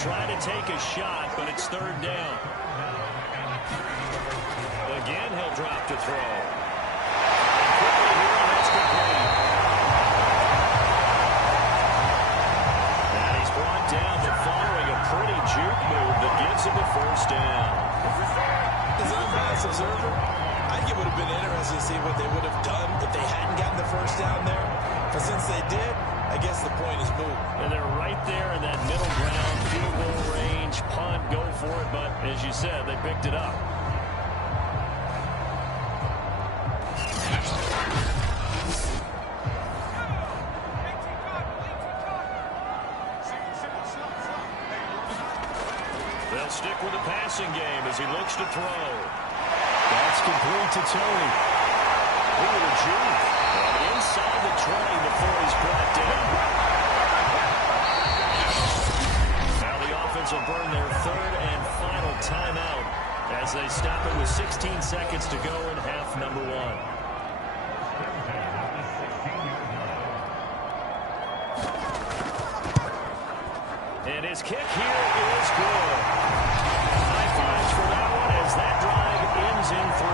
trying to take a shot, but it's third down. Again, he'll drop to throw. And quickly here, and that's complete. And he's brought down, but following a pretty juke move that gives him the first down. As an unbiased observer, I think it would have been interesting to see what they would have done if they hadn't gotten the first down there. But since they did, I guess the point is moot. And they're right there in that middle ground, field goal range, punt, go for it. But as you said, they picked it up. They'll stick with the passing game as he looks to throw. That's complete to Tony. Look at the juke. And inside the 20 before he's brought down. Now the offense will burn their third and final timeout as they stop it with 16 seconds to go in half number one. And his kick here is good. High fives for that one as that drive ends in 3.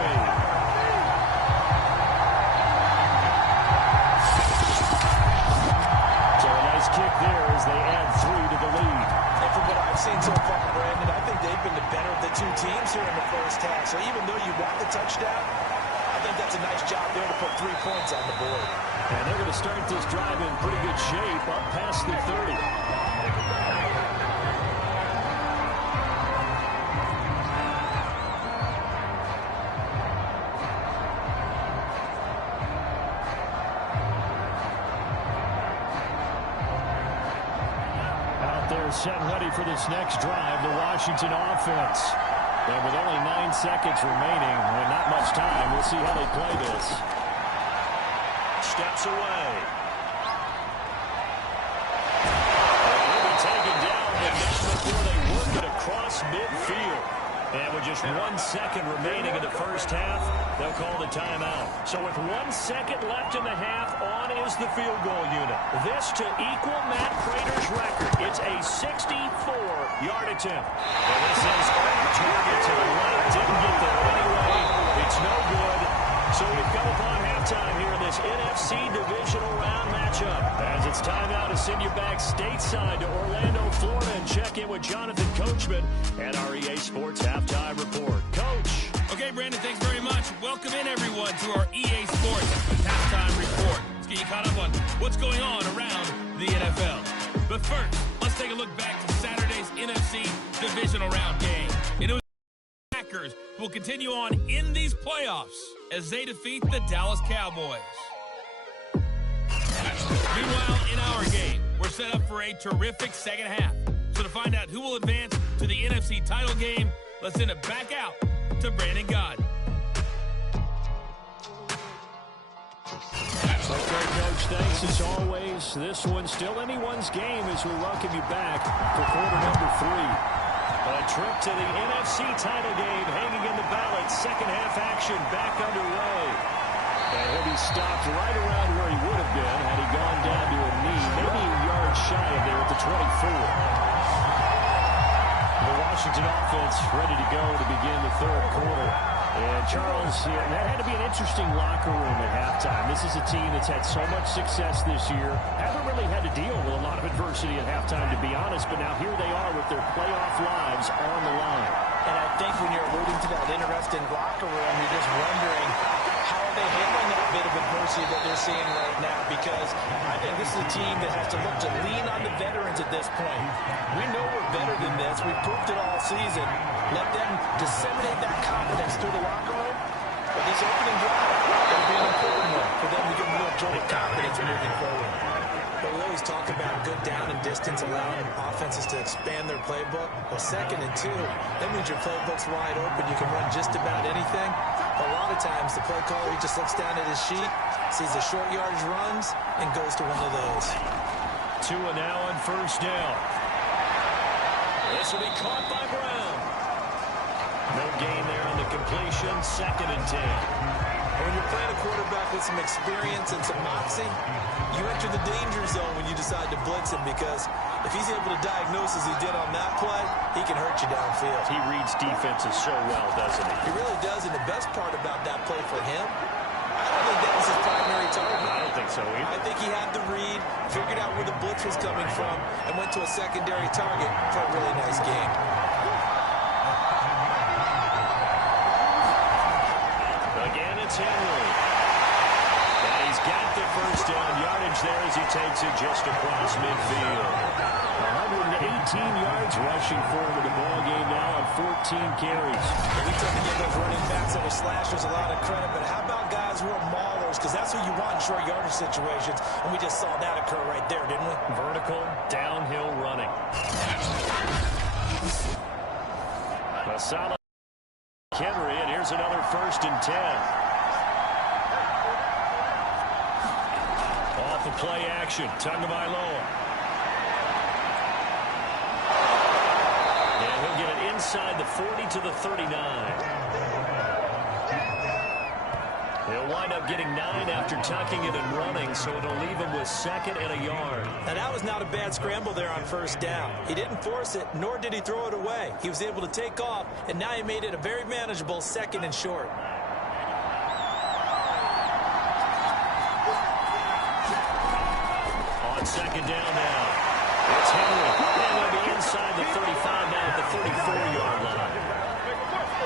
So a nice kick there as they add 3 to the lead. And from what I've seen so far, Brandon, I think they've been the better of the two teams here in the first half. So even though you want the touchdown, I think that's a nice job there to put 3 points on the board. And they're going to start this drive in pretty good shape up past the 30. Set ready for this next drive, the Washington offense. And with only 9 seconds remaining and not much time, we'll see how they play this. Steps away. And will be taken down before they work it across midfield. And with just 1 second remaining in the first half, they'll call the timeout. So with 1 second left in the half, on is the field goal unit. This to equal Matt Prater's record. It's a 64-yard attempt. And this is on target to the left. Didn't get there anyway. It's no good. So we've come upon halftime here in this NFC Divisional Round matchup. As it's time now to send you back stateside to Orlando, Florida, and check in with Jonathan Coachman and our EA Sports Halftime Report. Coach. Okay, Brandon, thanks very much. Welcome in, everyone, to our EA Sports Halftime Report. Let's get you caught up on what's going on around the NFL. But first, let's take a look back to Saturday's NFC Divisional Round game. It was the Packers who will continue on in these playoffs as they defeat the Dallas Cowboys. Meanwhile, in our game, we're set up for a terrific second half. So to find out who will advance to the NFC title game, let's send it back out to Brandon Gaudin. Okay, Coach, thanks as always. This one's still anyone's game as we welcome you back for quarter number 3. A trip to the NFC title game hanging in the balance. Second half action back underway. And he'll be stopped right around where he would have been had he gone down to a knee, maybe a yard shy of there at the 24. The Washington offense ready to go to begin the third quarter. And Charles, that had to be an interesting locker room at halftime. This is a team that's had so much success this year. Haven't really had to deal with a lot of adversity at halftime, to be honest. But now here they are with their playoff lives on the line. And I think when you're alluding to that interesting locker room, you're just wondering how are they handling that bit of adversity that they're seeing right now, because I think this is a team that has to look to lean on the veterans at this point. We know we're better than this. We've proved it all season. Let them disseminate that confidence through the locker room. But this opening drive, it'll be an important one for them to get a little jolt of confidence moving forward. But we always talk about good down and distance, allowing offenses to expand their playbook. Well, 2nd and 2, that means your playbook's wide open. You can run just about anything. A lot of times, the play caller, he just looks down at his sheet, sees the short yardage runs, and goes to one of those. Tua now on first down. This will be caught by Brown. No gain there on the completion. 2nd and 10. When you're playing a quarterback with some experience and some moxie, you enter the danger zone when you decide to blitz him, because if he's able to diagnose as he did on that play, he can hurt you downfield. He reads defenses so well, doesn't he? He really does, and the best part about that play for him, I don't think that was his primary target. I don't think so either. I think he had the read, figured out where the blitz was coming from, and went to a secondary target for a really nice game. Again, it's Henry. And he's got the first down yardage there as he takes it just across midfield. 118 yards rushing forward in the ball game now on 14 carries. We tend to give those running backs that are slashers a lot of credit, but how about guys who are maulers? Because that's who you want in short yardage situations, and we just saw that occur right there, didn't we? Vertical, downhill running. A solid Henry, and here's another 1st and 10. Off the play action, Tagovailoa. And he'll get it inside the 40 to the 39. He'll wind up getting 9 after tucking it and running, so it'll leave him with 2nd and a yard. Now, that was not a bad scramble there on 1st down. He didn't force it, nor did he throw it away. He was able to take off, and now he made it a very manageable 2nd and short. On 2nd down now, it's Henry. And they'll be inside the 35 now at the 34-yard line.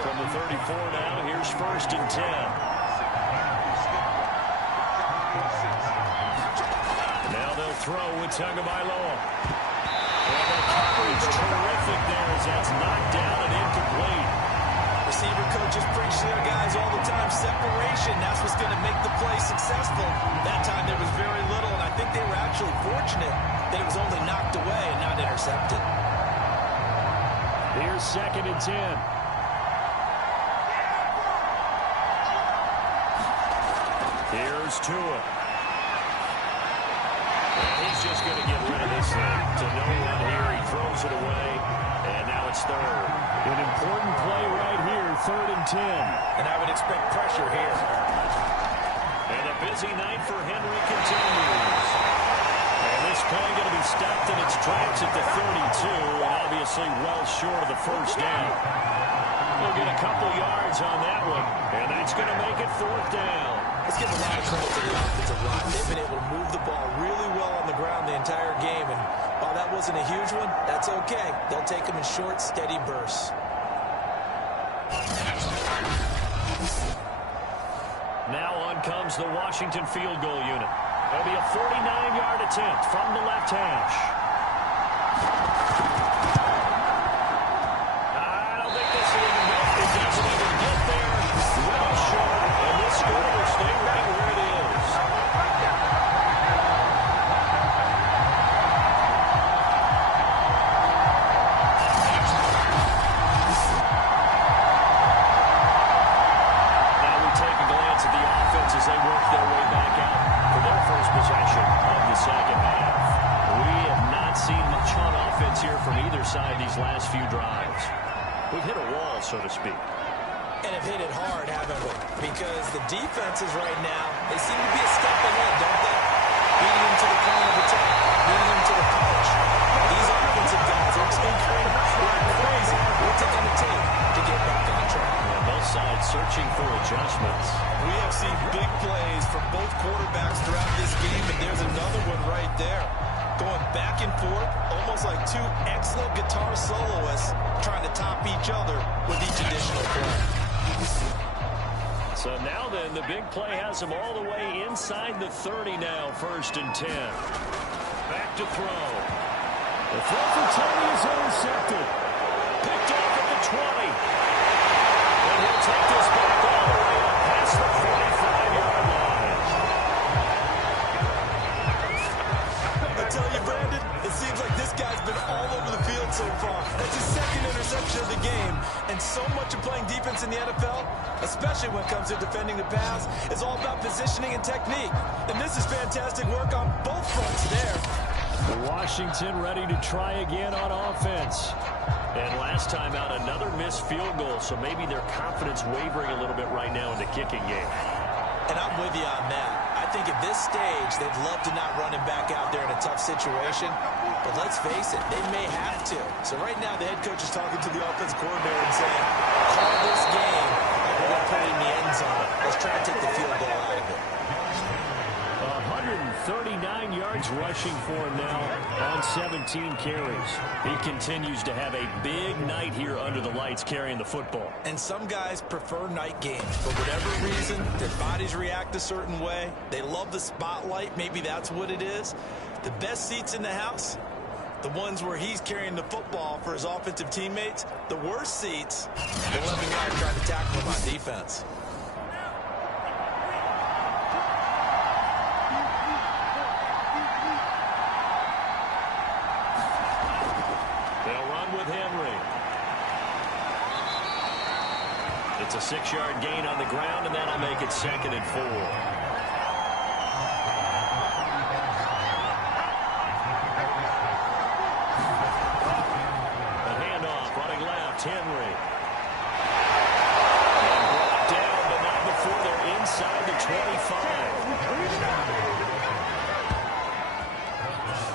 From the 34 now, here's 1st and 10. Now they'll throw with Tagovailoa. And the coverage terrific there as that's knocked down and incomplete. Receiver coaches preach to their guys all the time. Separation, that's what's going to make the play successful. That time there was very little, and I think they were actually fortunate that it was only knocked away and not intercepted. Here's 2nd and 10. Here's Tua. And he's just going to get rid of this thing. To no one here. He throws it away. And now it's 3rd. An important play right here. 3rd and 10. And I would expect pressure here. And a busy night for Henry continues. And this play going to be stopped in its tracks at the 32. And obviously well short of the 1st down. We'll get a couple yards on that one. And that's going to make it 4th down. Let's give a lot of credit to the offensive line. They've been able to move the ball really well on the ground the entire game. And while that wasn't a huge one, that's okay. They'll take them in short, steady bursts. Now on comes the Washington field goal unit. It'll be a 49-yard attempt from the left hash. I don't think this will even go. It doesn't even get there. Well short. And this score will stay right where it is. Now we take a glance at the offense as they work their way back out for their first possession of the 2nd half. We have not seen much on offense here from either side these last few drives. We've hit a wall, so to speak. And have hit it hard, haven't we? Because the defenses right now, they seem to be a step ahead, don't they? Beating them to the point of attack, beating them to the punch. These offensive guys, they're tinkering like crazy. What's it going to take to get back on track? Yeah, both sides searching for adjustments. We have seen big plays from both quarterbacks throughout this game, and there's another one right there. Going back and forth, almost like 2 excellent guitar soloists trying to top each other with each additional play. So now then, the big play has him all the way inside the 30 now, 1st and 10. Back to throw. The throw for Tony is intercepted. Picked off at the 20. And he'll take this back all the way up past the 45-yard line. I tell you, Brandon, it seems like this guy's been all over the field so far. That's his 2nd interception of the game. And so much of playing defense in the NFL, especially when it comes to defending the pass, is all about positioning and technique. And this is fantastic work on both fronts there. Washington ready to try again on offense. And last time out, another missed field goal, so maybe their confidence wavering a little bit right now in the kicking game. And I'm with you on that. I think at this stage, they'd love to not run him back out there in a tough situation. But let's face it, they may have to. So right now, the head coach is talking to the offensive coordinator and saying, call this game like we're going to put it in the end zone. Let's try to take the field goal out of it. 139 yards rushing for him now on 17 carries. He continues to have a big night here under the lights carrying the football. And some guys prefer night games. For whatever reason, their bodies react a certain way. They love the spotlight. Maybe that's what it is. The best seats in the house, the ones where he's carrying the football for his offensive teammates. The worst seats, the 11 guys trying to tackle him on defense. It's a 6-yard gain on the ground, and that'll make it 2nd and 4. A handoff, running left, Henry. And brought down, but not before they're inside the 25.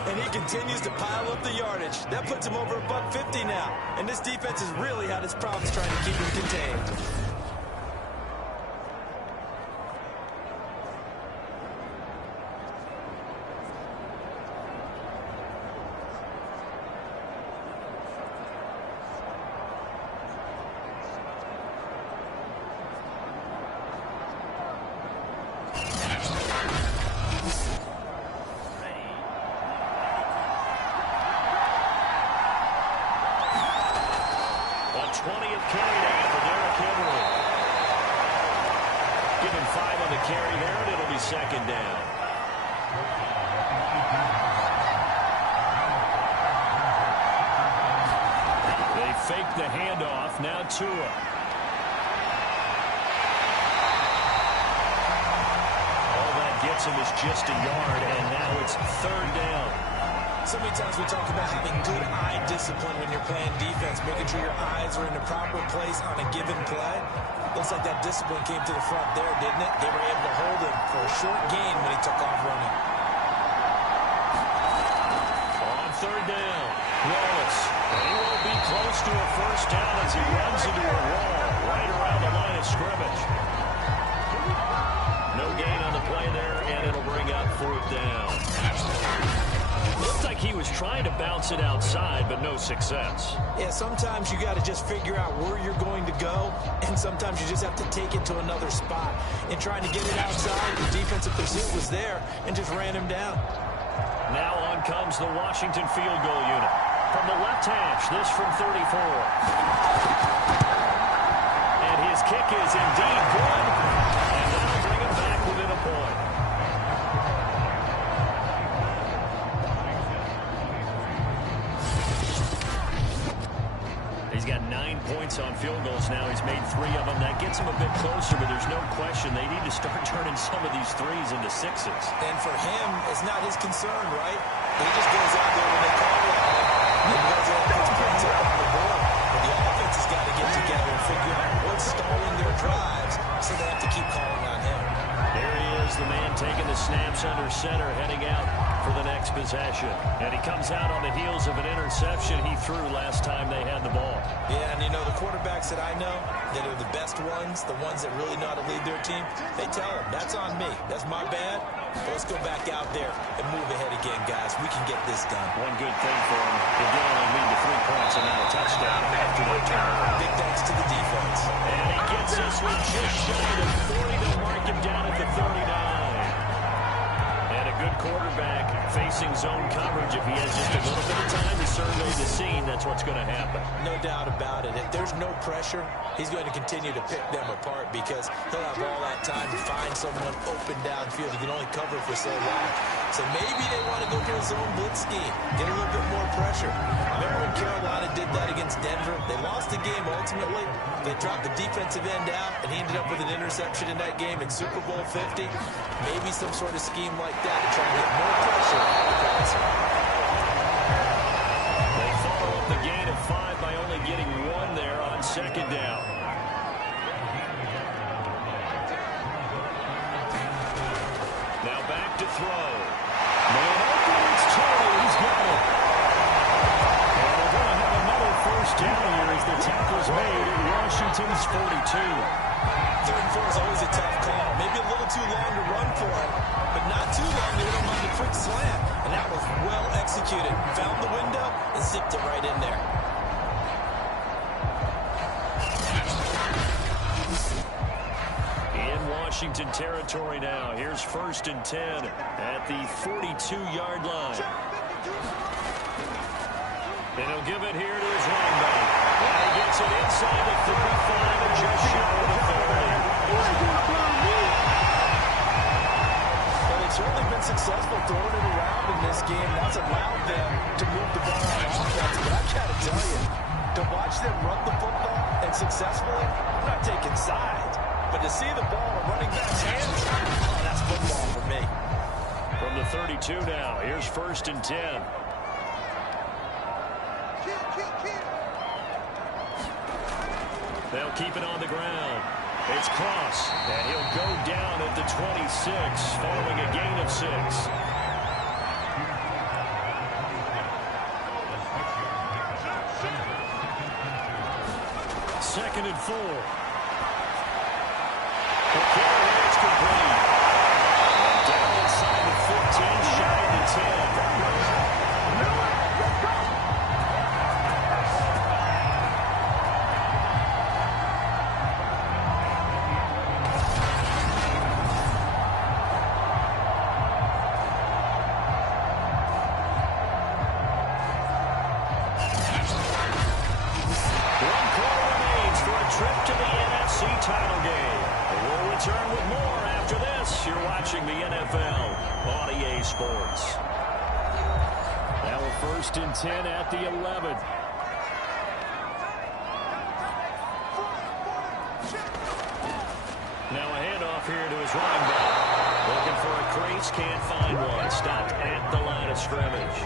And he continues to pile up the yardage. That puts him over $150 now. And this defense has really had its problems trying to keep him contained. Second down. They fake the handoff. Now Tua. All that gets him is just a yard, and now it's 3rd down. So many times we talk about having good eye discipline when you're playing defense, making sure your eyes are in the proper place on a given play. Looks like that discipline came to the front there, didn't it? They were able to hold him for a short gain when he took off running. On 3rd down, Wallace. He won't be close to a first down as he runs into a wall right around the line of scrimmage. No gain on the play there, and it'll bring up 4th down. Looked like he was trying to bounce it outside, but no success. Yeah, sometimes you got to just figure out where you're going to go, and sometimes you just have to take it to another spot. In trying to get it outside, the defensive pursuit was there and just ran him down. Now on comes the Washington field goal unit. From the left hash, this from 34. And his kick is indeed good, and that'll bring him back within a point. He's got 9 points on field goals now. He's made 3 of them. That gets him a bit closer, but there's no question they need to start turning some of these threes into 6s. And for him, it's not his concern, right? He just goes out there when they call on him and goes out and puts points up on the board. But the offense has got to get together and figure out what's stalling their drives, so they have to keep calling on him. There he is, the man taking the snaps under center, heading out for the next possession. And he comes out on the heels of an interception he threw last time they had the ball. Yeah, and you know, the quarterbacks that I know that are the best ones, the ones that really know how to lead their team, they tell them, that's on me. That's my bad. But let's go back out there and move ahead again, guys. We can get this done. One good thing for him, it did only lead to 3 points and now a touchdown after that turnover. Big thanks to the defense. And he gets this one just shy of 40. They'll mark him down at the 39. And a good quarterback facing zone coverage. If he has just a little bit of time to survey the scene, that's what's going to happen. No doubt about it. If there's no pressure, he's going to continue to pick them apart because he'll have all that time to find someone open downfield. He can only cover for so long. So maybe they want to go to a zone blitz scheme, get a little bit more pressure. Remember when Carolina did that against Denver? They lost the game ultimately. They dropped the defensive end out, and he ended up with an interception in that game in Super Bowl 50. Maybe some sort of scheme like that to try and get more pressure. second down. Now back to throw. Man open, it's Turley. He's got it. And we're going to have another first down here as the tackle's made at Washington's 42. 3rd and 4 is always a tough call. Maybe a little too long to run for it, but not too long to hit him on the quick slant. And that was well executed. Found the window and zipped it right in there. In Washington territory now. Here's 1st and 10 at the 42-yard line. And he'll give it here to his running back. And he gets it inside the 35 and just shy of the 30. Well, they've certainly been successful throwing it around in this game. That's allowed them to move the ball on offense. But I've got to tell you, to watch them run the football and successfully, I'm not taking sides. But to see the ball in a running back's hands, oh, that's football for me. From the 32 now, here's 1st and 10. They'll keep it on the ground. It's Cross, and he'll go down at the 26, following a gain of 6. 2nd and 4. The carry is complete. And down inside the 15, shy of the 10. Trip to the NFC title game. We'll return with more after this. You're watching the NFL on EA Sports. Now we're 1st and 10 at the 11. Now a handoff here to his running back. Looking for a crease, can't find one. Stopped at the line of scrimmage.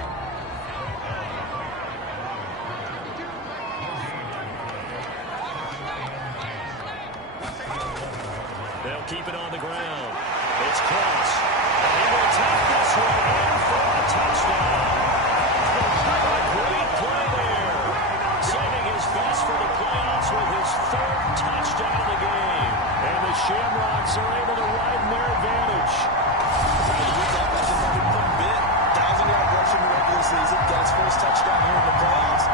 They'll keep it on the ground. It's Cross. He will take this one in for a touchdown. A great play there. Saving his best for the playoffs with his 3rd touchdown of the game. And the Shamrocks are able to widen their advantage. That's another good bit. 1,000-yard rush in the regular season. Got his first touchdown here in the playoffs.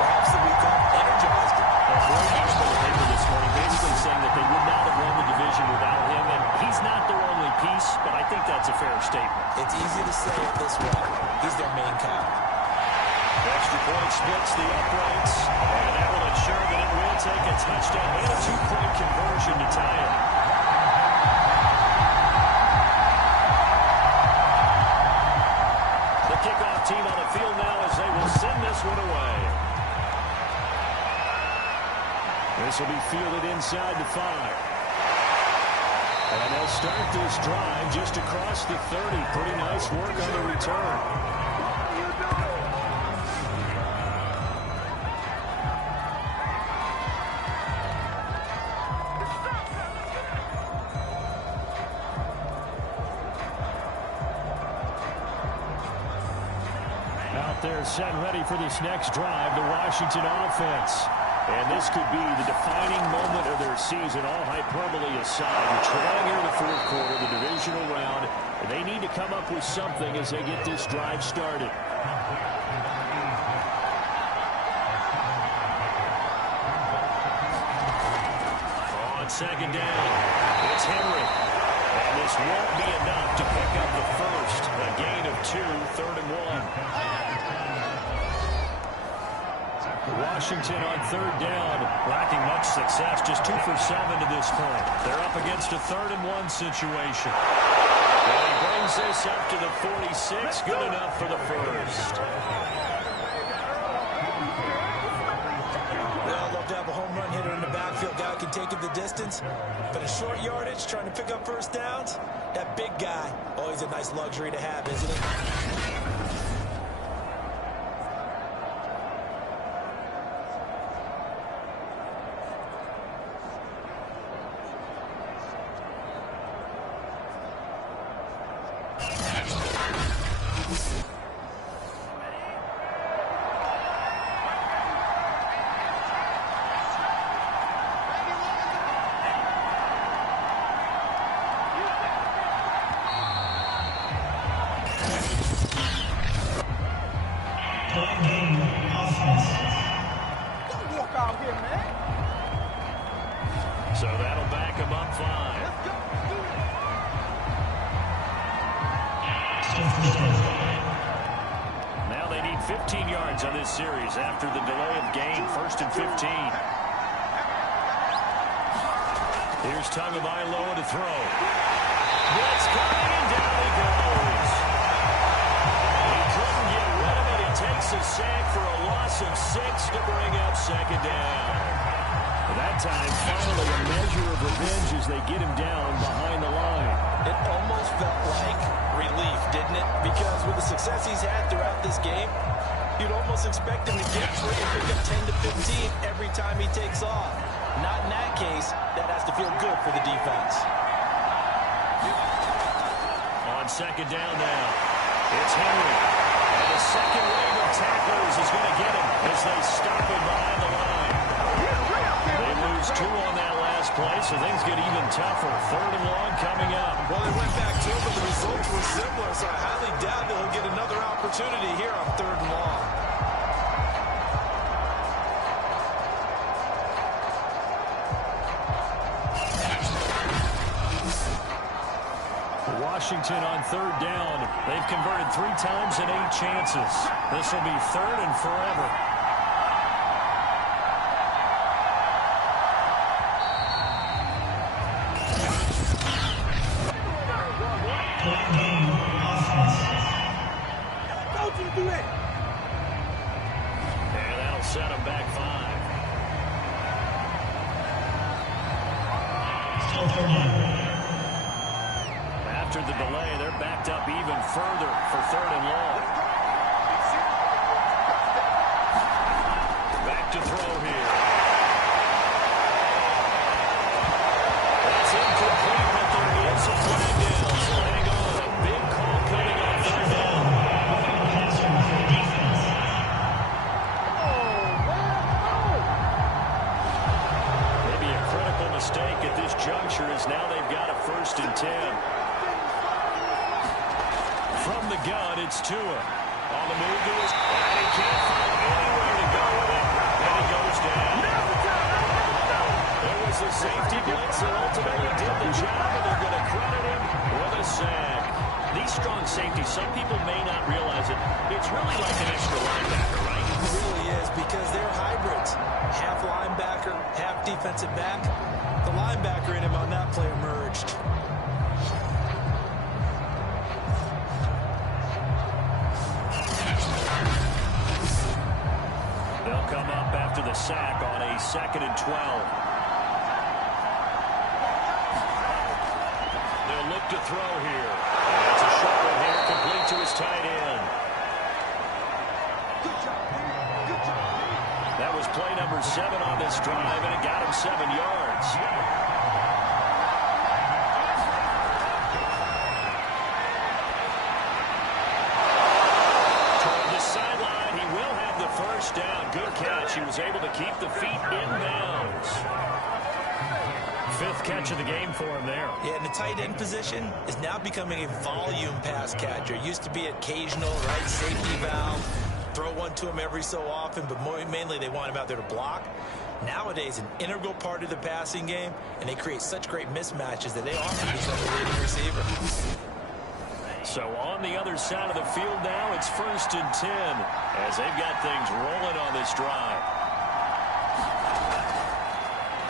Perhaps the week off energized him. Very much on the paper this morning, basically saying that they would not have won the division without him. And he's not their only piece, but I think that's a fair statement. It's easy to say it this way. He's their main cog. Extra point splits the uprights, and that will ensure that it will take a touchdown and a 2-point conversion to tie it. The kickoff team on the field now as they will send this one away. This will be fielded inside the 5. And they'll start this drive just across the 30. Pretty nice work on the return. Out there set and ready for this next drive, the Washington offense. And this could be the defining moment of their season, all hyperbole aside. We're trailing here in the 4th quarter, the divisional round. And they need to come up with something as they get this drive started. On 2nd down, it's Henry. And this won't be enough to pick up the first. A gain of 2, 3rd and 1. Washington on 3rd down, lacking much success, just 2 for 7 to this point. They're up against a 3rd and 1 situation. And he brings this up to the 46, good enough for the first. Well, love to have a home run hitter in the backfield, guy who can take it the distance. But a short yardage, trying to pick up first downs, that big guy, always a nice luxury to have, isn't it? yards on this series after the delay of game. 1st and 15. Here's Tagovailoa to throw. Blitz coming, and down he goes. He couldn't get rid of it. He takes a sack for a loss of 6 to bring up 2nd down. That time, finally, a measure of revenge as they get him down behind the line. It almost felt like relief, didn't it? Because with the success he's had throughout this game, you'd almost expect him to get free and pick up 10 to 15 every time he takes off. Not in that case. That has to feel good for the defense. On 2nd down now, it's Henry. And the second wave of tacklers is going to get him as they stop him behind the line. They lose 2 on that last play, so things get even tougher. 3rd and long coming up. Well, they went back to him, but the results were similar, so I highly doubt that he'll get another opportunity here on 3rd and long. Washington on 3rd down. They've converted 3 times in 8 chances. This will be 3rd and forever. And that'll set them back 5. Still 3rd down. After the delay, they're backed up even further for 3rd and long. Back to throw here. That's incomplete, but there is a flag down. So hang on, a big call coming on 3rd down. Maybe a critical mistake at this juncture as now they've got a 1st and 10. From the gun, it's Tua. On the move to his... And he can't find anywhere to go with it. And he goes down. There was a safety blitz that ultimately did the job, and they're going to credit him with a sack. These strong safeties, some people may not realize it. It's really like an extra linebacker, right? It really is, because they're hybrids. Half linebacker, half defensive back. The linebacker in him on that play emerged. They'll come up after the sack on a 2nd and 12. They'll look to throw here. And it's a short one here, complete to his tight end. That was play number 7 on this drive, and it got him 7 yards. Toward the sideline, he will have the 1st down. Good catch. He was able to keep the feet in bounds. 5th catch of the game for him there. Yeah, and the tight end position is now becoming a volume pass catcher. Used to be occasional, right, safety valve. Throw one to him every so often, but mainly they want him out there to block. Nowadays, an integral part of the passing game, and they create such great mismatches that they often become a leading receiver. So on the other side of the field now, it's 1st and 10 as they've got things rolling on this drive.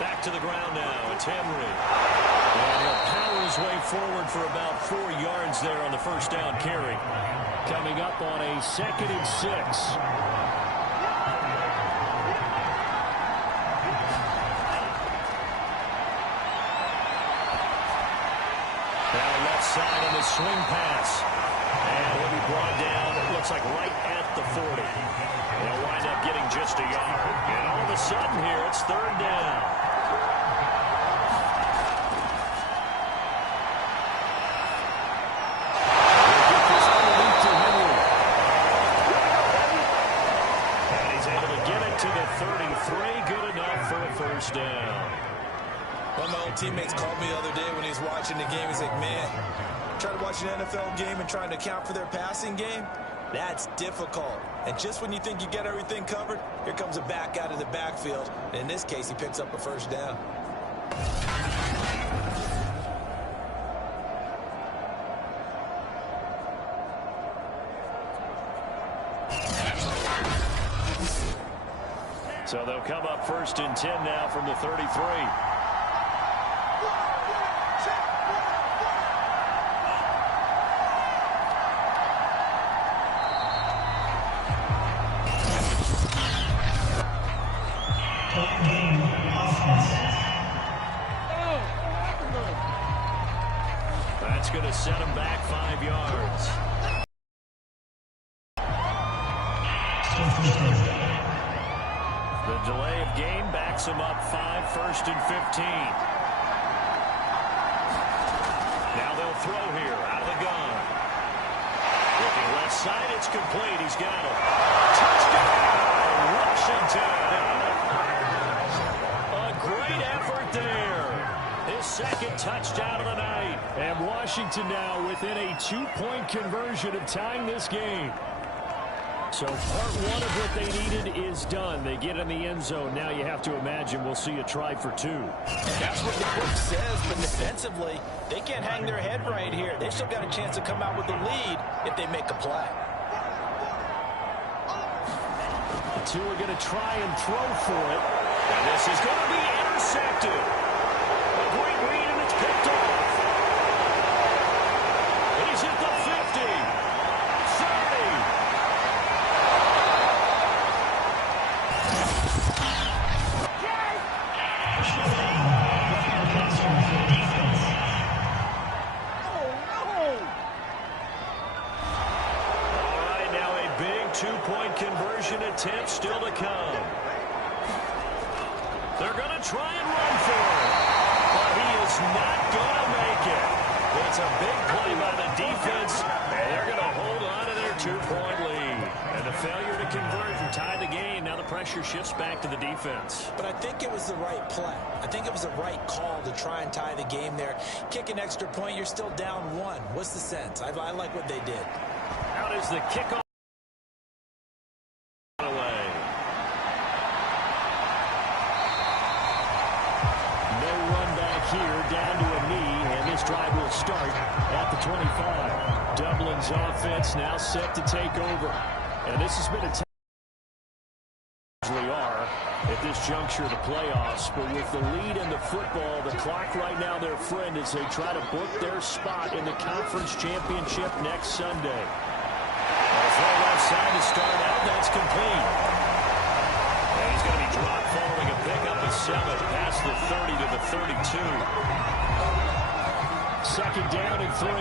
Back to the ground now. It's Henry. And he'll power his way forward for about 4 yards there on the 1st down carry. Coming up on a 2nd and 6. Now left side on the swing pass. And he'll be brought down, it looks like right at the 40. He'll wind up getting just a yard. And all of a sudden here, it's 3rd down. To the 33, good enough for a 1st down. One of my old teammates called me the other day when he was watching the game. He's like, man, trying to watch an NFL game and trying to account for their passing game, that's difficult. And just when you think you get everything covered, here comes a back out of the backfield. And in this case, he picks up a 1st down. So they'll come up 1st and 10 now from the 33. That's going to set them back 5 yards. The delay of game backs them up 5, 1st and 15. Now they'll throw here out of the gun. Looking left side, it's complete. He's got it. Touchdown, Washington. A great effort there. His 2nd touchdown of the night. And Washington now within a 2-point conversion of tying this game. So part 1 of what they needed is done. They get in the end zone. Now you have to imagine we'll see a try for 2. And that's what the book says, but defensively, they can't hang their head right here. They've still got a chance to come out with the lead if they make a play. The 2 are going to try and throw for it. And this is going to be intercepted. A great read, and it's picked off. He's at the 50. 30. Two-point conversion attempt still to come. They're going to try and run for it, but he is not going to make it. It's a big play by the defense, and they're going to hold on to their 2-point lead. And the failure to convert and tie the game, now the pressure shifts back to the defense. But I think it was the right play. I think it was the right call to try and tie the game there. Kick an extra point, you're still down 1. What's the sense? I like what they did. Out is the kickoff. Down to a knee, and this drive will start at the 25. Dublin's offense now set to take over. And this has been a usually are at this juncture of the playoffs, but with the lead in the football, the clock right now their friend as they try to book their spot in the conference championship next Sunday. A throw left side to start out, that's complete. And he's going to be dropped following a pickup of 7 past the 30 to the 32. 2nd down and 3.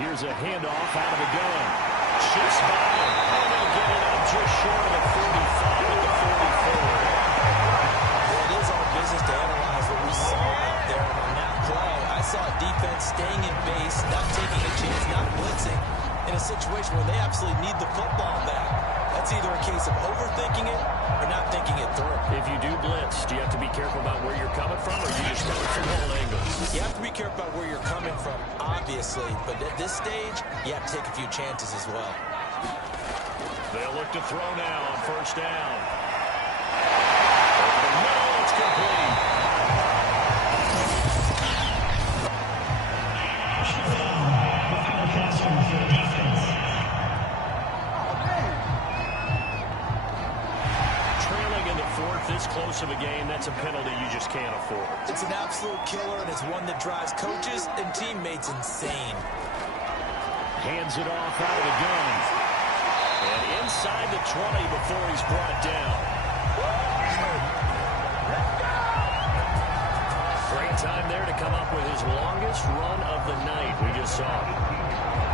Here's a handoff out of the gun. Just by him. And they'll get it up just short of the 45 at the 44. Well, it is our business to analyze what we saw out there on that play. I saw a defense staying in base, not taking a chance, not blitzing, in a situation where they absolutely need the football back. That's either a case of overthinking it or not thinking it through. If you do blitz, do you have to be careful about where you're coming from, or you just coming from all angles? You have to be careful about where you're coming from, obviously, but at this stage, you have to take a few chances as well. They'll look to throw now on 1st down. Over the middle, it's complete. This close of a game, that's a penalty you just can't afford. It's an absolute killer, and it's one that drives coaches and teammates insane. Hands it off out of the gun. And inside the 20 before he's brought down. Great time there to come up with his longest run of the night. We just saw it.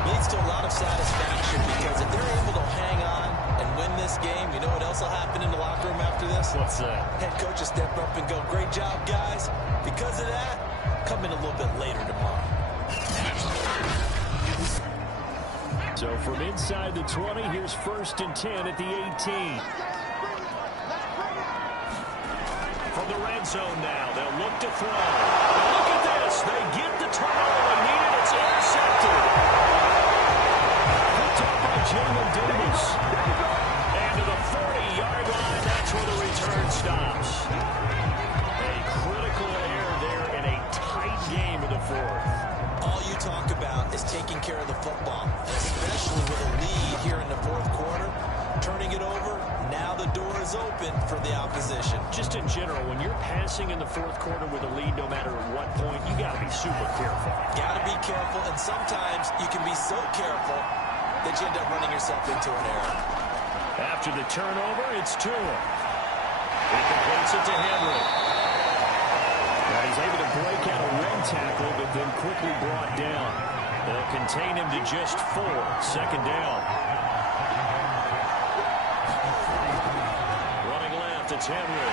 Leads to a lot of satisfaction because if they're able to hang on and win this game, you know what else will happen in the locker room after this? What's that? Head coach will step up and go, great job, guys. Because of that, come in a little bit later tomorrow. So from inside the 20, here's 1st and 10 at the 18. From the red zone now, they'll look to throw. Look at this. They get the turnover and need it. It's intercepted. Picked up by Jamin Davis. And to the 40-yard line, that's where the return stops. A critical error there in a tight game of the 4th. All you talk about is taking care of the football, especially with a lead here in the fourth quarter. Turning it over, now the door is open for the opposition. Just in general, when you're passing in the fourth quarter with a lead, no matter at what point, you got to be super careful. Got to be careful, and sometimes you can be so careful that you end up running yourself into an error. After the turnover, it's Tua. He completes it to Henry. Now he's able to break out a red tackle, but then quickly brought down. They'll contain him to just 4. Second down. Running left, it's Henry.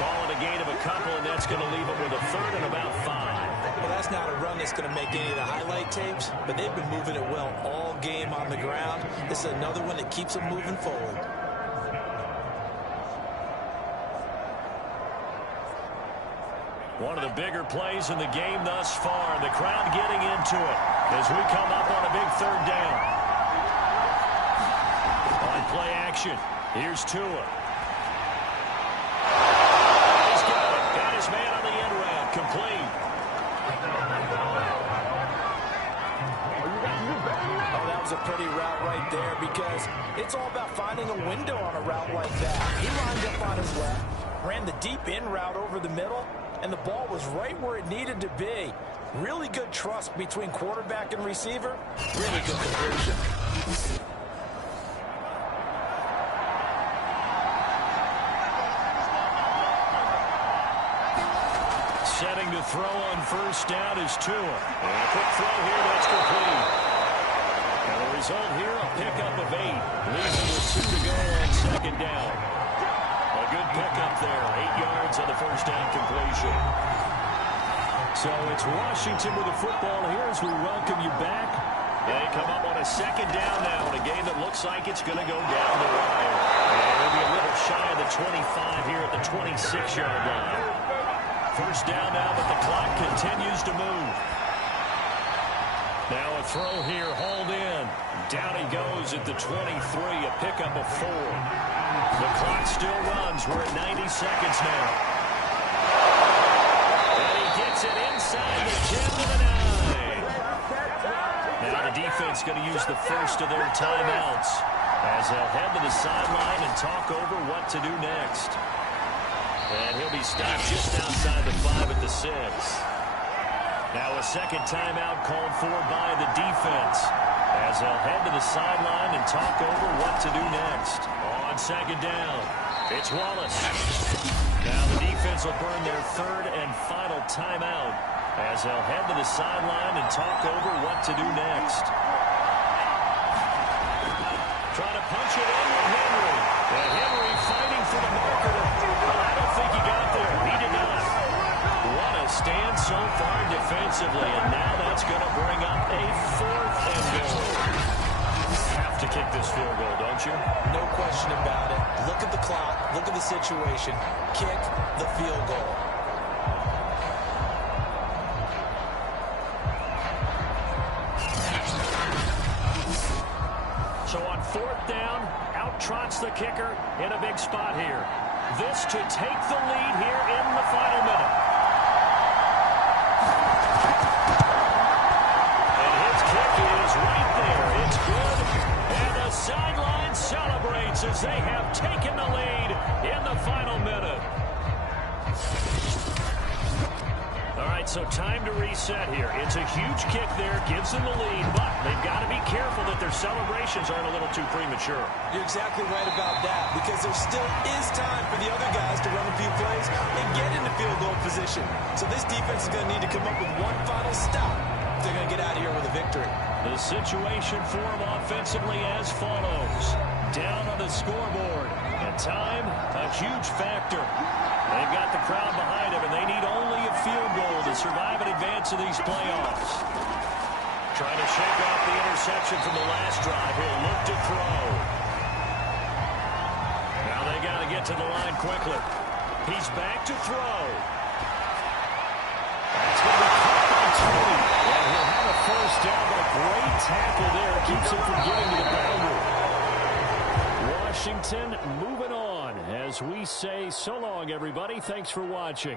Call it a gain of a couple, and that's going to leave him with a third and about 5. Well, that's not a run that's going to make any of the highlight tapes, but they've been moving it well all game on the ground. This is another one that keeps them moving forward. One of the bigger plays in the game thus far. The crowd getting into it as we come up on a big third down. On play action, here's Tua. He's got it. Got his man on the end route. Complete. Oh, that was a pretty route right there because it's all about finding a window on a route like that. He lined up on his left, ran the deep in route over the middle, and the ball was right where it needed to be. Really good trust between quarterback and receiver. Really good conversion. Setting to throw on first down is Tua. And a quick throw here, that's complete. And the result here, a pickup of 8. Leaves him with 2 to go on second down. A good pickup there. 8 yards on the first down completion. So it's Washington with the football here as we welcome you back. They come up on a second down now in a game that looks like it's going to go down the wire. And it'll be a little shy of the 25 here at the 26-yard line. First down now, but the clock continues to move. Now a throw here, hauled in. Down he goes at the 23, a pickup of 4. The clock still runs. We're at 90 seconds now. And he gets it inside the 10 to the 9. Now the defense going to use the first of their timeouts as they'll head to the sideline and talk over what to do next. And he'll be stopped just outside the 5 at the 6. Now a second timeout called for by the defense as they'll head to the sideline and talk over what to do next. On second down, it's Wallace. Now the defense will burn their third and final timeout as they'll head to the sideline and talk over what to do next. Trying to punch it in with Henry. And Henry fighting for the marker. I don't think he got there. He did not. What a stand so far defensively, and now that's going to bring up a 4th and goal. Have to kick this field goal, don't you? No question about it. Look at the clock. Look at the situation. Kick the field goal. So on 4th down, out trots the kicker in a big spot here. This to take the lead here in the final minute. And his kick is right there. It's good. And the sideline celebrates as they have taken the lead in the final minute. All right, so time to reset here. It's a huge kick there, gives them the lead, but they've got to be careful that their celebrations aren't a little too premature. You're exactly right about that because there still is time for the other guys to run a few plays and get into field goal position. So this defense is going to need to come up with one final stop if they're going to get out of here with a victory. The situation for them offensively as follows. Down on the scoreboard. And time, a huge factor. They've got the crowd behind them, and they need only a field goal to survive and advance in these playoffs. Trying to shake off the interception from the last drive. He'll look to throw. Now they got to get to the line quickly. He's back to throw. That's going to be caught by Tony. And he'll have a first down, but a great tackle there keeps him from getting to the boundary. Washington moving on as we say so long, everybody. Thanks for watching.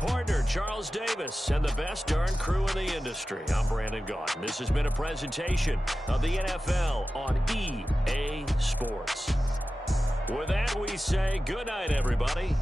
partner, Charles Davis, and the best darn crew in the industry. I'm Brandon Gaughan. This has been a presentation of the NFL on EA Sports. With that, we say good night, everybody.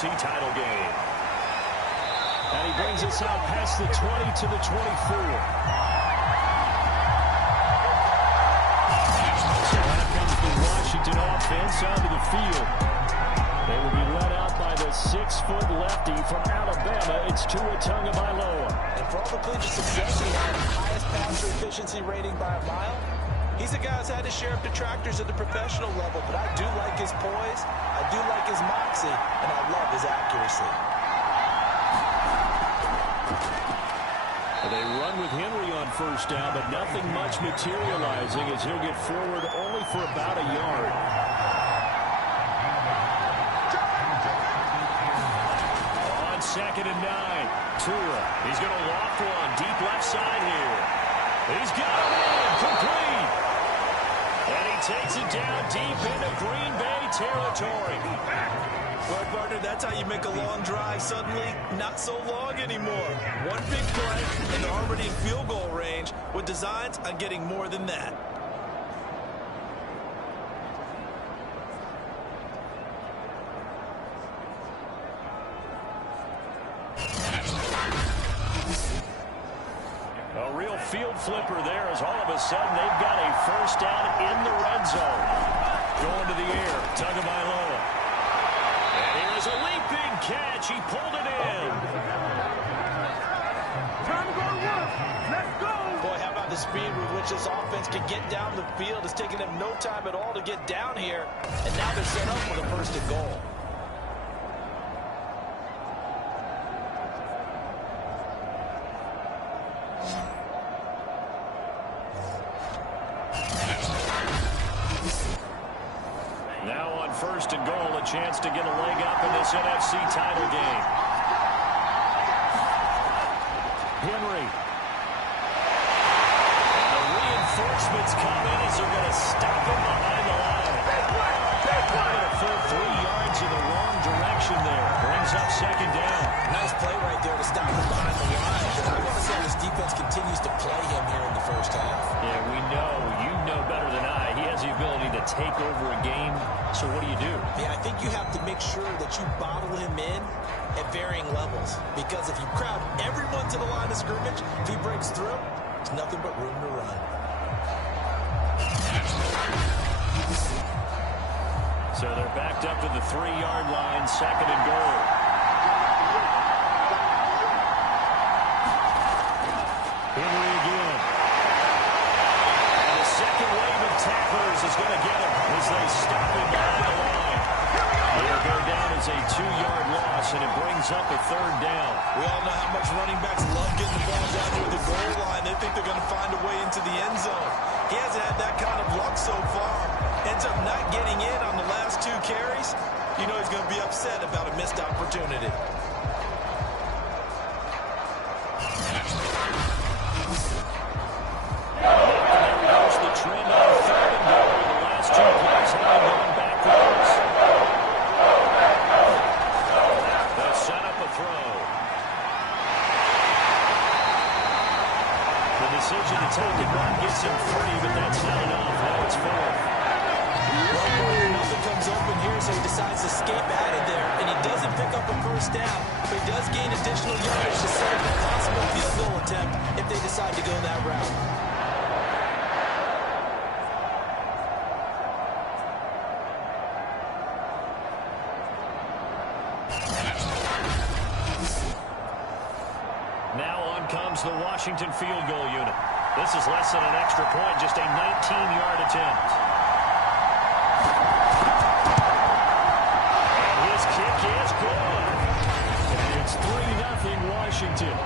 NFC title game. And he brings us out past the 20 to the 24. So out comes the Washington offense onto the field. They will be led out by the 6-foot lefty from Alabama. It's Tua Tagovailoa. And for all the collegiate success he had, highest passer efficiency rating by a mile, he's a guy who's had his share of detractors at the professional level, but I do like his poise, I do like his moxie, and I love his accuracy. They run with Henry on first down, but nothing much materializing as he'll get forward only for about a yard. On 2nd and 9, Tua. He's going to loft one deep left side here. He's got it in, complete. And he takes it down deep into Green Bay territory. Well, partner, that's how you make a long drive suddenly not so long anymore. One big play, and they're already in field goal range with designs on getting more than that. A real field flipper there as all of a sudden they've got a first down in the red zone. Going to the air, Tagovailoa. And here's a leaping catch. He pulled it in. Time to go to work. Let's go. Boy, how about the speed with which this offense can get down the field? It's taking them no time at all to get down here. And now they're set up with a first and goal. Now on first and goal, a chance to get a leg up in this NFC title game. Henry. And the reinforcements come in as they're going to stop him behind the line. Probably a full 3 yards in the wrong direction there. Brings up 2nd down. Nice play right there to stop him behind the line. But I want to see how this defense continues to play him here in the first half. Yeah, we know. You know better than I. He has the ability to take over a game. So what do? Yeah, I think you have to make sure that you bottle him in at varying levels. Because if you crowd everyone to the line of scrimmage, if he breaks through, there's nothing but room to run. So they're backed up to the 3-yard line, 2nd and goal. Henry again. And the second wave of tacklers is going to get him as they stop him behind the line. He'll go down as a 2-yard loss, and it brings up a 3rd down. We all know how much running backs love getting the ball down near the goal line. They think they're going to find a way into the end zone. He hasn't had that kind of luck so far. Ends up not getting in on the last 2 carries. You know he's going to be upset about a missed opportunity. The trend on 3rd and goal. The last 2 plays have gone backwards. They'll set up a throw. The decision to take and run gets him free, but that's not enough. Now it's 4th. Nothing comes open here, so he decides to escape out of there, and he doesn't pick up a first down, but he does gain additional yardage to set up a possible field goal attempt if they decide to go that route. Now on comes the Washington field goal unit. This is less than an extra point, just a 19-yard attempt. And his kick is good. And it's 3-0 Washington.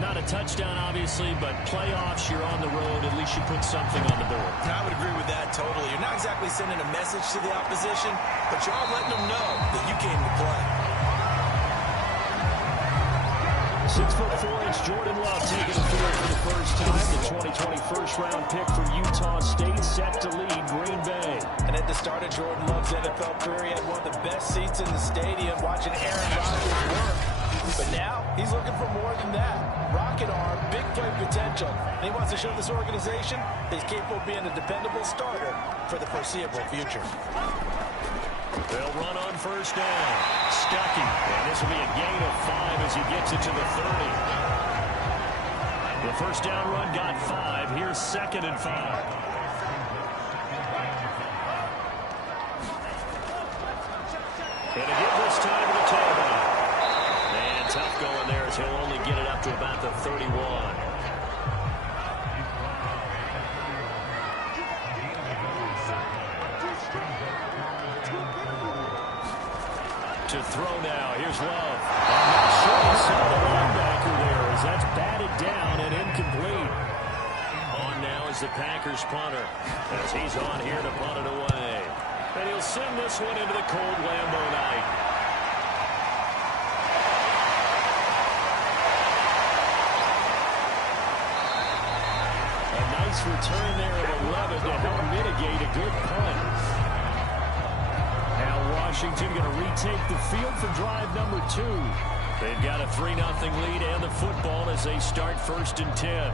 Not a touchdown, obviously, but playoffs, you're on the road. At least you put something on the board. I would agree with that totally. You're not exactly sending a message to the opposition, but you're all letting them know that you came to play. 6'4" Jordan Love taking the field for the first time. The 2020 first-round pick from Utah State set to lead Green Bay. And at the start of Jordan Love's NFL career, he had one of the best seats in the stadium watching Aaron Rodgers work. But now he's looking for more than that. Rocket arm, big play potential. And he wants to show this organization that he's capable of being a dependable starter for the foreseeable future. They'll run on first down. Stuckey. And this will be a gain of 5 as he gets it to the 30. The first down run got 5. Here's 2nd and 5. And to give this time to the tailback. And tough going there as he'll only get it up to about the 31. To throw now. Here's Love. I'm not sure he saw the linebacker there as that's batted down and incomplete. On now is the Packers punter as he's on here to punt it away. And he'll send this one into the cold Lambeau night. A nice return there of 11 to help mitigate a good punt. Now Washington going to retake the field for drive number 2. They've got a 3-0 lead and the football as they start 1st and 10.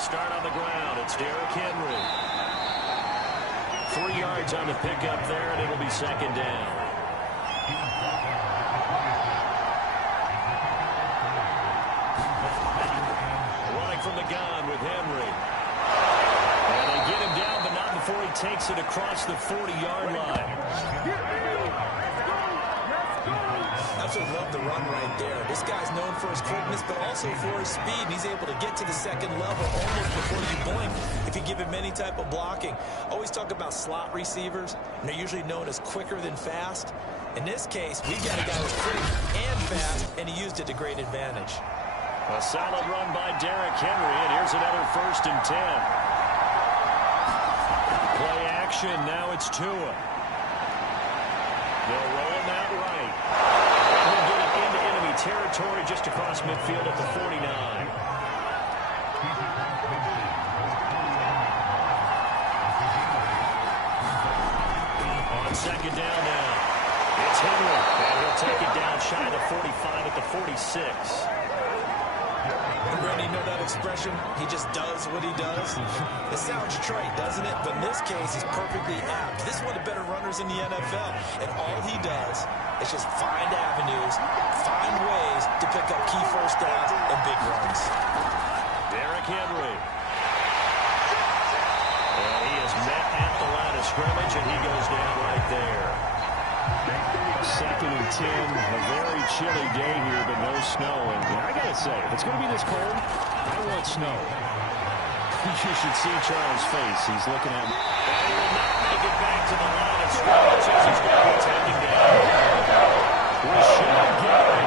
Start on the ground. It's Derrick Henry. 3 yards on the pickup there, and it'll be 2nd down. Running from the gun with Henry. And they get him down, but not before he takes it across the 40-yard line. Absolutely love the run right there. This guy's known for his quickness, but also for his speed. And he's able to get to the 2nd level almost before you blink if you give him any type of blocking. Always talk about slot receivers, and they're usually known as quicker than fast. In this case, we've got a guy who's quick and fast, and he used it to great advantage. A solid run by Derrick Henry, and here's another 1st and 10. Play action, now it's Tua. They'll roll him out right. He'll get it into enemy territory just across midfield at the 49. On 2nd down now. It's Henry, and he'll take it down shy of the 45 at the 46. Randy, you know that expression? He just does what he does. It sounds trite, doesn't it? But in this case, he's perfectly apt. This is one of the better runners in the NFL. And all he does is just find avenues, find ways to pick up key first downs and big runs. Derrick Henry. And he is met at the line of scrimmage, and he goes down right there. 2nd and 10, a very chilly day here, but no snow. And I got to say, if it's going to be this cold, I want snow. You should see Charles' face. He's looking at me. And he will not make it back to the line of scrimmage as he's going to be taken down. Rashad Gary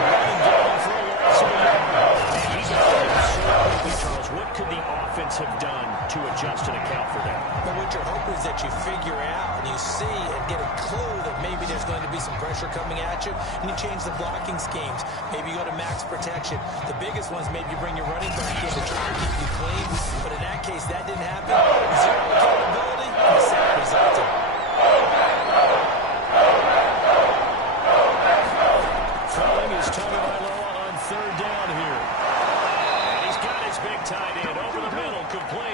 running down for a loss of a yard. And he's got Charles, what could the offense have done to adjust and account for that? But what you're hoping is that you figure out and you see and get a clue that maybe there's going to be some pressure coming at you, and you change the blocking schemes. Maybe you go to max protection. The biggest ones, maybe you bring your running back in to try to keep you clean. But in that case, that didn't happen. Zero accountability, and the sack resulted. Throwing is Tagovailoa on 3rd down here. And he's got his big tight end over the middle, complete.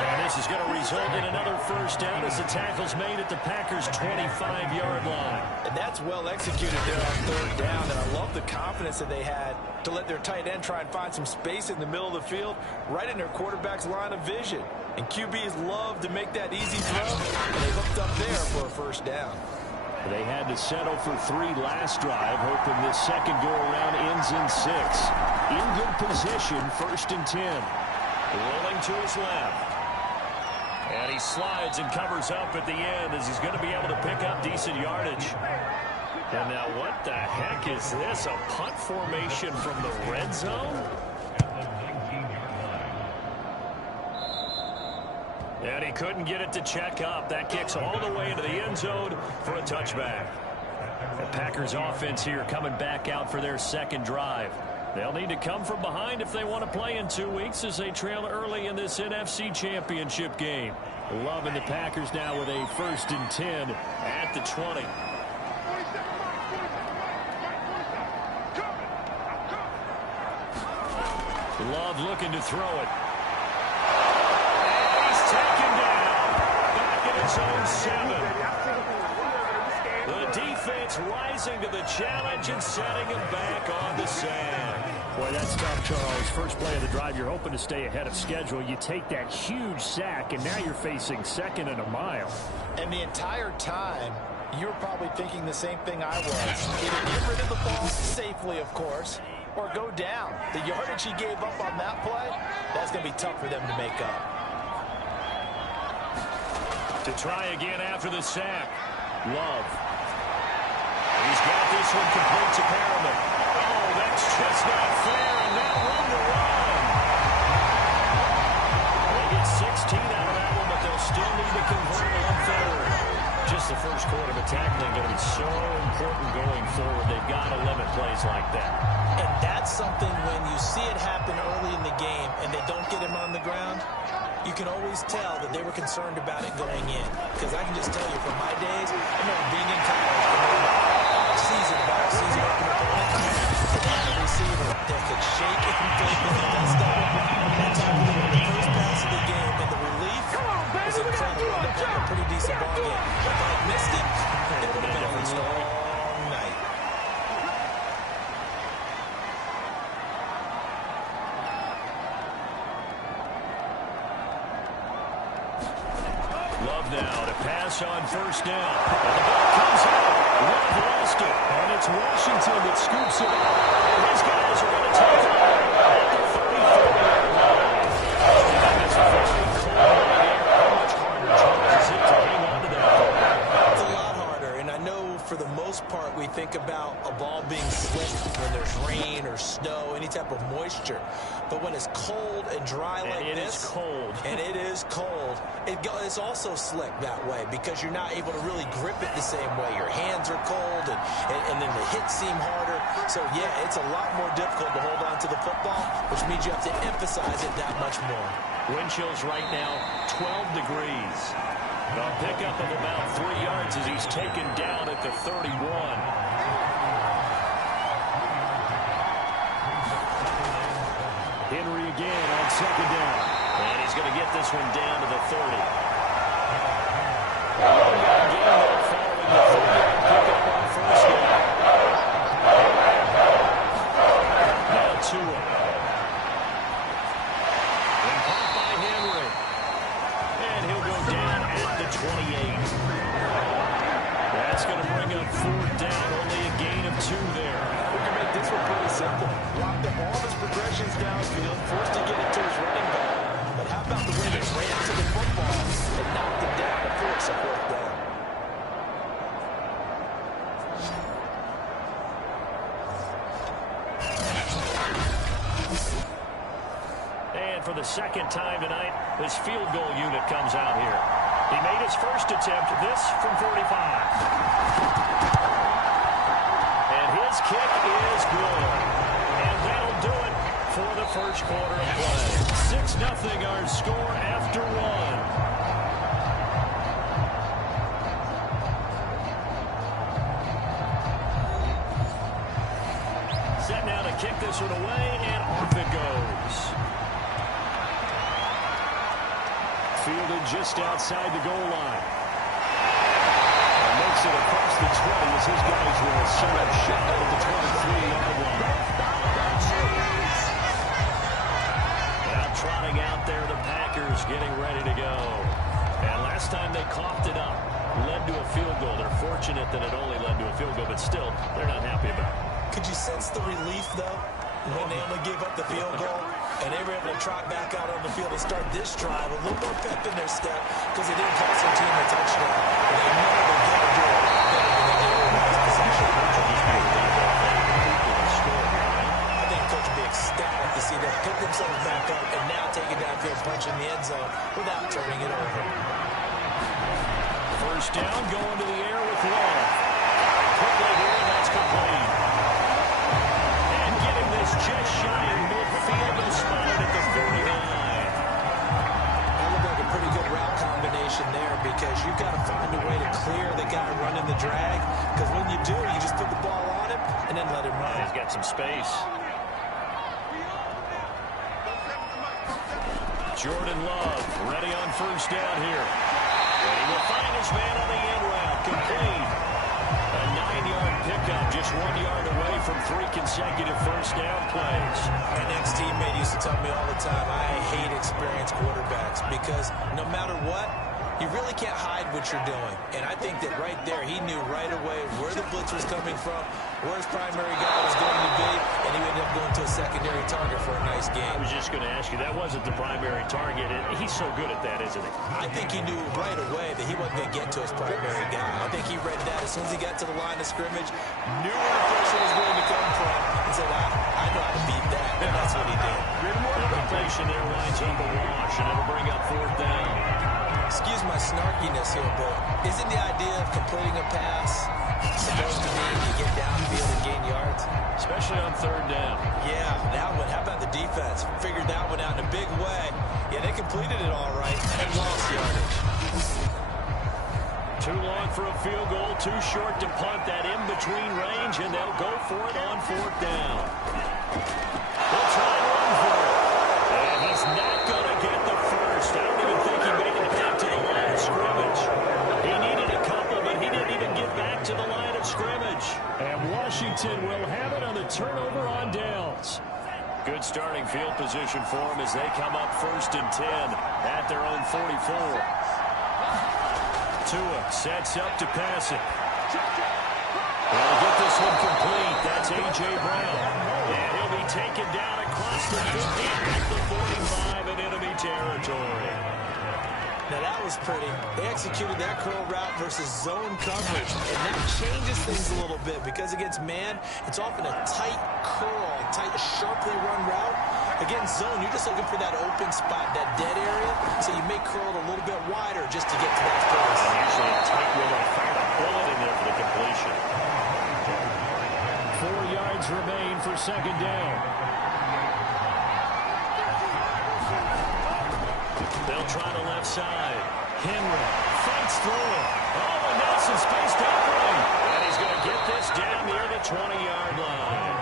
And this is going to result in another 1st down as the tackle's made at the Packers' 25-yard line. And that's well executed there on 3rd down. And I love the confidence that they had to let their tight end try and find some space in the middle of the field, right in their quarterback's line of vision. And QBs love to make that easy throw, and they hooked up there for a 1st down. They had to settle for 3 last drive, hoping this second go-around ends in 6. In good position, 1st and 10. Rolling to his left. And he slides and covers up at the end as he's going to be able to pick up decent yardage. And now what the heck is this? A punt formation from the red zone? And he couldn't get it to check up. That kicks all the way into the end zone for a touchback. The Packers offense here coming back out for their second drive. They'll need to come from behind if they want to play in 2 weeks as they trail early in this NFC Championship game. Love and the Packers now with a 1st and 10 at the 20. Love looking to throw it. And he's taken down. Back at his own 7. The defense rising to the challenge and setting him back on the sand. Boy, that's tough, Charles. First play of the drive, you're hoping to stay ahead of schedule. You take that huge sack, and now you're facing 2nd and a mile. And the entire time, you're probably thinking the same thing I was. Either get rid of the ball safely, of course, or go down. The yardage he gave up on that play, that's going to be tough for them to make up. To try again after the sack. Love. He's got this one complete to Perriman. Oh, that's just not fair, and that room to run. They get 16 out of that one, but they'll still need to convert on 3rd. Just the first quarter of tackling going to be so important going forward. They've got to limit plays like that. And that's something when you see it happen early in the game and they don't get him on the ground, you can always tell that they were concerned about it going in. Because I can just tell you from my days, I remember being in college, off-season opener opponent, and they had a receiver that could shake it and take with the best of it. That time we were the first pass of the game, and the relief was incredible. They played a pretty decent ball game. If I had missed it, it would have been a long night. Love now to pass on 1st down. And the ball comes out. Love lost it. And it's Washington that scoops it up. And these guys are going to take it at the 34-yard line. That's very cold right here. How much harder, Charles, is it to hang on to that ball? It's a lot harder, and I know for the most part we think about a ball being slick when there's rain or snow, any type of moisture. But when it's cold and dry like and this, it is cold. And it is cold, it's also slick that way because you're not able to really grip it the same way. Your hands are cold, and then the hits seem harder. So, yeah, it's a lot more difficult to hold on to the football, which means you have to emphasize it that much more. Wind chills right now, 12 degrees. A pickup of about 3 yards as he's taken down at the 31. Henry again on 2nd down. And he's going to get this one down to the 30. Again, following the 3-yard pickup on 1st down. Now Tua. And caught by Henry. And he'll go down at the 28. That's going to bring up 4th down. Only a gain of 2 there. We can make this one pretty simple. Blocked up all his progressions downfield, forced to get it to his running back. But how about the way they ran to the football and knocked it down to force a 4th down? And for the 2nd time tonight, his field goal unit comes out here. He made his first attempt, this from 45. And his kick is good. And that'll do it for the first quarter of play. 6-0 our score after 1. Set now to kick this one away, and off it goes. Fielded just outside the goal line. And makes it across the 20 as his guys will set up shot at the 23-yard line. Now trotting out there, the Packers getting ready to go. And last time they coughed it up, led to a field goal. They're fortunate that it only led to a field goal, but still, they're not happy about it. Could you sense the relief, though, when they only gave up the field goal? And they were able to trot back out on the field and start this drive, a little more pep in their step because they didn't cost their team a touchdown. And they know they're going to do it better than they did in the last possession. I think Coach will be ecstatic to see them pick themselves back up and now take it downfield, punch in the end zone without turning it over. First down, going to the air with Love. Quickly here, and that's complete. And getting this is just shy of midfield. They'll spot it at the 49. That looked like a pretty good route combination there because you've got to find a way to clear the guy running the drag, because when you do, you just put the ball on him and then let him run. He's got some space. Jordan Love ready on first down here. And he will find his man on the end route. Complete. A 9-yard pickup, just 1 yard away from 3 consecutive first down plays. An ex-teammate used to tell me all the time, I hate experienced quarterbacks because no matter what, you really can't hide what you're doing. And I think that right there, he knew right away where the blitz was coming from, where his primary guy was going to be, and he ended up going to a secondary target for a nice game. I was just going to ask you, that wasn't the primary target. He's so good at that, isn't he? I think he knew right away that he wasn't going to get to his primary guy. I think he read that as soon as he got to the line of scrimmage, knew where the pressure was going to come from, and said, I know how to beat that, and that's what he did. The completion there winds up a wash, and it'll bring up 4th down. Excuse my snarkiness here, but isn't the idea of completing a pass supposed to mean you get downfield and gain yards? Especially on 3rd down. Yeah, that one. How about the defense? Figured that one out in a big way. Yeah, they completed it all right and lost yardage. Too long for a field goal, too short to punt. That in-between range, and they'll go for it on 4th down. They'll try and run for it. And he's not going to get the first. I don't even think he made it back to the line of scrimmage. He needed a couple, but he didn't even get back to the line of scrimmage. And Washington will have it on the turnover on downs. Good starting field position for them as they come up 1st and 10 at their own 44. Tua sets up to pass it. They'll get this one complete. That's A.J. Brown. And he'll be taken down across the 50 at the 45 in enemy territory. Now that was pretty. They executed that curl route versus zone coverage, and that changes things a little bit because against man, it's often a tight curl, tight, sharply run route. Against zone, you're just looking for that open spot, that dead area, so you may curl it a little bit wider just to get to that place. And usually a tight window, fired a bullet in there for the completion. 4 yards remain for 2nd down. They'll try the left side. Henry fights through it. Oh, and now some space tackling. And he's going to get this down near the 20-yard line.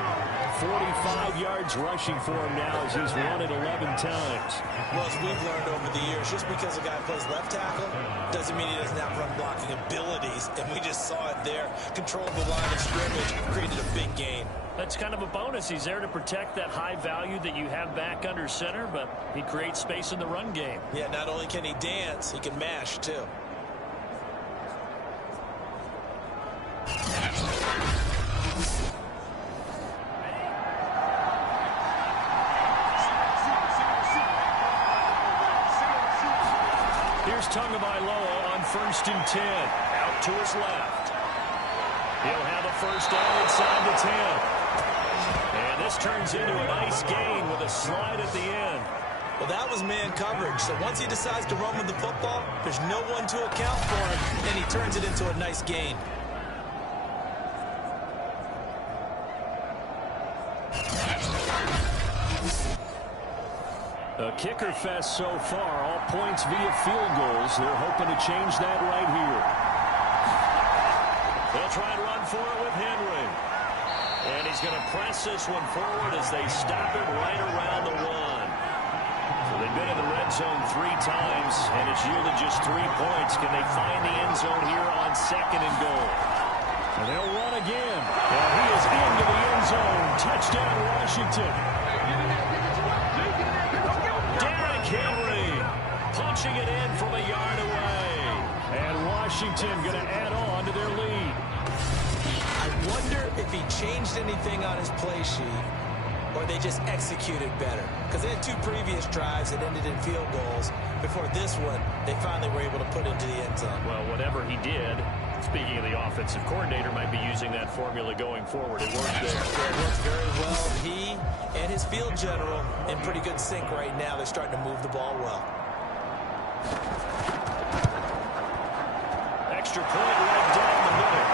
45 yards rushing for him now as he's run it 11 times. Well, as we've learned over the years, just because a guy plays left tackle doesn't mean he doesn't have run blocking abilities. And we just saw it there. Controlled the line of scrimmage, created a big gain. That's kind of a bonus. He's there to protect that high value that you have back under center, but he creates space in the run game. Yeah, not only can he dance, he can mash, too. Here's Tagovailoa on 1st and 10. Out to his left. He'll have a first down inside the 10. And this turns into a nice gain with a slide at the end. Well, that was man coverage. So once he decides to run with the football, there's no one to account for him, and he turns it into a nice gain. A kicker fest so far, all points via field goals. They're hoping to change that right here. They'll try and run for it with Henry. And he's going to press this one forward as they stop it right around the 1. So they've been in the red zone 3 times, and it's yielded just 3 points. Can they find the end zone here on 2nd and goal? And they'll run again. And he is into the end zone. Touchdown, Washington. Henry punching it in from a yard away. And Washington going to add on to their lead. I wonder if he changed anything on his play sheet or they just executed better. Because they had 2 previous drives that ended in field goals. Before this one, they finally were able to put into the end zone. Well, whatever he did, speaking of the offensive coordinator, might be using that formula going forward. It worked there. Yeah, it works very well. He and his field general in pretty good sync right now. They're starting to move the ball well. Extra point right down the middle.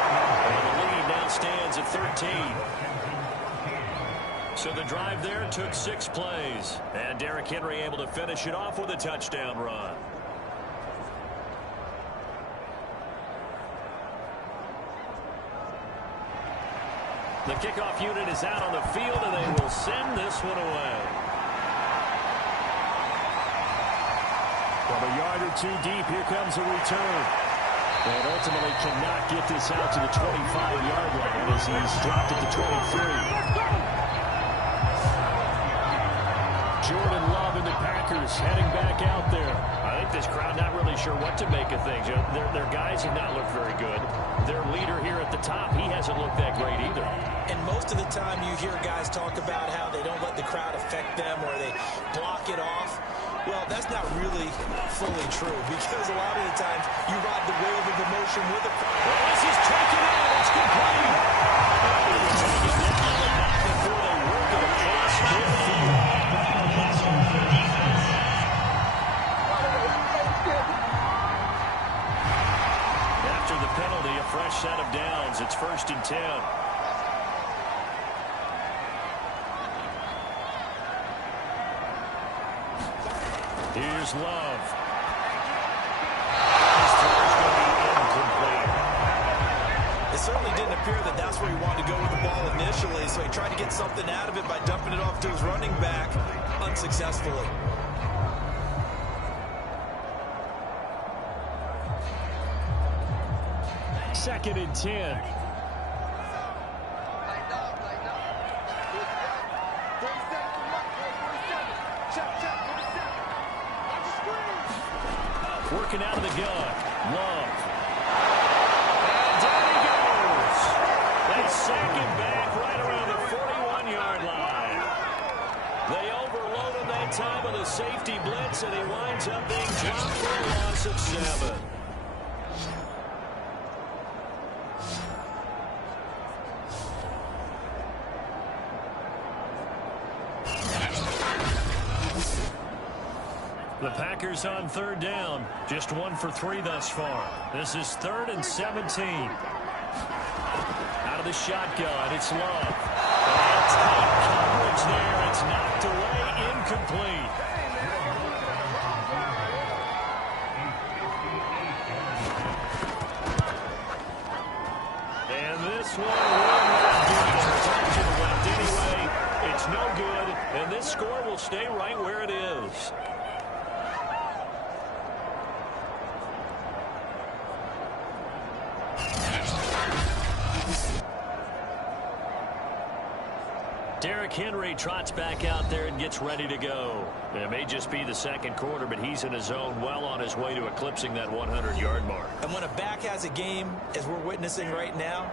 And the lead now stands at 13. So the drive there took 6 plays. And Derrick Henry able to finish it off with a touchdown run. The kickoff unit is out on the field, and they will send this one away. From a yard or 2 deep, here comes a return. And ultimately cannot get this out to the 25-yard line as he's dropped it to 23. Jordan Love and the Packers heading back out there. I think this crowd not really sure what to make of things. You know, their guys have not looked very good. Their leader here at the top, he hasn't looked that great either. And most of the time you hear guys talk about how they don't let the crowd affect them or they block it off. Well, that's not really fully true because a lot of the times you ride the wave of emotion with a crowd. Well, this is taken in. It's complete. Before they work it across midfield. After the penalty, a fresh set of downs. It's 1st and 10. Here's Love. His throw is going to be incomplete. It certainly didn't appear that that's where he wanted to go with the ball initially, so he tried to get something out of it by dumping it off to his running back unsuccessfully. Second and 10. Working out of the gun. Love. And down he goes. They sack him back right around the 41-yard line. They overload him that time with a safety blitz, and he winds up being dropped for a loss of 7. The Packers on 3rd down. Just 1 for 3 thus far. This is 3rd and 17. Out of the shotgun, it's Love. And tight coverage there. It's knocked away, incomplete. And this one will not be to the left anyway. It's no good, and this score will stay right where it is. Derrick Henry trots back out there and gets ready to go. It may just be the 2nd quarter, but he's in his zone, well on his way to eclipsing that 100-yard mark. And when a back has a game, as we're witnessing right now,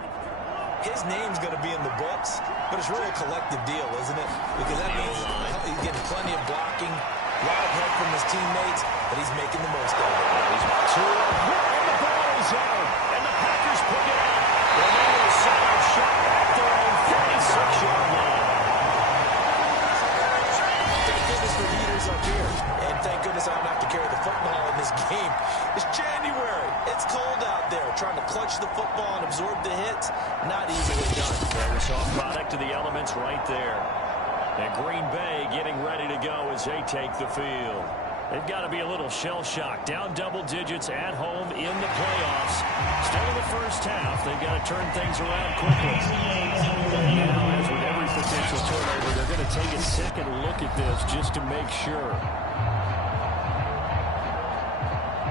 his name's going to be in the books, but it's really a collective deal, isn't it? Because that means he's getting plenty of blocking, a lot of help from his teammates, but he's making the most of it. He's two, and the ball is out, and the Packers pick it up. And they will set up shot at their own 36-yard line. Up here, and thank goodness I don't have to carry the football in this game. It's January. It's cold out there. Trying to clutch the football and absorb the hits, not easily done. Well, we saw a product of the elements right there. And Green Bay getting ready to go as they take the field. They've got to be a little shell-shocked. Down double digits at home in the playoffs. Still in the first half. They've got to turn things around quickly. Now, as with every potential turnover, they're going to take a second look at this just to make sure.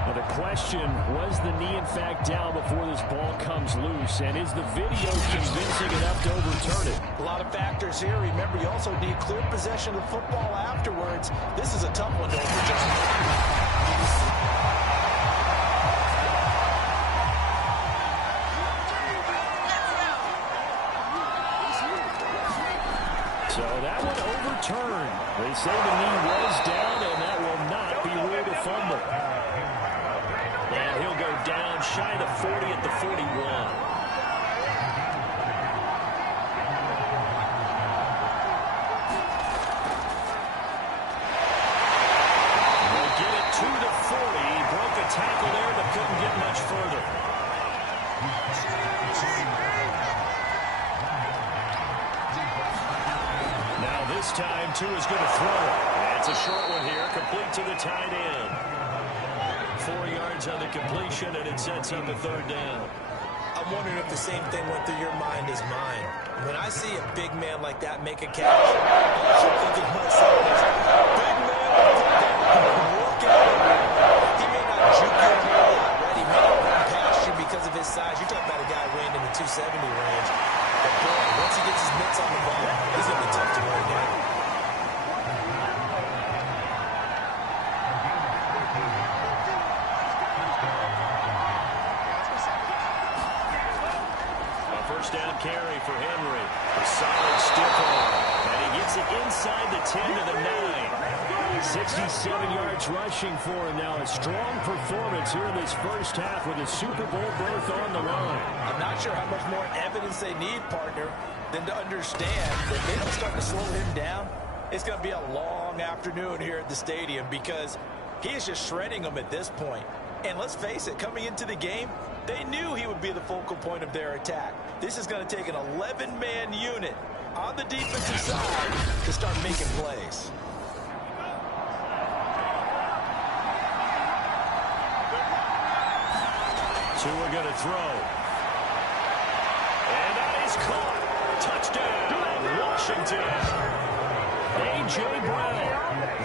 Now, the question, was the knee in fact down before this ball comes loose? And is the video convincing enough to overturn it? A lot of factors here. Remember, you also need clear possession of the football afterwards. This is a tough one to overturn. So that one overturned. They say the knee was down, and that will not be ruled a fumble. And he'll go down shy of the 40 at the 41. Tackle there, but couldn't get much further. Now is going to throw it. It's a short one here, complete to the tight end. 4 yards on the completion, and it sets up a third down. I'm wondering if the same thing went through your mind as mine. When I see a big man like that make a catch, all I should think of myself is, big man with football, look at him. He may not juke you a whole lot, right? He may not run past you because of his size. You're talking about a guy weighing in the 270 range. But boy, once he gets his mitts on the ball, he's going to be tough to bring down. First down carry for Henry. A solid stiff arm. And he gets it inside the 10 to the 9. 67 yards rushing for him now. A strong performance here in this first half with a Super Bowl berth on the line. I'm not sure how much more evidence they need, partner, than to understand that if they don't start to slow him down, it's going to be a long afternoon here at the stadium because he is just shredding them at this point. And let's face it, coming into the game, they knew he would be the focal point of their attack. This is going to take an 11-man unit on the defensive side to start making plays. Tua going to throw. And that is caught. Touchdown, Washington. A.J. Brown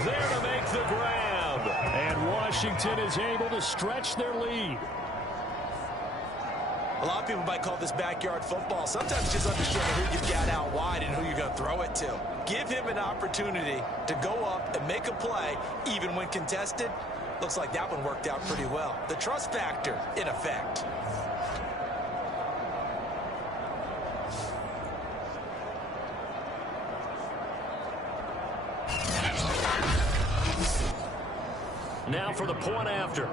there to make the grab. And Washington is able to stretch their lead. A lot of people might call this backyard football. Sometimes just understanding who you've got out wide and who you're going to throw it to. Give him an opportunity to go up and make a play, even when contested. Looks like that one worked out pretty well. The trust factor in effect. Now for the point after.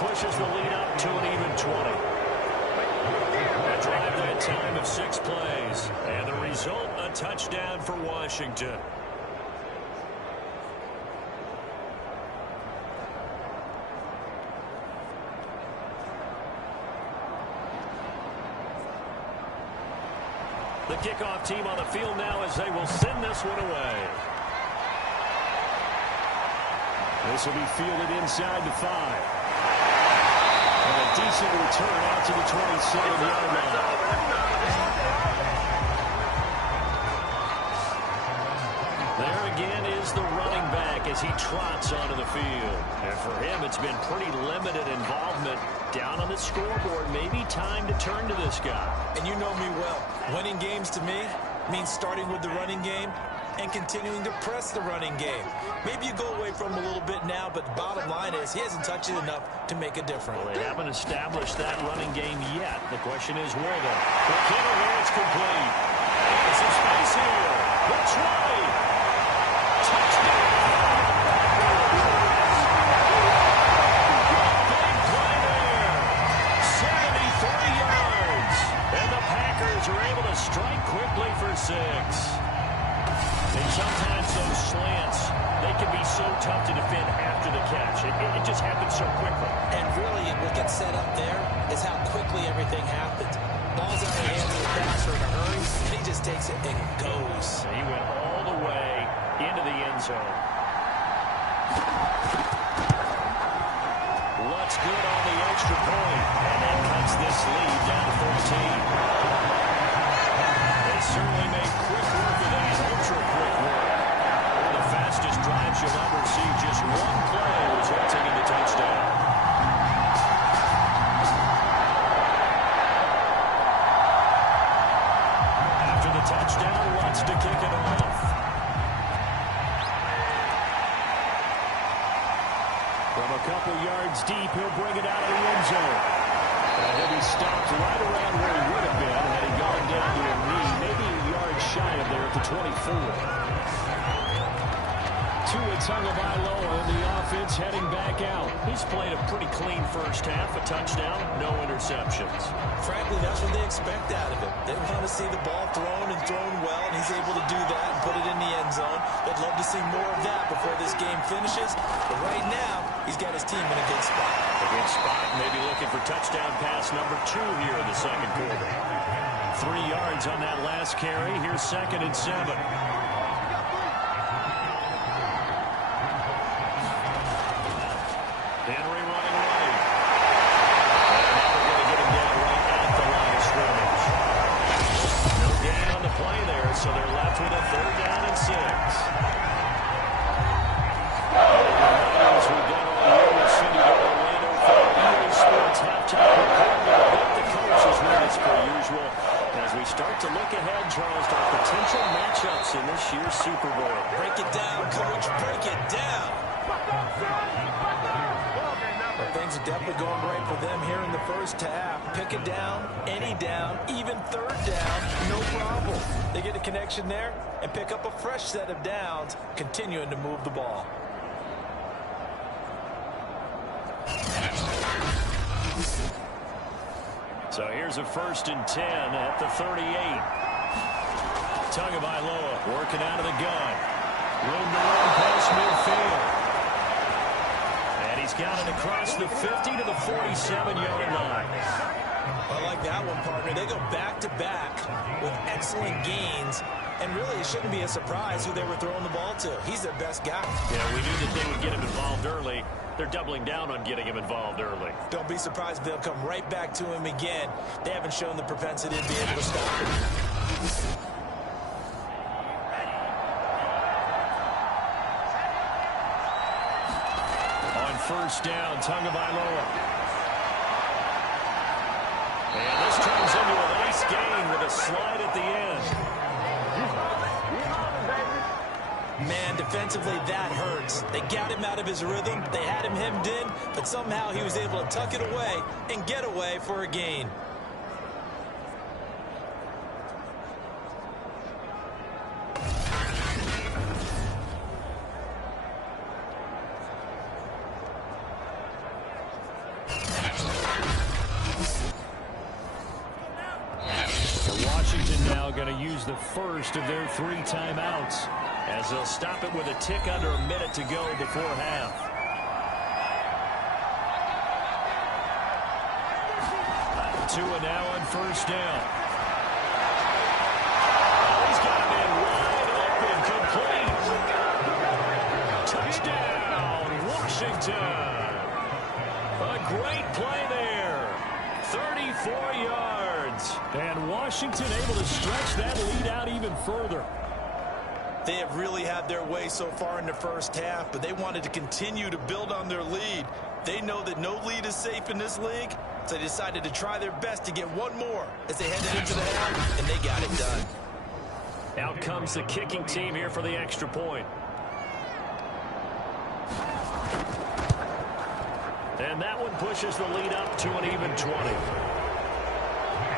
Pushes the lead up to an even 20. A drive that time of 6 plays. And the result, a touchdown for Washington. The kickoff team on the field now as they will send this one away. This will be fielded inside the 5. And a decent return out to the 27-yard line. There again is the running back as he trots onto the field. And for him, it's been pretty limited involvement down on the scoreboard. Maybe time to turn to this guy. And you know me well. Winning games to me means starting with the running game and continuing to press the running game. Maybe you go away from him a little bit now, but the bottom line is he hasn't touched it enough to make a difference. Well, they haven't established that running game yet. The question is, will they? The Kittle here, it's complete. There's some space here. Which way? Touchdown! Big play there. 73 yards. And the Packers are able to strike quickly for 6. And sometimes those slants, they can be so tough to defend after the catch. It just happens so quickly. And really, what gets set up there is how quickly everything happens. Ball's out of the hands of the passer in a hurry, and he just takes it and goes. He went all the way into the end zone. What's good on the extra point? And that cuts this lead down to 14. They certainly made quick work of that. Ultra-quick work. One of the fastest drives you'll ever see. Just one play resulting in the touchdown. After the touchdown, wants to kick it off. From a couple yards deep, he'll bring it out of the end zone. And he'll be stopped right around where he would have been had he gone down to a knee, maybe a yard shy of there at the 24. Tua Tagovailoa in the offense heading back out. He's played a pretty clean first half, a touchdown, no interceptions. Frankly, that's what they expect out of him. They want to see the ball thrown and thrown well, and he's able to do that and put it in the end zone. They'd love to see more of that before this game finishes. But right now, he's got his team in a good spot. The Good spot, maybe looking for touchdown pass number 2 here in the second quarter. 3 yards on that last carry. Here's 2nd and 7. Henry running right. They're going to get him down right at the line of scrimmage. No gain on the play there, so they're left with a 3rd down and 6. As we've done all year with Cindy Orlando for EA Sports halftime report. The coach is with us per usual as we start to look ahead, Charles, to potential matchups in this year's Super Bowl. Break it down, Coach. Break it down. Well, things are definitely going right for them here in the first half. Pick it down, any down, even 3rd down, no problem. They get a connection there and pick up a fresh set of downs, continuing to move the ball. So here's a 1st and 10 at the 38. Tagovailoa working out of the gun. Room to run past midfield. And he's got it across the 50 to the 47-yard line. I like that one, partner. They go back-to-back with excellent gains. And really, it shouldn't be a surprise who they were throwing the ball to. He's their best guy. Yeah, we knew that they would get him involved early. They're doubling down on getting him involved early. Don't be surprised if they'll come right back to him again. They haven't shown the propensity to be able to stop him. On 1st down, Tagovailoa. And this turns into a nice gain with a slide at the end. Man, defensively, that hurts. They got him out of his rhythm. They had him hemmed in, but somehow he was able to tuck it away and get away for a gain. Washington now going to use the first of their 3 timeouts as they'll stop it with a tick under a minute to go before half. Tua now on 1st down. Oh, he's got him in wide open, complete. Touchdown, Washington. A great play there. 34 yards. And Washington able to stretch that lead out even further. They have really had their way so far in the first half, but they wanted to continue to build on their lead. They know that no lead is safe in this league, so they decided to try their best to get one more as they headed into the half, and they got it done. Out comes the kicking team here for the extra point. And that one pushes the lead up to an even 20.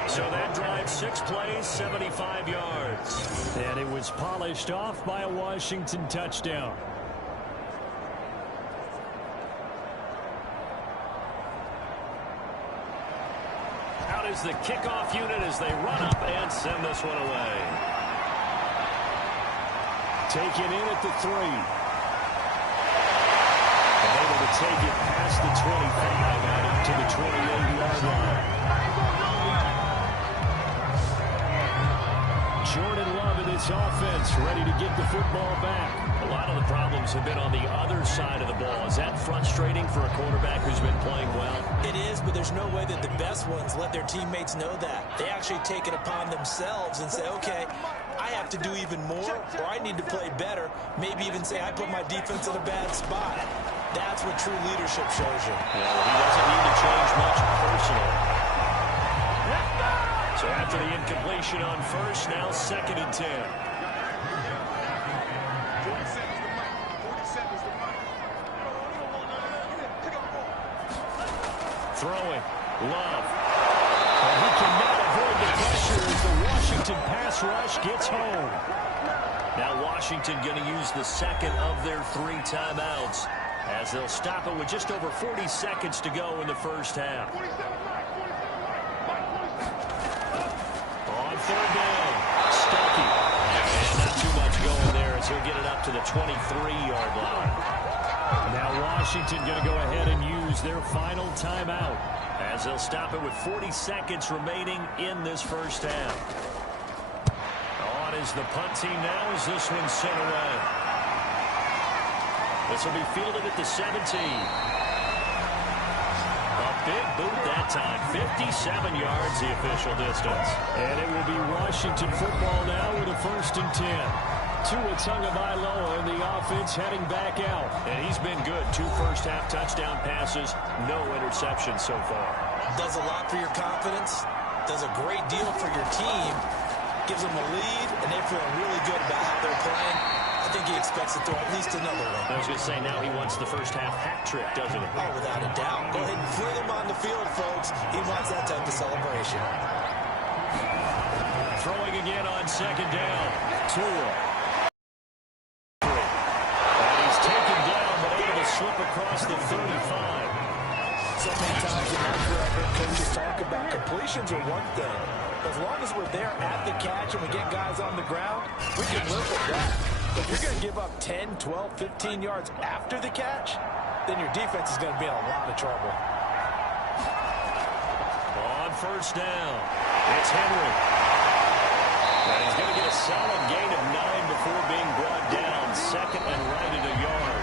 So that drive 6 plays, 75 yards. And it was polished off by a Washington touchdown. Out is the kickoff unit as they run up and send this one away. Taken in at the 3. And able to take it past the 25 and up to the 28-yard line. Jordan Love in this offense, ready to get the football back. A lot of the problems have been on the other side of the ball. Is that frustrating for a quarterback who's been playing well? It is, but there's no way that the best ones let their teammates know that. They actually take it upon themselves and say, okay, I have to do even more, or I need to play better. Maybe even say I put my defense in a bad spot. That's what true leadership shows you. Yeah, well, he doesn't need to change much personally. So after the incompletion on 1st, now 2nd and 10. Throwing. Love. And he cannot avoid the pressure as the Washington pass rush gets home. Now Washington going to use the 2nd of their 3 timeouts as they'll stop it with just over 40 seconds to go in the first half. On 3rd down, Stuckey. And not too much going there as he'll get it up to the 23-yard line. Now Washington going to go ahead and use their final timeout as they'll stop it with 40 seconds remaining in this first half. On is the punt team now as this one sent away. This will be fielded at the 17. A big boot that time, 57 yards the official distance. And it will be Washington football now with a 1st and 10. Tua Tagovailoa in the offense heading back out. And he's been good. 2 first-half touchdown passes, no interceptions so far. Does a lot for your confidence, does a great deal for your team, gives them a lead, and they feel really good about how they're playing. I think he expects to throw at least another one. I was going to say, now he wants the first-half hat trick, doesn't he? Oh, without a doubt. Go ahead and fling him on the field, folks. He wants that type of celebration. Throwing again on 2nd down. Tua. Slip across the 35. So many times in my career, coaches talk about completions are one thing. As long as we're there at the catch and we get guys on the ground, we can live with that. But if you're going to give up 10, 12, 15 yards after the catch, then your defense is going to be in a lot of trouble. On 1st down, it's Henry. And he's going to get a solid gain of 9 before being brought down. 2nd and right at a yard.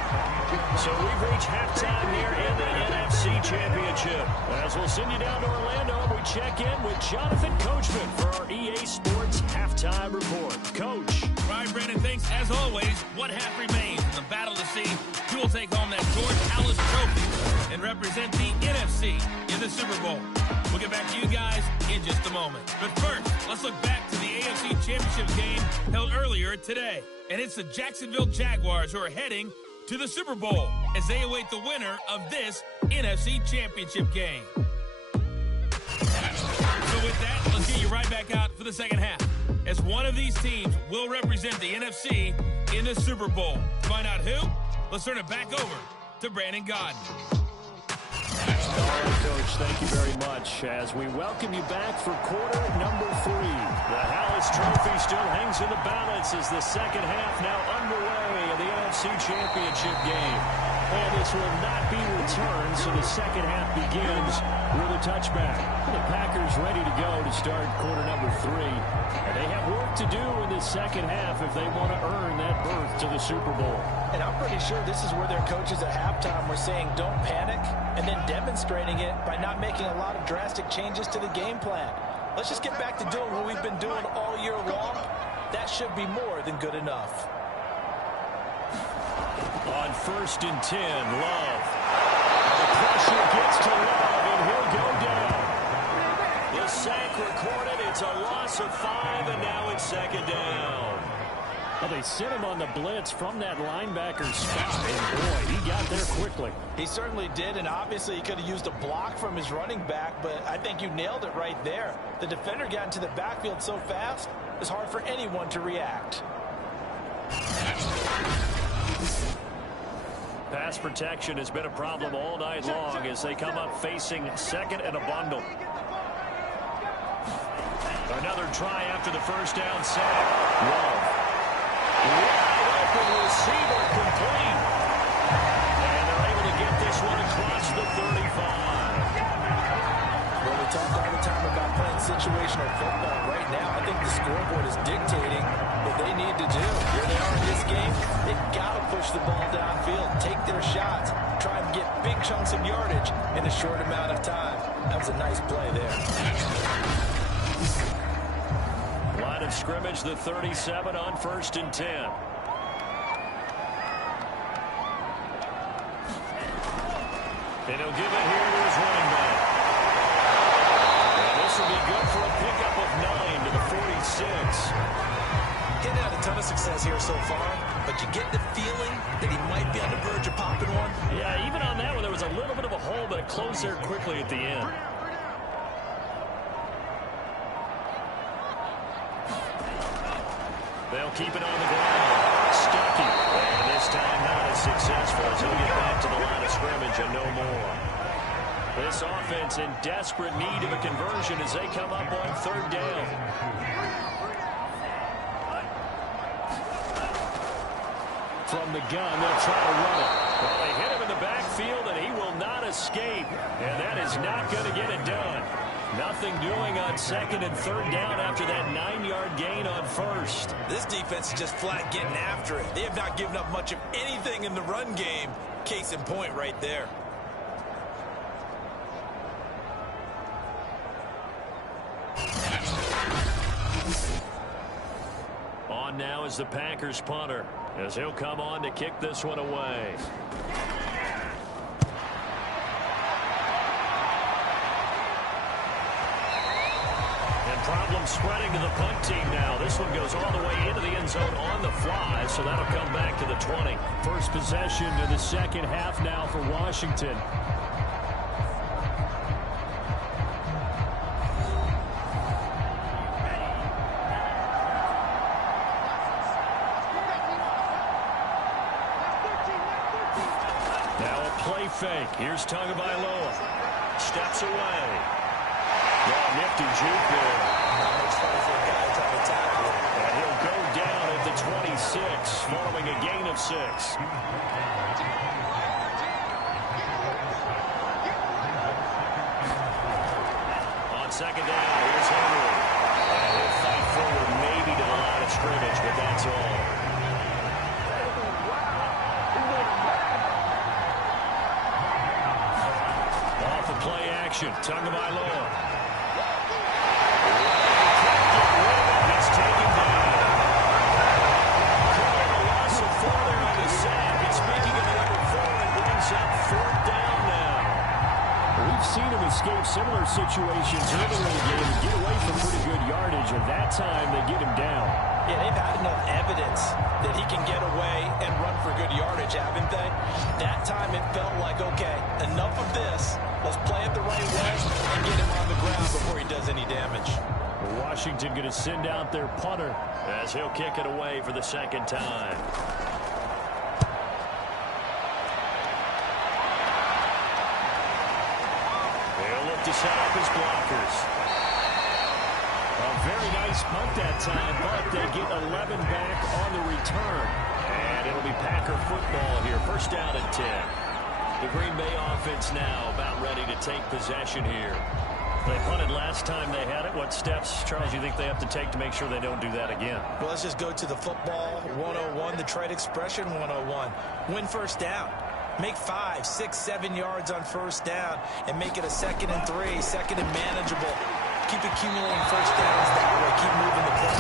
So we've reached halftime here in the NFC Championship. As we'll send you down to Orlando, we check in with Jonathan Coachman for our EA Sports Halftime Report. Coach. Right, Brandon, thanks as always. One half remains in the battle to see who will take home that George Halas Trophy and represent the NFC in the Super Bowl. We'll get back to you guys in just a moment. But first, let's look back to the AFC Championship game held earlier today. And it's the Jacksonville Jaguars who are heading to the Super Bowl as they await the winner of this NFC Championship game. So with that, let's get you right back out for the second half, as one of these teams will represent the NFC in the Super Bowl. To find out who, let's turn it back over to Brandon Gaudin. All right, Coach, thank you very much as we welcome you back for quarter number 3. The Halas Trophy still hangs in the balance as the second half now underway of the NFC Championship game. And this will not be returned, so the second half begins with a touchback. The Packers ready to go to start quarter number 3. And they have work to do in the second half if they want to earn that berth to the Super Bowl. And I'm pretty sure this is where their coaches at halftime were saying don't panic, and then demonstrating it by not making a lot of drastic changes to the game plan. Let's just get back to doing what we've been doing all year long. That should be more than good enough. On 1st and 10, Love. The pressure gets to Love, and he'll go down. The sack recorded. It's a loss of 5, and now it's 2nd down. Well, they sent him on the blitz from that linebacker spot, and boy, he got there quickly. He certainly did, and obviously he could have used a block from his running back, but I think you nailed it right there. The defender got into the backfield so fast, it's hard for anyone to react. Pass protection has been a problem all night long as they come up facing 2nd and a bundle. Another try after the 1st down sack. Love. Wide open receiver complete. And they're able to get this one across the 35. Well, we talk all the time about playing situational football. Right now, I think the scoreboard is dictating what they need to do. Here they are in this game. They've got to push the ball downfield, take their shots, try and get big chunks of yardage in a short amount of time. That was a nice play there. Line of scrimmage, the 37 on 1st and 10. And he'll give it here to his running back. And this will be good for a pickup of 9 to the 46. He's had a ton of success here so far, but you get the feeling that he might be on the verge of popping one. Yeah, even on that one, there was a little bit of a hole, but it closed there quickly at the end. They'll keep it on the ground. Stuckey. And this time not as successful as he'll get back to the line of scrimmage and no more. This offense in desperate need of a conversion as they come up on 3rd down. From the gun, they'll try to run it. Well, they hit him in the backfield, and he will not escape. And that is not going to get it done. Nothing doing on second and third down after that 9-yard gain on first. This defense is just flat getting after it. They have not given up much of anything in the run game. Case in point right there. On now is the Packers punter, as he'll come on to kick this one away. And problem spreading to the punt team now. This one goes all the way into the end zone on the fly, so that'll come back to the 20. First possession to the second half now for Washington. Fake. Here's Tagovailoa. Steps away. Yeah, nifty juke there. Not much fun for a guy trying to tackle. And he'll go down at the 26, following a gain of 6. On second down, here's Henry. And he'll fight forward maybe to the line of scrimmage, but that's all. Play action. Tagovailoa. He's taken down. Calling a loss of 4 there on the sack. And speaking of number 4, it brings up 4th down now. We've seen him escape similar situations earlier in the game and get away from pretty good yardage, and that time they get him down. Yeah, they've had enough evidence that he can get away and run for good yardage, haven't they? That time it felt like, okay, enough of this. Let's play it the right way and get him on the ground before he does any damage. Washington going to send out their punter as he'll kick it away for the second time. He'll look to set up his blockers. A very nice punt that time, but they get 11 back on the return. And it'll be Packer football here. First down and 10. The Green Bay offense now about ready to take possession here. They punted last time they had it. What steps, Charles, you think they have to take to make sure they don't do that again? Well, let's just go to the football 101, the trade expression 101. Win first down. Make 5, 6, 7 yards on first down and make it a 2nd and 3, second and manageable. Keep accumulating first downs that way. Keep moving the ball.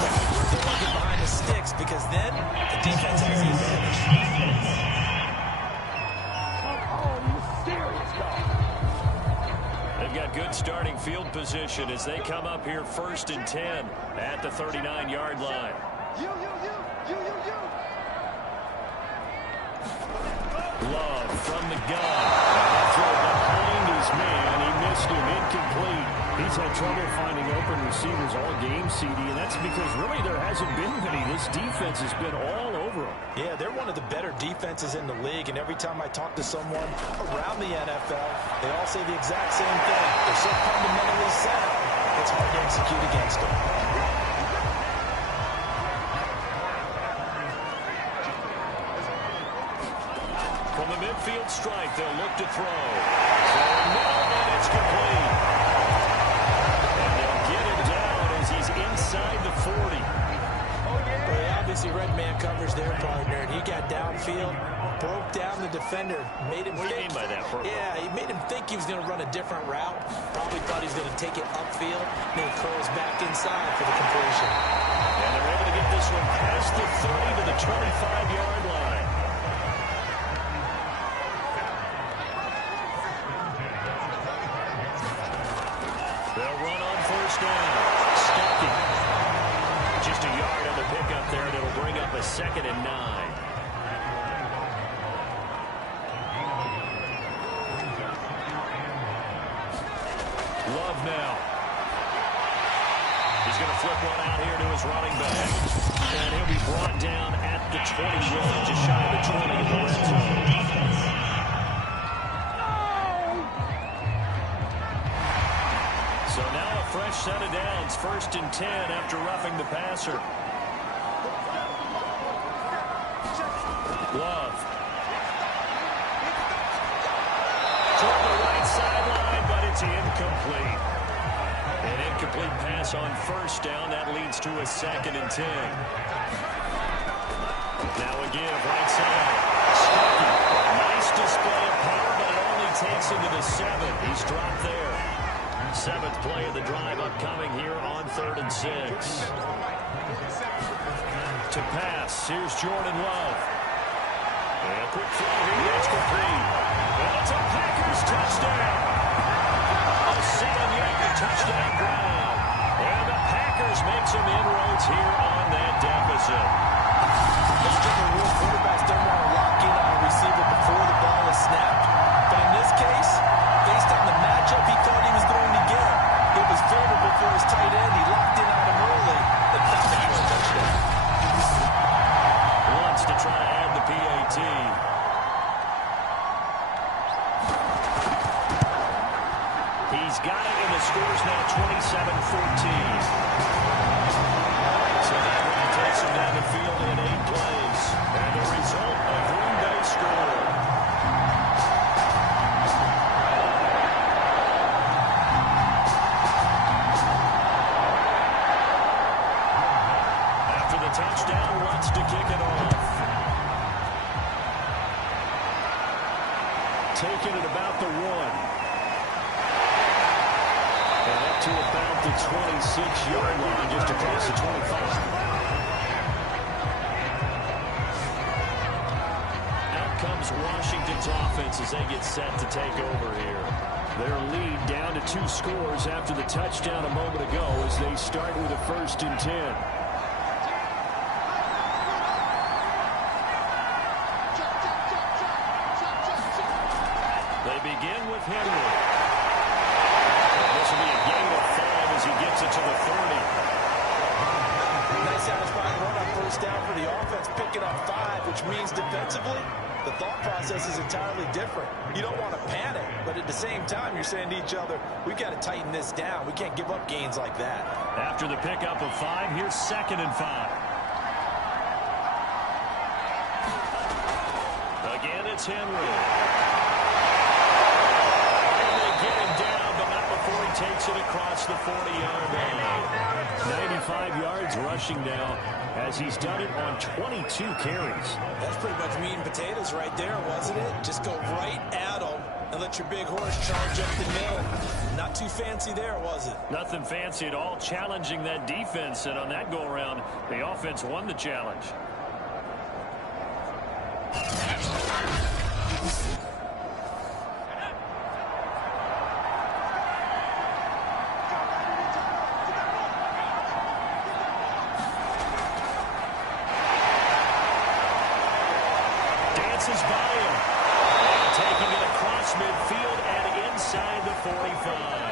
Don't want to get behind the sticks because then the defense has the advantage. They've got good starting field position as they come up here 1st and 10 at the 39-yard line. Love from the gun. Throw behind his man. He missed him. Incomplete. He's had trouble finding open receivers all game, CD, and that's because really there hasn't been many. This defense has been all over them. Yeah, they're one of the better defenses in the league, and every time I talk to someone around the NFL, they all say the exact same thing. They're so fundamentally sound, it's hard to execute against them. From the midfield strike, they'll look to throw. And it's complete. And they'll get him down as he's inside the 40. Well, he obviously read man coverage there, partner, and he got downfield, broke down the defender, made him What do you think. mean by that, Purple? Yeah, he made him think he was going to run a different route. Probably thought he was going to take it upfield, then he curls back inside for the completion. And they're able to get this one past the 30 to the 25-yard line. They'll run on first down. Stucky. Just a yard on the pickup there, and it'll bring up a 2nd and 9. Love now. He's going to flip one out here to his running back. And he'll be brought down at the 21, just shy of the 20 in the red zone. So now a fresh set of downs, 1st and 10 after roughing the passer. Love. It's incomplete. An incomplete pass on first down. That leads to a 2nd and 10. Now a give right side. Nice display of power, but it only takes him to the 7. He's dropped there. 7th play of the drive upcoming here on 3rd and 6. To pass, here's Jordan Love. And a quick throw here, that's complete. And it's a Packers touchdown. A 7-yard touchdown ground. And the Packers make some inroads here on that deficit. This general rule, quarterbacks don't want to lock in on a receiver before the ball is snapped. But in this case, based on the matchup he thought he was going to get, it was favorable for his tight end. He locked in on him early and found him for a touchdown. Wants to try to add the PAT. He's got it, and the score's now 27-14. So that one takes him down the field in 8 plays. And the result, a Green Bay score. After the touchdown, wants to kick it off. Taking it about the 1. And up to about the 26-yard line, just across the 25. Out comes Washington's offense as they get set to take over here. Their lead down to 2 scores after the touchdown a moment ago as they start with a 1st and 10. They begin with Henry. This will be a gain of 5 as he gets it to the 30. Nice satisfying run on first down for the offense, picking up 5, which means defensively, the thought process is entirely different. You don't want to panic, but at the same time, you're saying to each other, we've got to tighten this down. We can't give up gains like that. After the pickup of 5, here's 2nd and 5. Again, it's Henry. Takes it across the 40-yard line. 95 yards rushing now as he's done it on 22 carries. That's pretty much meat and potatoes right there, wasn't it? Just go right at them and let your big horse charge up the middle. Not too fancy there, was it? Nothing fancy at all, challenging that defense. And on that go-around, the offense won the challenge. Dances by him. And taking it across midfield and inside the 45.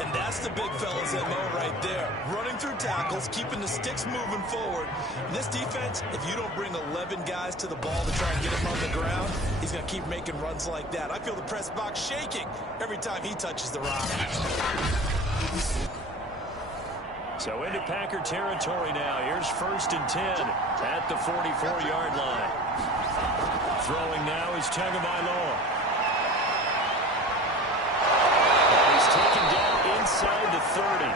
And that's the big fella's MO right there. Running through tackles, keeping the sticks moving forward. This defense, if you don't bring 11 guys to the ball to try and get him on the ground, he's going to keep making runs like that. I feel the press box shaking every time he touches the rock. So into Packer territory now. Here's 1st and 10 at the 44-yard line. Throwing now is Tagovailoa. He's taken down inside the 30.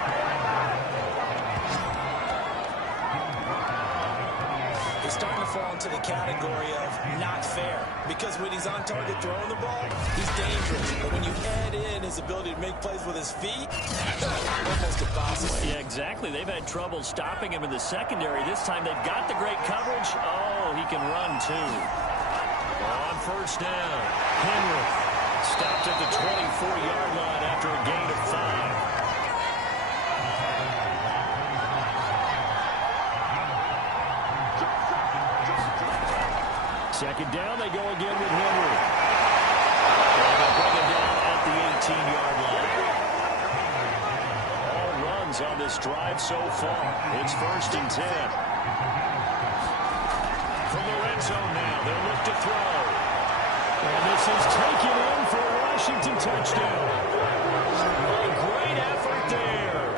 He's starting to fall into the category of not fair. Because when he's on target throwing the ball, he's dangerous. But when you add in his ability to make plays with his feet, almost impossible. Yeah, exactly. They've had trouble stopping him in the secondary. This time they've got the great coverage. Oh, he can run too. On 1st down, Henry stopped at the 24-yard line after a gain of 5. Second down, they go again with Henry. And they bring him down at the 18-yard line. All runs on this drive so far. It's 1st and 10. From the red zone now, they'll look to throw. And this is taken in for a Washington touchdown. A great effort there.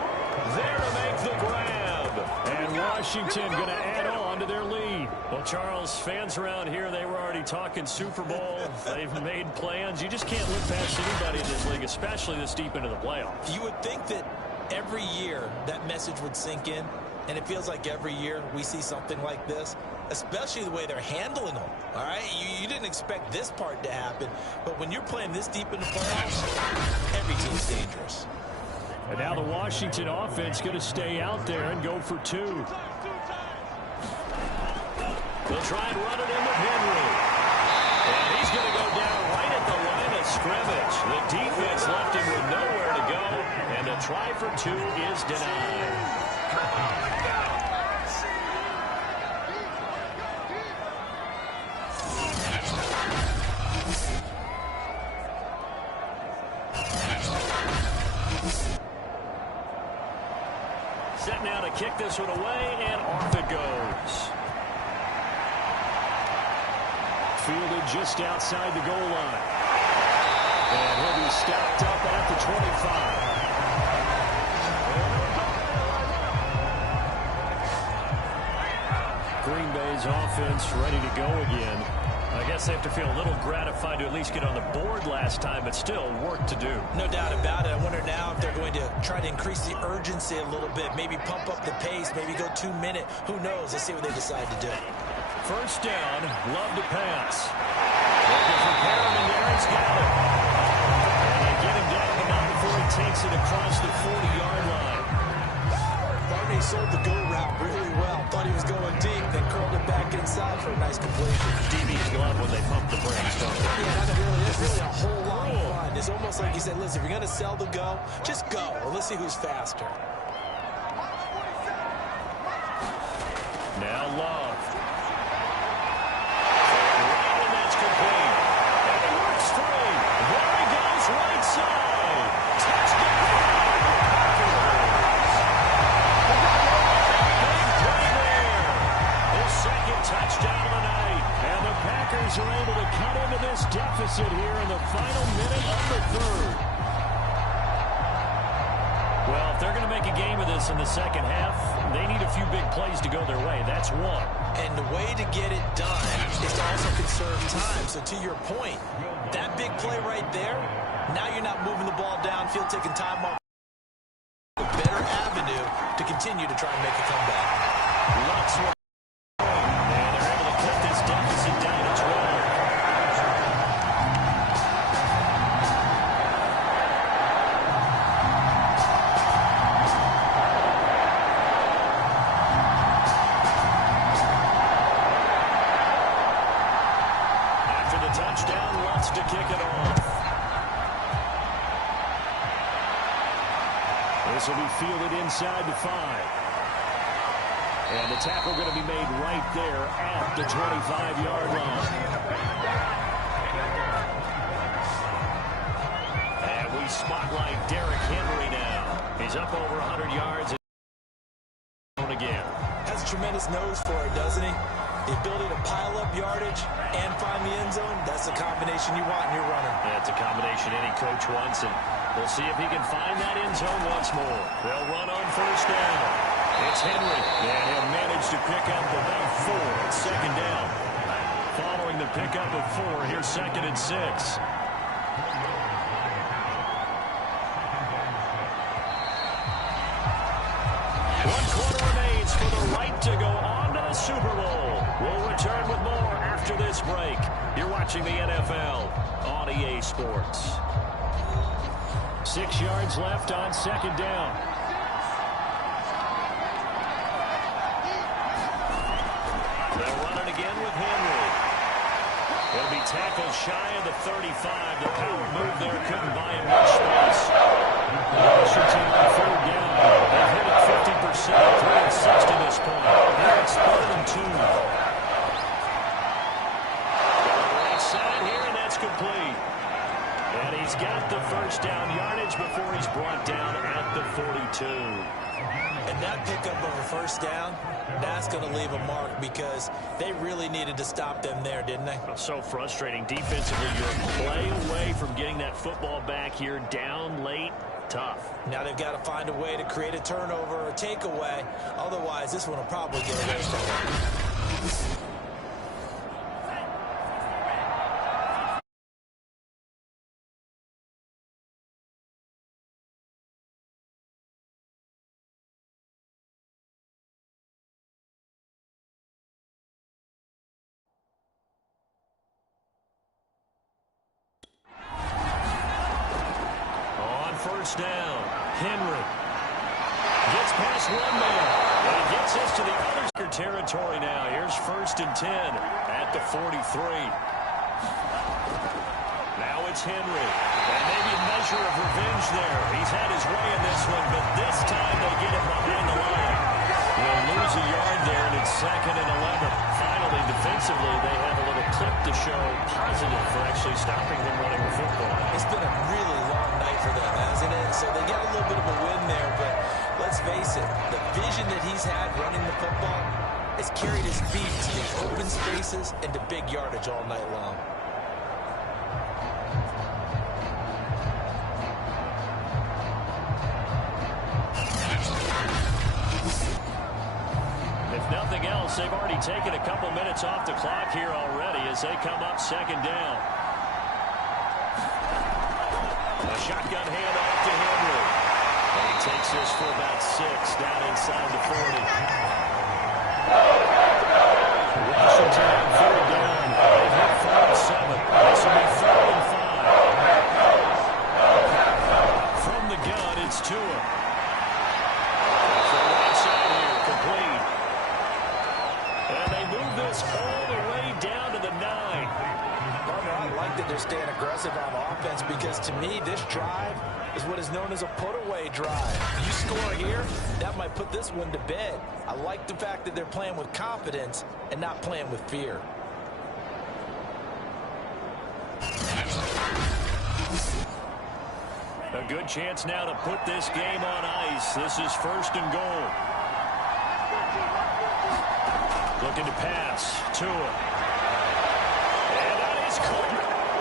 There to make the grab. And Washington going to add on to their lead. Well, Charles, fans around here, they were already talking Super Bowl. They've made plans. You just can't look past anybody in this league, especially this deep into the playoffs. You would think that every year that message would sink in, and it feels like every year we see something like this, especially the way they're handling them. All right, you didn't expect this part to happen, but when you're playing this deep in the playoffs, every team's dangerous. And now the Washington offense going to stay out there and go for two. They'll try and run it in with Henry. And he's going to go down right at the line of scrimmage. The defense left him with nowhere to go. And a try for two is denied. Set now to kick this one away, and off it goes. Fielded just outside the goal line. And he'll be stopped up at the 25. Green Bay's offense ready to go again. I guess they have to feel a little gratified to at least get on the board last time, but still work to do. No doubt about it. I wonder now if they're going to try to increase the urgency a little bit, maybe pump up the pace, maybe go 2 minute. Who knows? Let's see what they decide to do. First down, Love to pass. Looking for Perriman there, he's got it. And they get him down, but not before he takes it across the 40-yard line. Barney sold the go route really well. Thought he was going deep, then curled it back inside for a nice completion. DBs love when they pump the brakes, don't they? Yeah, that's really a whole lot of fun. It's almost like he said, listen, if you're going to sell the go, just go. Well, let's see who's faster. Now Love. Are able to cut into this deficit here in the final minute of the third. Well, if they're going to make a game of this in the second half, they need a few big plays to go their way. That's one. And the way to get it done is to also conserve time. So to your point, that big play right there, now you're not moving the ball downfield, taking time off. A better avenue to continue to try and make a comeback. Lots more. To kick it off. This will be fielded inside the 5. And the tackle going to be made right there at the 25-yard line. And we spotlight Derrick Henry now. He's up over 100 yards again. Has a tremendous nose for it, doesn't he? The ability to pile up yardage and find the end zone, that's the combination you want in your runner. That's a combination any coach wants, and we'll see if he can find that end zone once more. They'll run on first down. It's Henry, and he'll manage to pick up about 4. It's second down. Following the pickup of 4, here's 2nd and 6. 1 quarter remains for the right to go on to the Super Bowl. We'll return with more after this break. You're watching the NFL on EA Sports. 6 yards left on second down. They'll run it again with Henry. He'll be tackled shy of the 35. The power move there couldn't buy him much space. Washington on third down. They've hit it 50%, 3 and 6 to this point. Now it's 3rd and 2. Here, and that's complete. And he's got the first down yardage before he's brought down at the 42. And that pickup of a first down, that's going to leave a mark because they really needed to stop them there, didn't they? So frustrating. Defensively, you're a play away from getting that football back here down late. Tough. Now they've got to find a way to create a turnover or takeaway. Otherwise, this one will probably get away from them. first down. Henry gets past one man, and he gets us to the other territory now. Here's 1st and 10 at the 43. Now it's Henry. And maybe a measure of revenge there. He's had his way in this one, but this time they get him behind the line. They'll lose a yard there, and it's 2nd and 11. Finally, defensively, they have a little clip to show positive for actually stopping them running the football. It's been a really long night for them, hasn't it? So they got a little bit of a win there, but let's face it, the vision that he's had running the football has carried his feet to the open spaces and to big yardage all night long. If nothing else, they've already taken a couple minutes off the clock here already as they come up 2nd down. A shotgun handoff to Henry. And he takes this for about 6 down inside the 40. Washington on 3rd down. They've hit 4-7. This will be 3rd and 5. From the gun, it's Tua. From the right side here, complete. And they move this all the way down to the 9. I like that they're staying aggressive on offense because, to me, this drive is what is known as a put-away drive. You score here, that might put this one to bed. I like the fact that they're playing with confidence and not playing with fear. A good chance now to put this game on ice. This is 1st and goal. Looking to pass. Tua. And that is caught.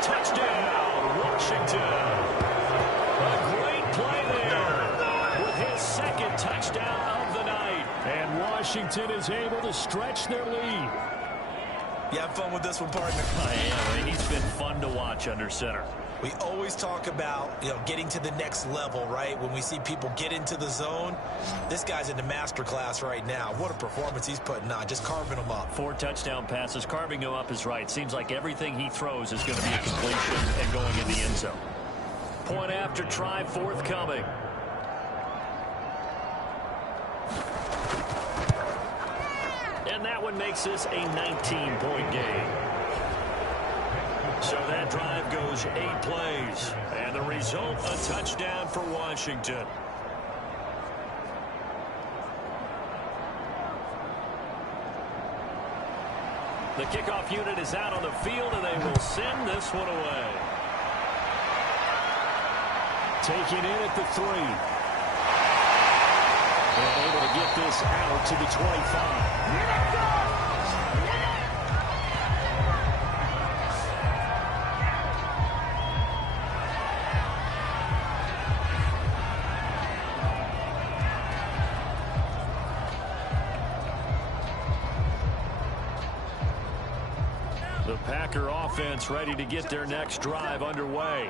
Touchdown, Washington. A great play there with his 2nd touchdown of the night. And Washington is able to stretch their lead. You have fun with this one, partner? I am. He's been fun to watch under center. We always talk about, getting to the next level, right? When we see people get into the zone, this guy's in the master class right now. What a performance he's putting on, just carving them up. 4 touchdown passes. Carving him up is right. Seems like everything he throws is going to be a completion and going in the end zone. Point after try forthcoming. And that one makes this a 19-point game. So that drive goes 8 plays. And the result, a touchdown for Washington. The kickoff unit is out on the field, and they will send this one away. Taking in at the 3. And able to get this out to the 25. The Packer offense ready to get their next drive underway.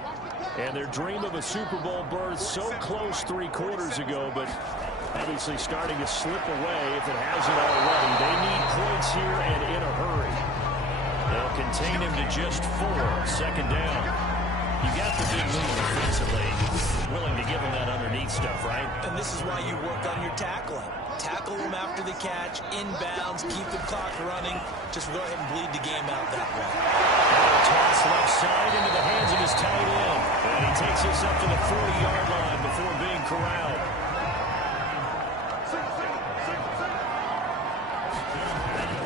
And their dream of a Super Bowl berth so close 3 quarters ago, but obviously starting to slip away if it hasn't already. They need points here and in a hurry. They'll contain him to just 4. 2nd down. You got the big lead defensively. Willing to give him that underneath stuff, right? And this is why you work on your tackling. Tackle him after the catch, inbounds, keep the clock running. Just go ahead and bleed the game out that way. Toss left side into the hands of his tight end. And he takes this up to the 40-yard line before being corralled.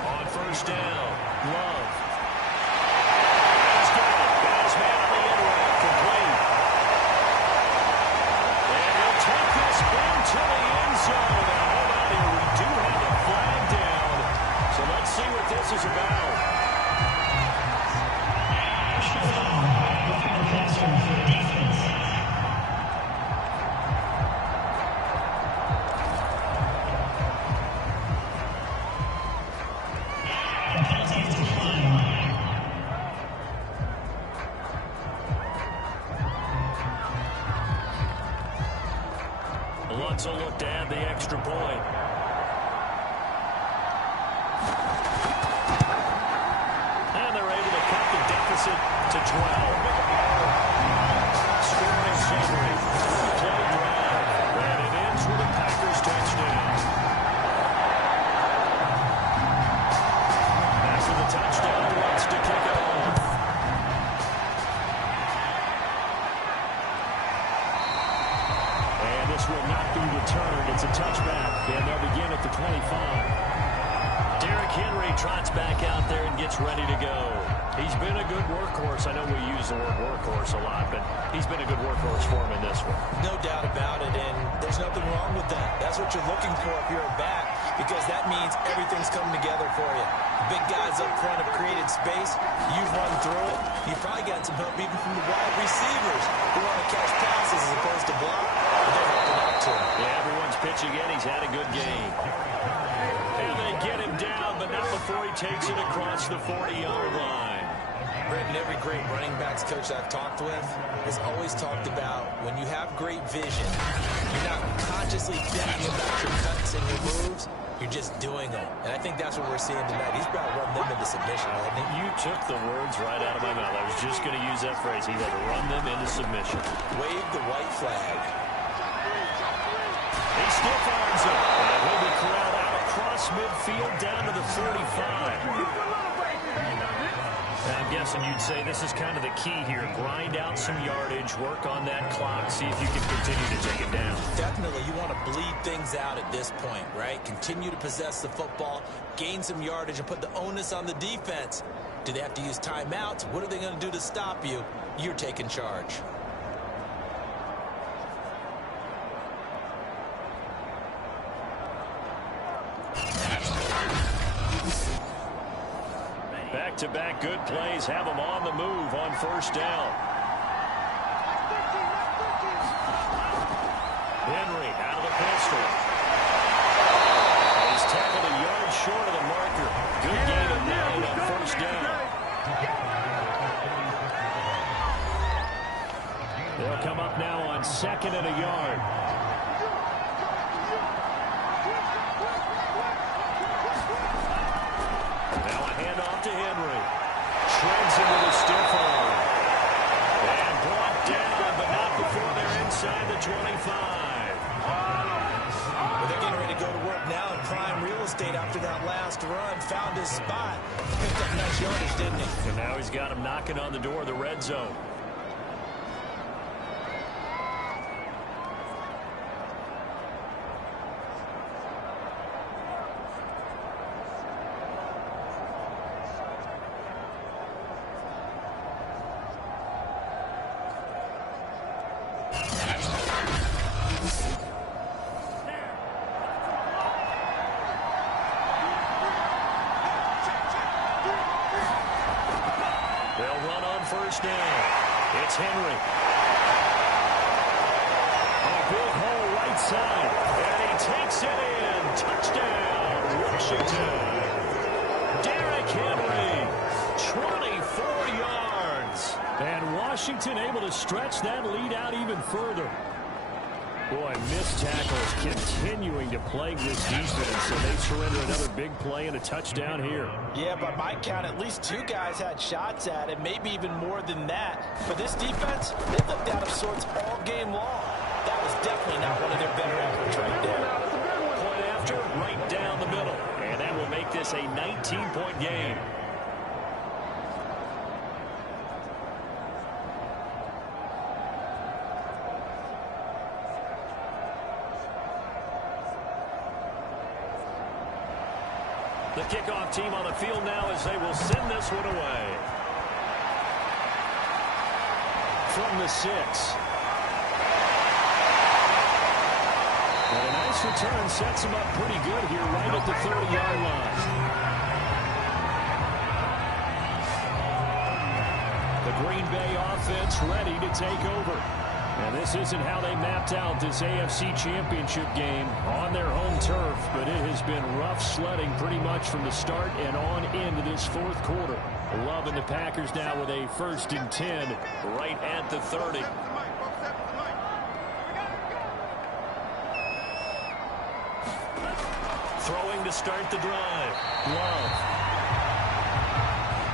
On 1st down, Love. He's got it. Got his man on the end route. Complete. And he'll take this into the end zone. Now, hold on here. We do have a flag down. So let's see what this is about. Lutz will look to add the extra point. And they're able to cut the deficit to 12. Scoring summary. Play this will not be returned. It's a touchback, and they'll begin at the 25. Derrick Henry trots back out there and gets ready to go. He's been a good workhorse. I know we use the word workhorse a lot, but he's been a good workhorse for him in this one. No doubt about it, and there's nothing wrong with that. That's what you're looking for if you're a back, because that means everything's coming together for you. Big guys up front have created space. You've run through it. You've probably gotten some help even from the wide receivers who want to catch passes as opposed to block. They're helping out too. Yeah, everyone's pitching in. He's had a good game. And they get him down, but not before he takes it across the 40-yard line. Brendan, every great running backs coach I've talked with has always talked about when you have great vision, you're not consciously thinking about your cuts and your moves, you're just doing them. And I think that's what we're seeing tonight. He's about to run them into submission, hasn't he? You took the words right out of my mouth. I was just going to use that phrase. He had to run them into submission. Wave the white flag. He stiff arms it. And he'll be corralled out across midfield down to the 45. I'm guessing you'd say this is kind of the key here. Grind out some yardage, work on that clock, see if you can continue to take it down. Definitely. You want to bleed things out at this point, right? Continue to possess the football, gain some yardage, and put the onus on the defense. Do they have to use timeouts? What are they going to do to stop you? You're taking charge. Back-to-back good plays have them on the move on first down. Henry out of the pistol. He's tackled a yard short of the marker. Good gain of 9 on first down. They'll come up now on 2nd and a yard. To Henry. Shreds into the stiff arm. And brought down, but not before they're inside the 25. Well, they're getting ready to go to work now in prime real estate after that last run. Found his spot. Picked up nice yardage, didn't he? And now he's got him knocking on the door of the red zone. First down. It's Henry. A big hole right side. And he takes it in. Touchdown, Washington. Derrick Henry, 24 yards. And Washington able to stretch that lead out even further. Boy, missed tackles continuing to plague this defense, so they surrender another big play and a touchdown here. Yeah, by my count, at least 2 guys had shots at it, maybe even more than that. For this defense, they looked out of sorts all game long. That was definitely not one of their better efforts right there. Point after, right down the middle. And that will make this a 19-point game. The kickoff team on the field now as they will send this one away. From the 6. And a nice return sets them up pretty good here right at the 30-yard line. The Green Bay offense ready to take over. And this isn't how they mapped out this AFC Championship game on their home turf, but it has been rough sledding pretty much from the start and on into this 4th quarter. Loving the Packers now with a 1st and 10 right at the 30. Throwing to start the drive. Love.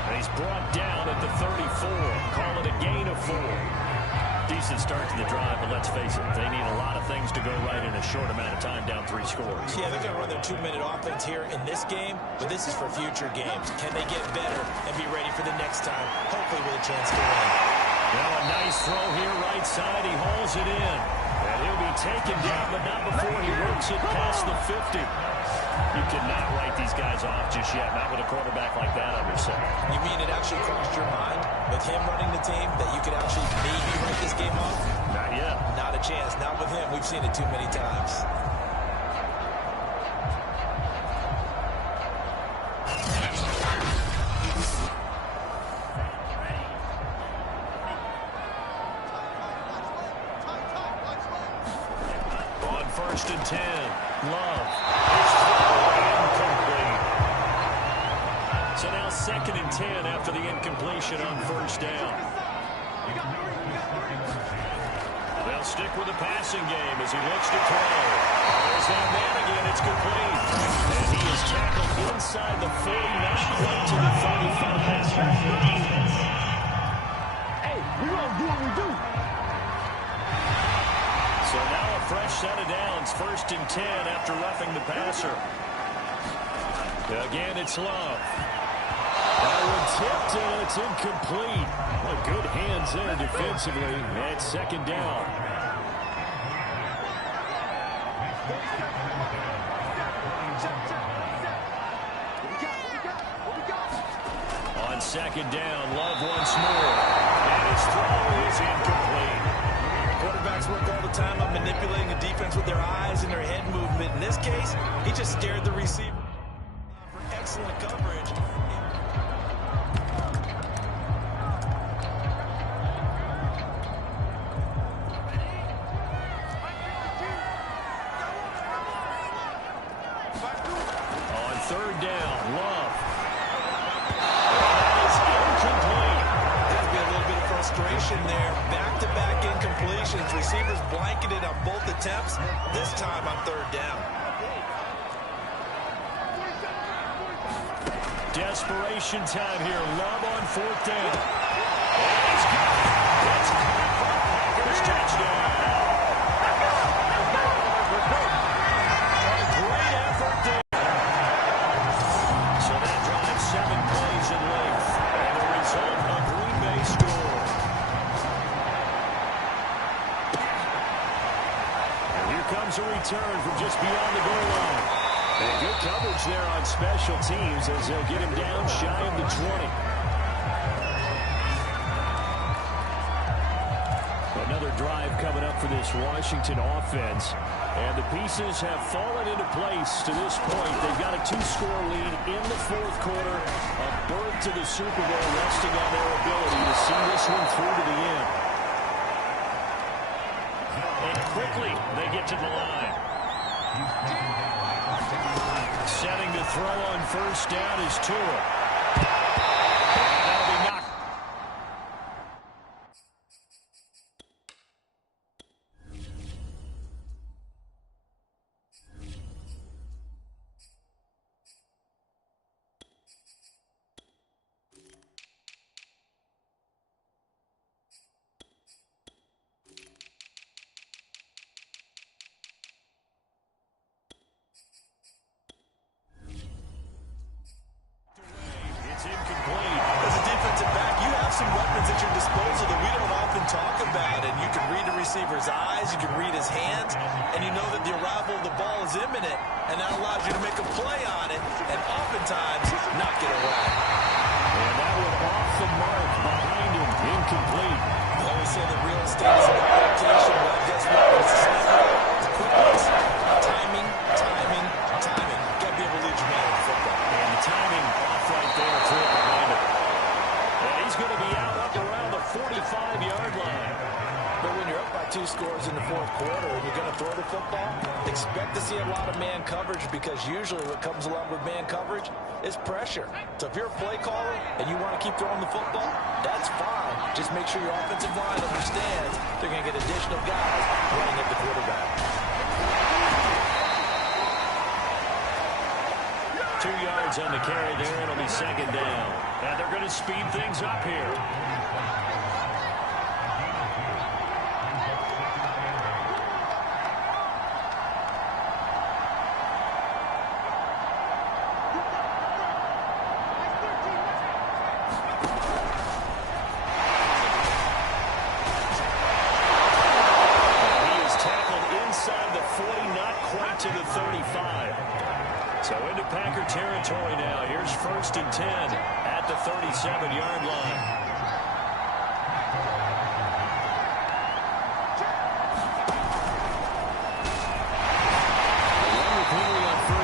And he's brought down at the 34. Call it a gain of 4. Decent start to the drive, but let's face it, they need a lot of things to go right in a short amount of time, down 3 scores. Yeah, they're going to run their 2-minute offense here in this game, but this is for future games. Can they get better and be ready for the next time, hopefully with a chance to win? Now a nice throw here right side. He hauls it in. And he'll be be taken down, but not before he works it past the 50. You cannot write these guys off just yet, not with a quarterback like that under center. You mean it actually crossed your mind with him running the team that you could actually maybe write this game off? Not yet. Not a chance. Not with him. We've seen it too many times. On 1st and 10, Love. His throw incomplete. So now 2nd and 10 after the incompletion on 1st down. They'll stick with the passing game as he looks to throw. There's that man again. It's complete. And he is tackled inside the 40, now right to the 35. Hey, we gonna do what we do. So now a fresh set of downs. 1st and 10 after roughing the passer. Again, it's Love. That one tipped and it's incomplete. Well, good hands there defensively. And 2nd down. On 2nd down, Love once more. And his throw is incomplete. Quarterbacks work all the time on manipulating the defense with their eyes and their head movement. In this case, he just scared the receiver for excellent coverage. On 3rd down, Love. That is incomplete. There's been a little bit of frustration there. Back-to-back incompletions. Receivers blanketed on both attempts. This time on 3rd down. Desperation time here. Love on 4th down. And he's got it. It's caught for a Packers touchdown. A great effort there. So that drives 7 plays in length. And the result, a Green Bay score. And here comes a return from just beyond the goal line. And good coverage there on special teams as they'll get him down shy of the 20. Another drive coming up for this Washington offense. And the pieces have fallen into place to this point. They've got a 2-score lead in the 4th quarter. A berth to the Super Bowl resting on their ability to see this one through to the end. And quickly they get to the line. Setting to throw on 1st down is Tua. That'll be knocked. It's incomplete. As a defensive back, you have some weapons at your disposal that we don't often talk about. And you can read the receiver's eyes, you can read his hands, and you know that the arrival of the ball is imminent. And that allows you to make a play on it and oftentimes knock it away. And that one off the mark behind him. Incomplete. I always say that real estate is about location. Well, guess what? It's the same thing. It's quickness, timing, timing, timing. Got to be able to lead your man in football. And the timing off right there, too, behind him. And he's going to be out up around the 45-yard line. But when you're up by 2 scores in the 4th quarter and you're going to throw the football, expect to see a lot of man coverage because usually what comes along with man coverage is pressure. So if you're a play caller and you want to keep throwing the football, that's fine. Just make sure your offensive line understands they're going to get additional guys running at the quarterback. 2 yards on the carry there. It'll be 2nd down. And they're going to speed things up here. to the 35. So into Packer territory now. Here's 1st and 10 at the 37-yard line.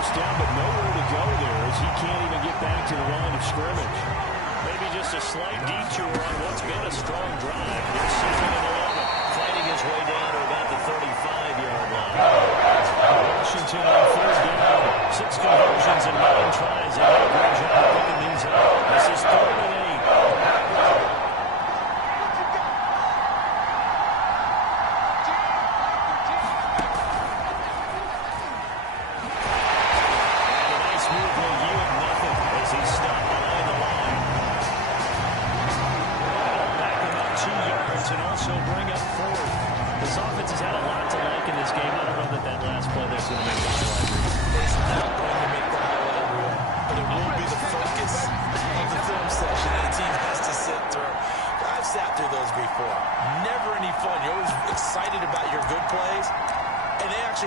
Down, but nowhere to go there as he can't even get back to the line of scrimmage. Maybe just a slight detour on what's been a strong drive. Here's 2nd and 11, fighting his way down to about the 35-yard line. Washington on 3rd down, 6 conversions and 9 tries. They did a great job of picking these up. This is 3rd and 8.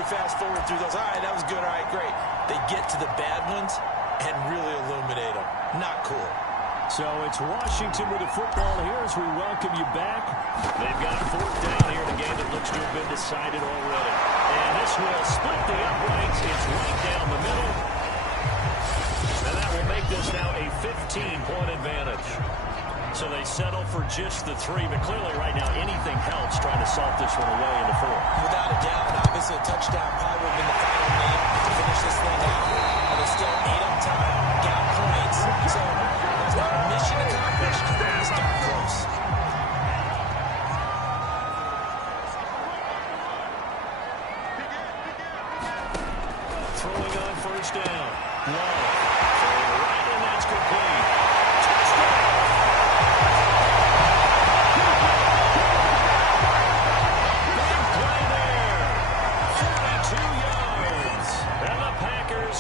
Fast forward through those. All right, that was good. All right, great. They get to the bad ones and really illuminate them. Not cool. So it's Washington with the football here as we welcome you back. They've got 4th down here in a game that looks to have been decided already. And this will split the uprights. It's right down the middle. And that will make this now a 15-point advantage. So they settle for just the 3, but clearly right now anything helps trying to salt this one away in the 4th. Without a doubt, obviously a touchdown probably would have been the final name to finish this thing out. But they still ate up time, got points. So that's not mission accomplished. It's darn close. Throwing on 1st down. Long. Right, and that's complete. Touchdown.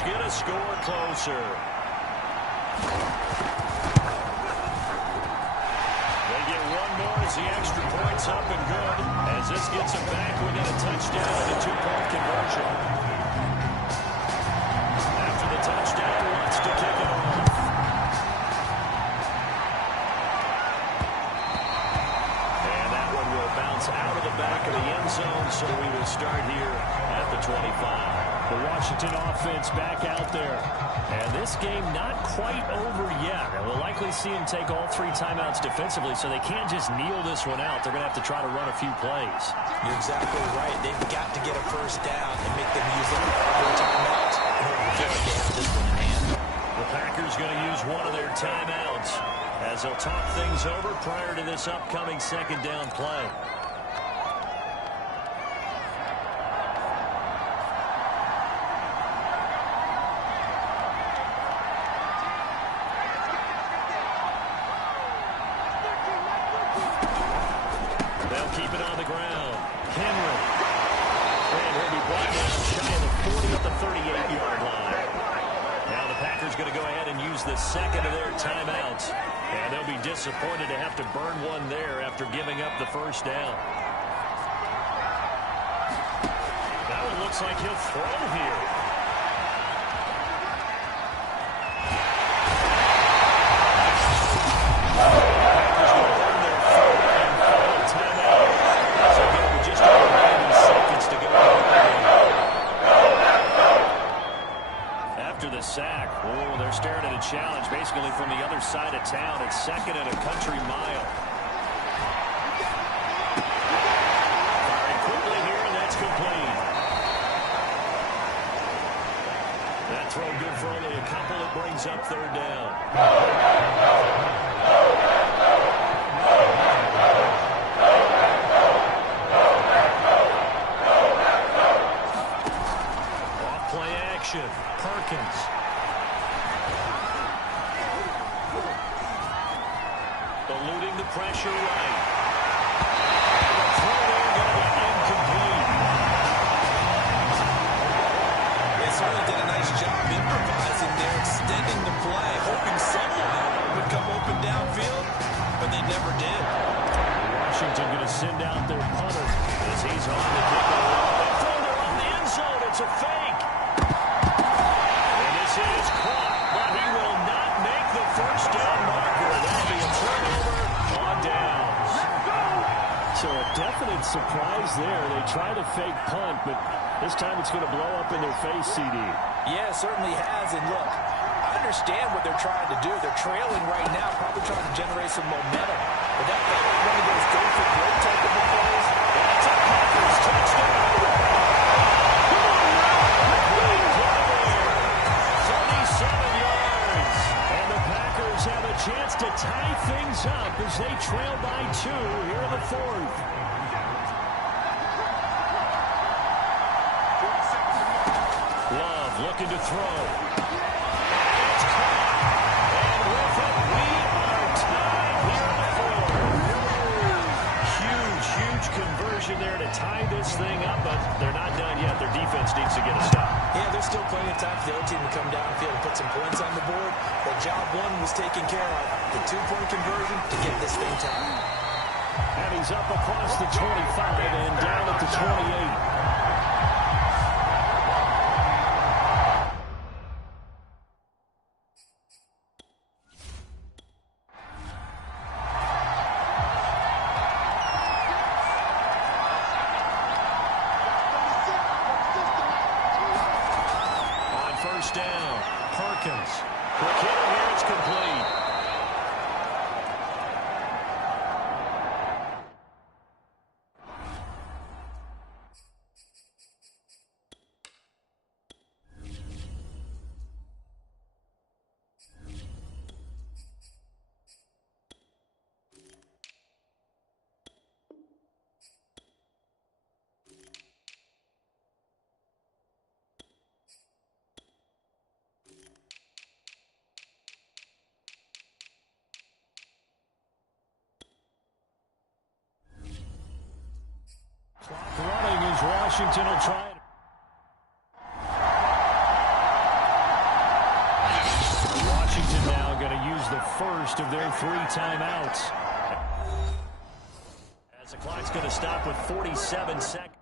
Get a score closer. They get one more as the extra point's up and good, as this gets them back within a touchdown and a 2-point conversion. After the touchdown, wants to kick it off. And that one will bounce out of the back of the end zone, so we will start here at the 25. The Washington offense back out there. And this game not quite over yet. And we'll likely see him take all 3 timeouts defensively, so they can't just kneel this one out. They're going to have to try to run a few plays. You're exactly right. They've got to get a 1st down and make them use up their timeouts in order to feel like they have this one in hand. The Packers going to use one of their timeouts as they'll talk things over prior to this upcoming 2nd down play. The 2nd of their timeouts, and they'll be disappointed to have to burn one there after giving up the 1st down. That one looks like he'll throw here. Packers going to burn their 3rd and final timeout. So again, with just over 90 seconds to go. After the sack, they're staring at a challenge basically from the other side of town. It's 2nd and a country mile. Firing quickly here, and that's complete. That throw good for only a couple. It brings up 3rd down. Off-play action. Perkins. Eluding the pressure right. The throw there going to be incomplete. They certainly did a nice job improvising there, extending the play, hoping someone would come open downfield, but they never did. Washington going to send out their punter as he's on the kick. They throw there on the end zone. It's a fake. surprise there. They try to fake punt, but this time it's going to blow up in their face, CD. Yeah, it certainly has. And look, I understand what they're trying to do. They're trailing right now, probably trying to generate some momentum. But that felt like one of those go-for-broke type of plays. That's a Packers touchdown. 37 yards. And the Packers have a chance to tie things up as they trail by 2 here in the 4th. Love looking to throw. It's caught. And with it, we are tied here in the 4th. Huge conversion there to tie this thing up, but they're not done yet. Their defense needs to get a stop. Yeah, there's still plenty of time for the other team to come downfield and put some points on the board. But job one was taken care of. The 2-point conversion to get this thing tied. And he's up across the 25 and down at the 28. Down. Perkins. Quick hitter here. It's complete. Running as Washington will try it. Washington now going to use the first of their 3 timeouts. As the clock's going to stop with 47 seconds.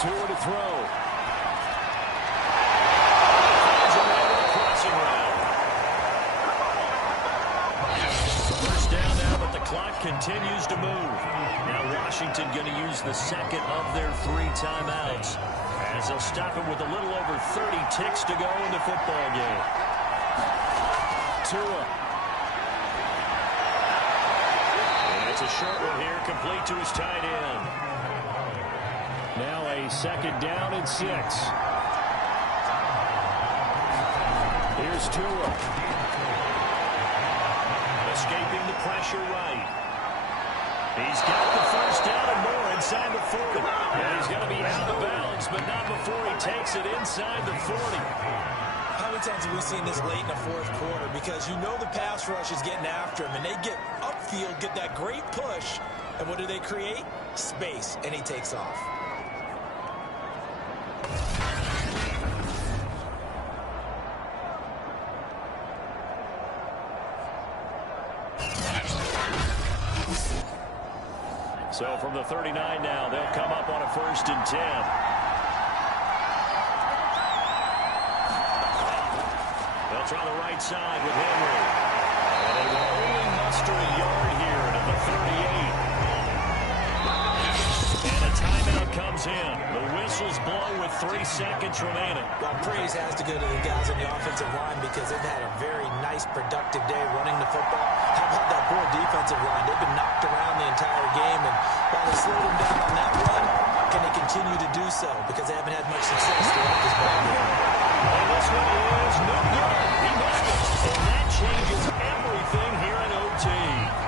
Tua to throw. First down now, but the clock continues to move. Now Washington going to use the second of their 3 timeouts, as they'll stop it with a little over 30 ticks to go in the football game. Tua. And it's a short one here, complete to his tight end. Now a second down and 6. Here's Tua. Escaping the pressure right. He's got the first down and more inside the 40. And he's going to be out of bounds, but not before he takes it inside the 40. How many times have we seen this late in the 4th quarter? Because you know the pass rush is getting after him, and they get upfield, get that great push, and what do they create? Space, and he takes off. So from the 39 now, they'll come up on a 1st and 10. They'll try the right side with Henry. And they will only muster a yard here to the 38. And a timeout comes in. The whistles blow with 3 seconds remaining. Well, praise has to go to the guys on the offensive line because they've had a very nice, productive day running the football. How about that poor defensive line? They've been knocked around the entire game, and while they slowed them down on that run, can they continue to do so? Because they haven't had much success throughout this ball game. And this one is no good. He missed it. And that changes everything here in OT.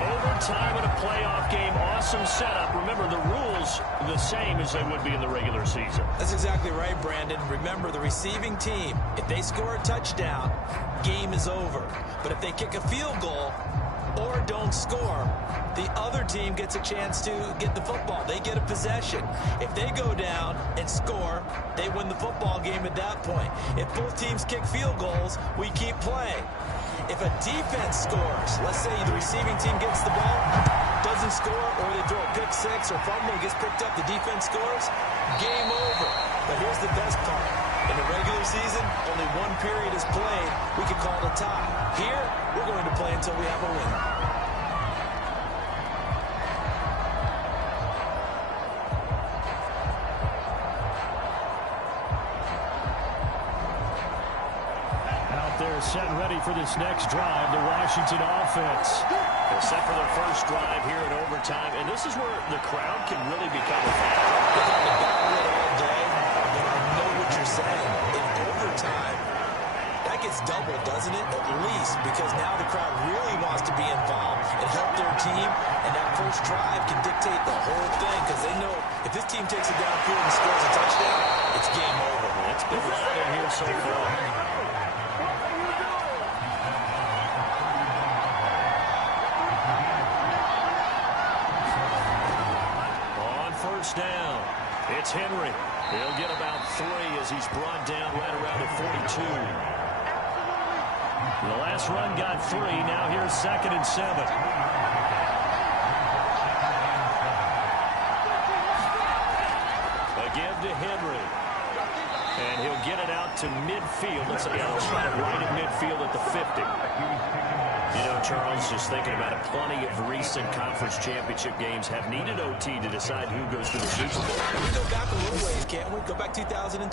Overtime in a playoff game, awesome setup. Remember, the rules are the same as they would be in the regular season. That's exactly right, Brandon. Remember, the receiving team, if they score a touchdown, game is over. But if they kick a field goal or don't score, the other team gets a chance to get the football. They get a possession. If they go down and score, they win the football game at that point. If both teams kick field goals, we keep playing. If a defense scores, let's say the receiving team gets the ball, does doesn't score, or they throw a pick six or fumble and gets picked up, the defense scores, game over. But here's the best part. In the regular season, only one period is played. We could call it a tie. Here, we're going to play until we have a winner. They're set and ready for this next drive, the Washington offense. They're set for their first drive here in overtime, and this is where the crowd can really become a factor. They're on the back foot all day, and I know what you're saying. In overtime, that gets doubled, doesn't it? At least, because now the crowd really wants to be involved and help their team, and that first drive can dictate the whole thing, because they know if this team takes it downfield and scores a touchdown, it's game over. It's been loud in here so far. Down. It's Henry. He'll get about 3 as he's brought down right around the 42. The last run got 3. Now here's 2nd and 7. Again to Henry. And he'll get it out to midfield. Let's say I'll try it right at midfield at the 50. You know, Charles, just thinking about it, plenty of recent conference championship games have needed OT to decide who goes to the Super Bowl. We go back a little ways, can't we? Go back 2012.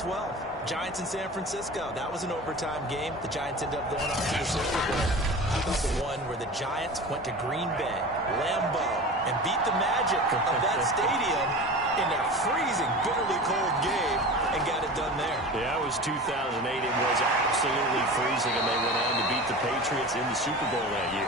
Giants in San Francisco. That was an overtime game. The Giants ended up going on to the Super Bowl. How about the one where the Giants went to Green Bay, Lambeau, and beat the magic of that stadium in that freezing, bitterly cold game and got it done there. Yeah, it was 2008. It was absolutely freezing, and they went on to beat the Patriots in the Super Bowl that year.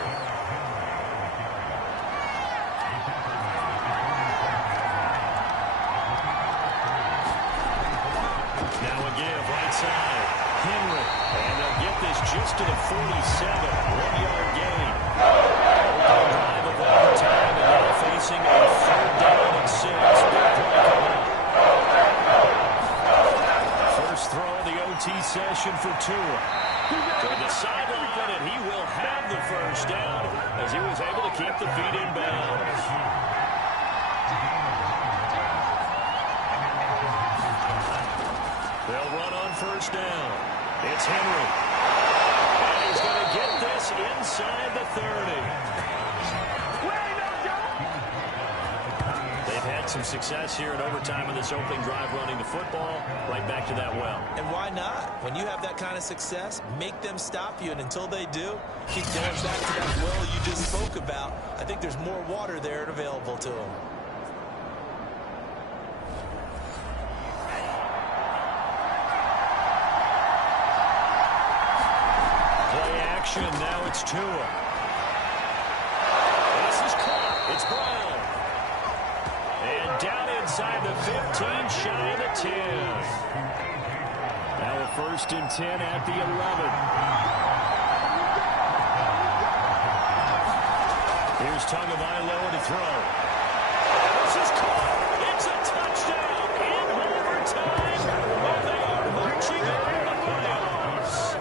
Now a give right side. Henry, and they'll get this just to the 47. 1-yard gain. Drive of overtime, and now facing a 3rd down and 6. Big play coming up. First throw of the OT session for Tua. To the sideline, and he will have the first down as he was able to keep the feet in bounds. They'll run on first down. It's Henry. And he's going to get this inside the 30. They've had some success here in overtime in this opening drive running the football. Right back to that well. And why not? When you have that kind of success, make them stop you. And until they do, keep going back to that well you just spoke about. I think there's more water there available to them. Play action. Now it's Tua. This is caught. It's Brown. And down inside the 15, shy of the 10. Now a 1st and 10 at the 11. Here's Tagovailoa to throw. This is caught. It's a touchdown in overtime. And they are marching on the playoffs.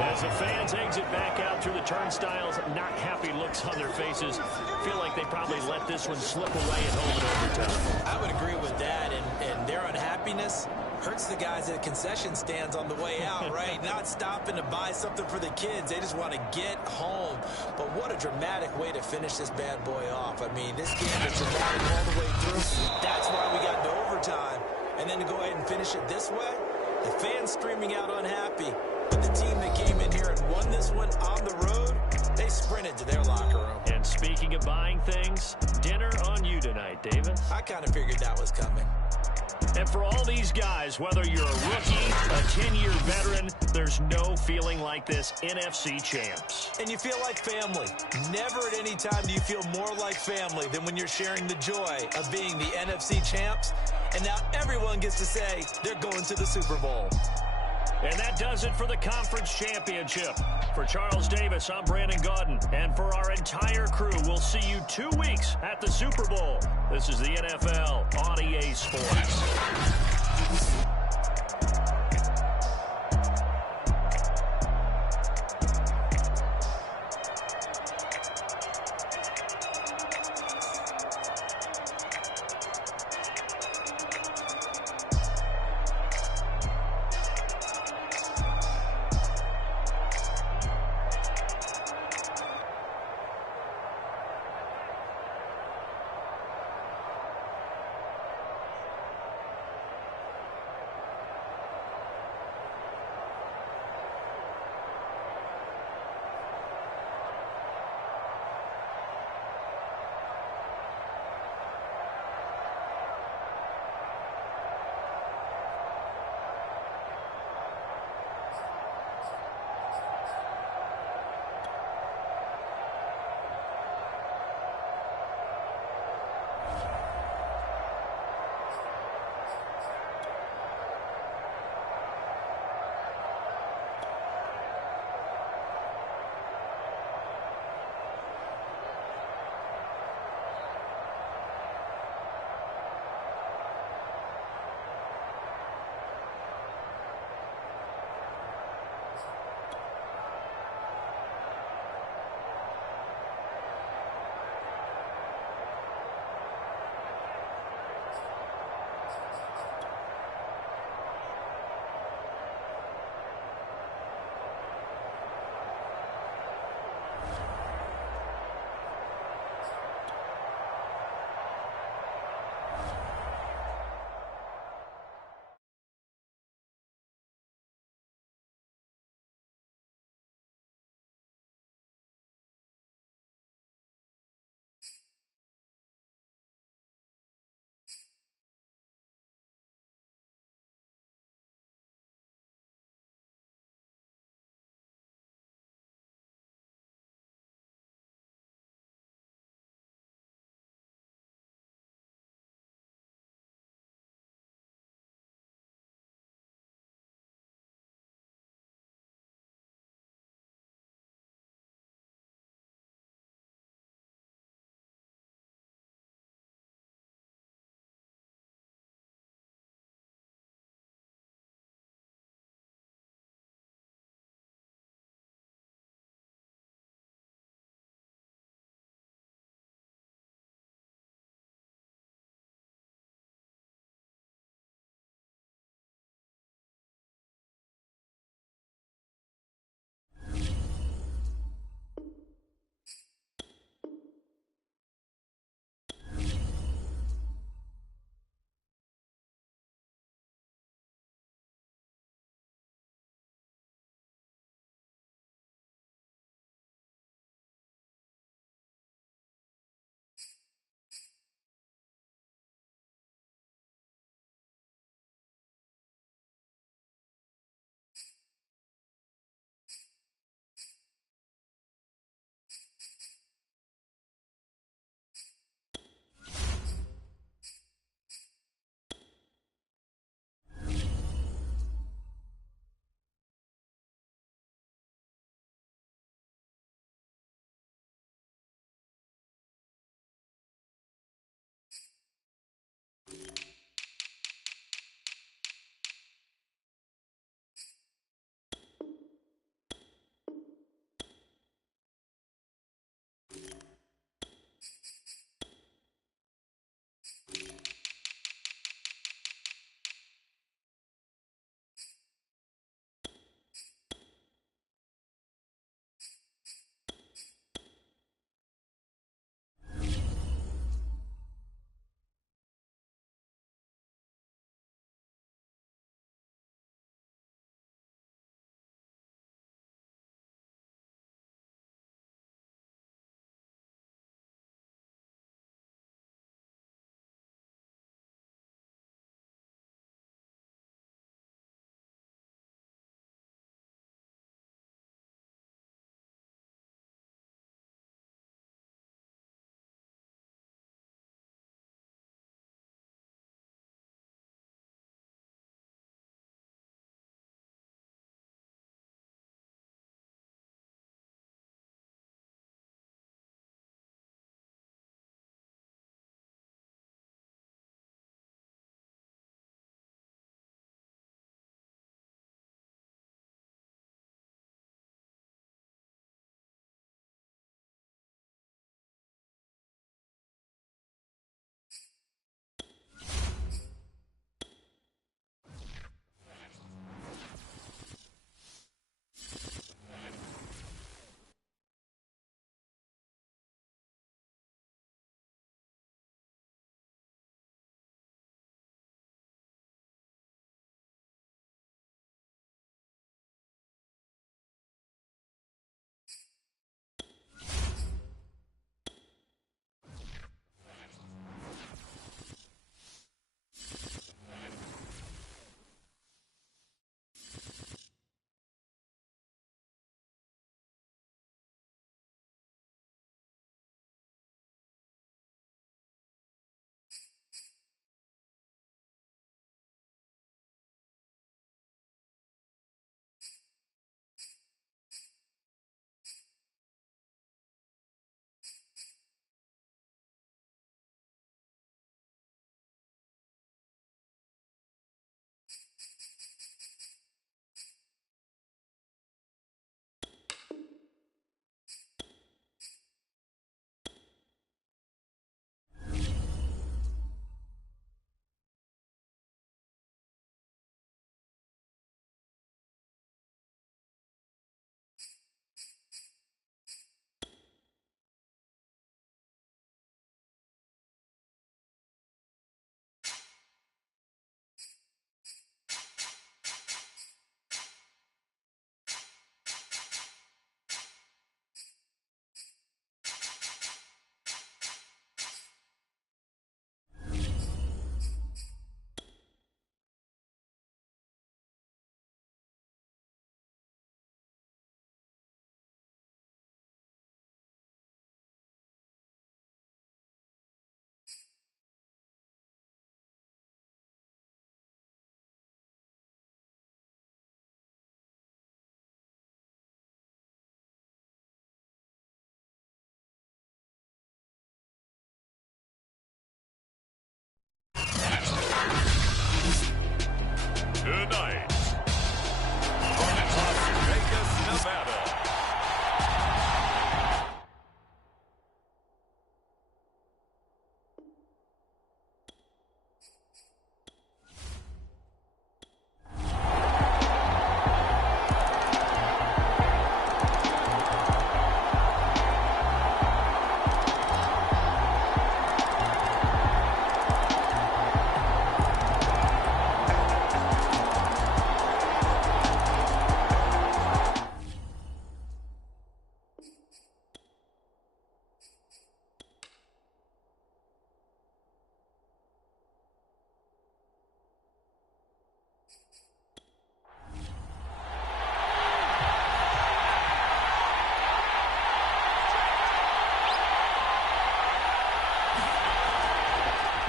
As the fans exit back out through the turnstiles, not happy looks on their faces. Feel like they probably let this one slip away at home in overtime. I would agree with that, and their unhappiness hurts the guys at concession stands on the way out, right? Not stopping to buy something for the kids. They just want to get home. But what a dramatic way to finish this bad boy off. I mean, this game is dramatic all the way through. That's why we got to overtime. And then to go ahead and finish it this way, the fans screaming out unhappy. But the team that came in here and won this one on the road, they sprinted to their locker room. And speaking of buying things, dinner on you tonight, Davis. I kind of figured that was coming. And for all these guys, whether you're a rookie, a 10-year veteran, there's no feeling like this NFC champs. And you feel like family. Never at any time do you feel more like family than when you're sharing the joy of being the NFC champs. And now everyone gets to say they're going to the Super Bowl. And that does it for the conference championship. For Charles Davis, I'm Brandon Gaudin. And for our entire crew, we'll see you 2 weeks at the Super Bowl. This is the NFL on EA Sports.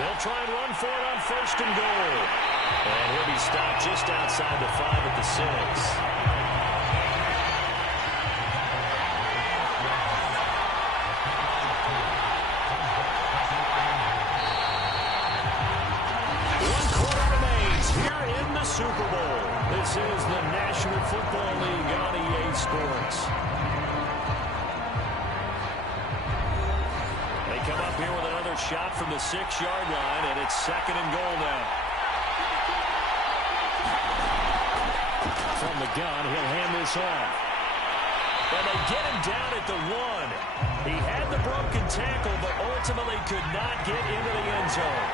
They'll try and run for it on 1st and goal. And he'll be stopped just outside the 5 at the 6. Super Bowl. This is the National Football League on EA Sports. They come up here with another shot from the 6-yard line, and it's 2nd and goal now. From the gun, he'll hand this off. And they get him down at the 1. He had the broken tackle, but ultimately could not get into the end zone.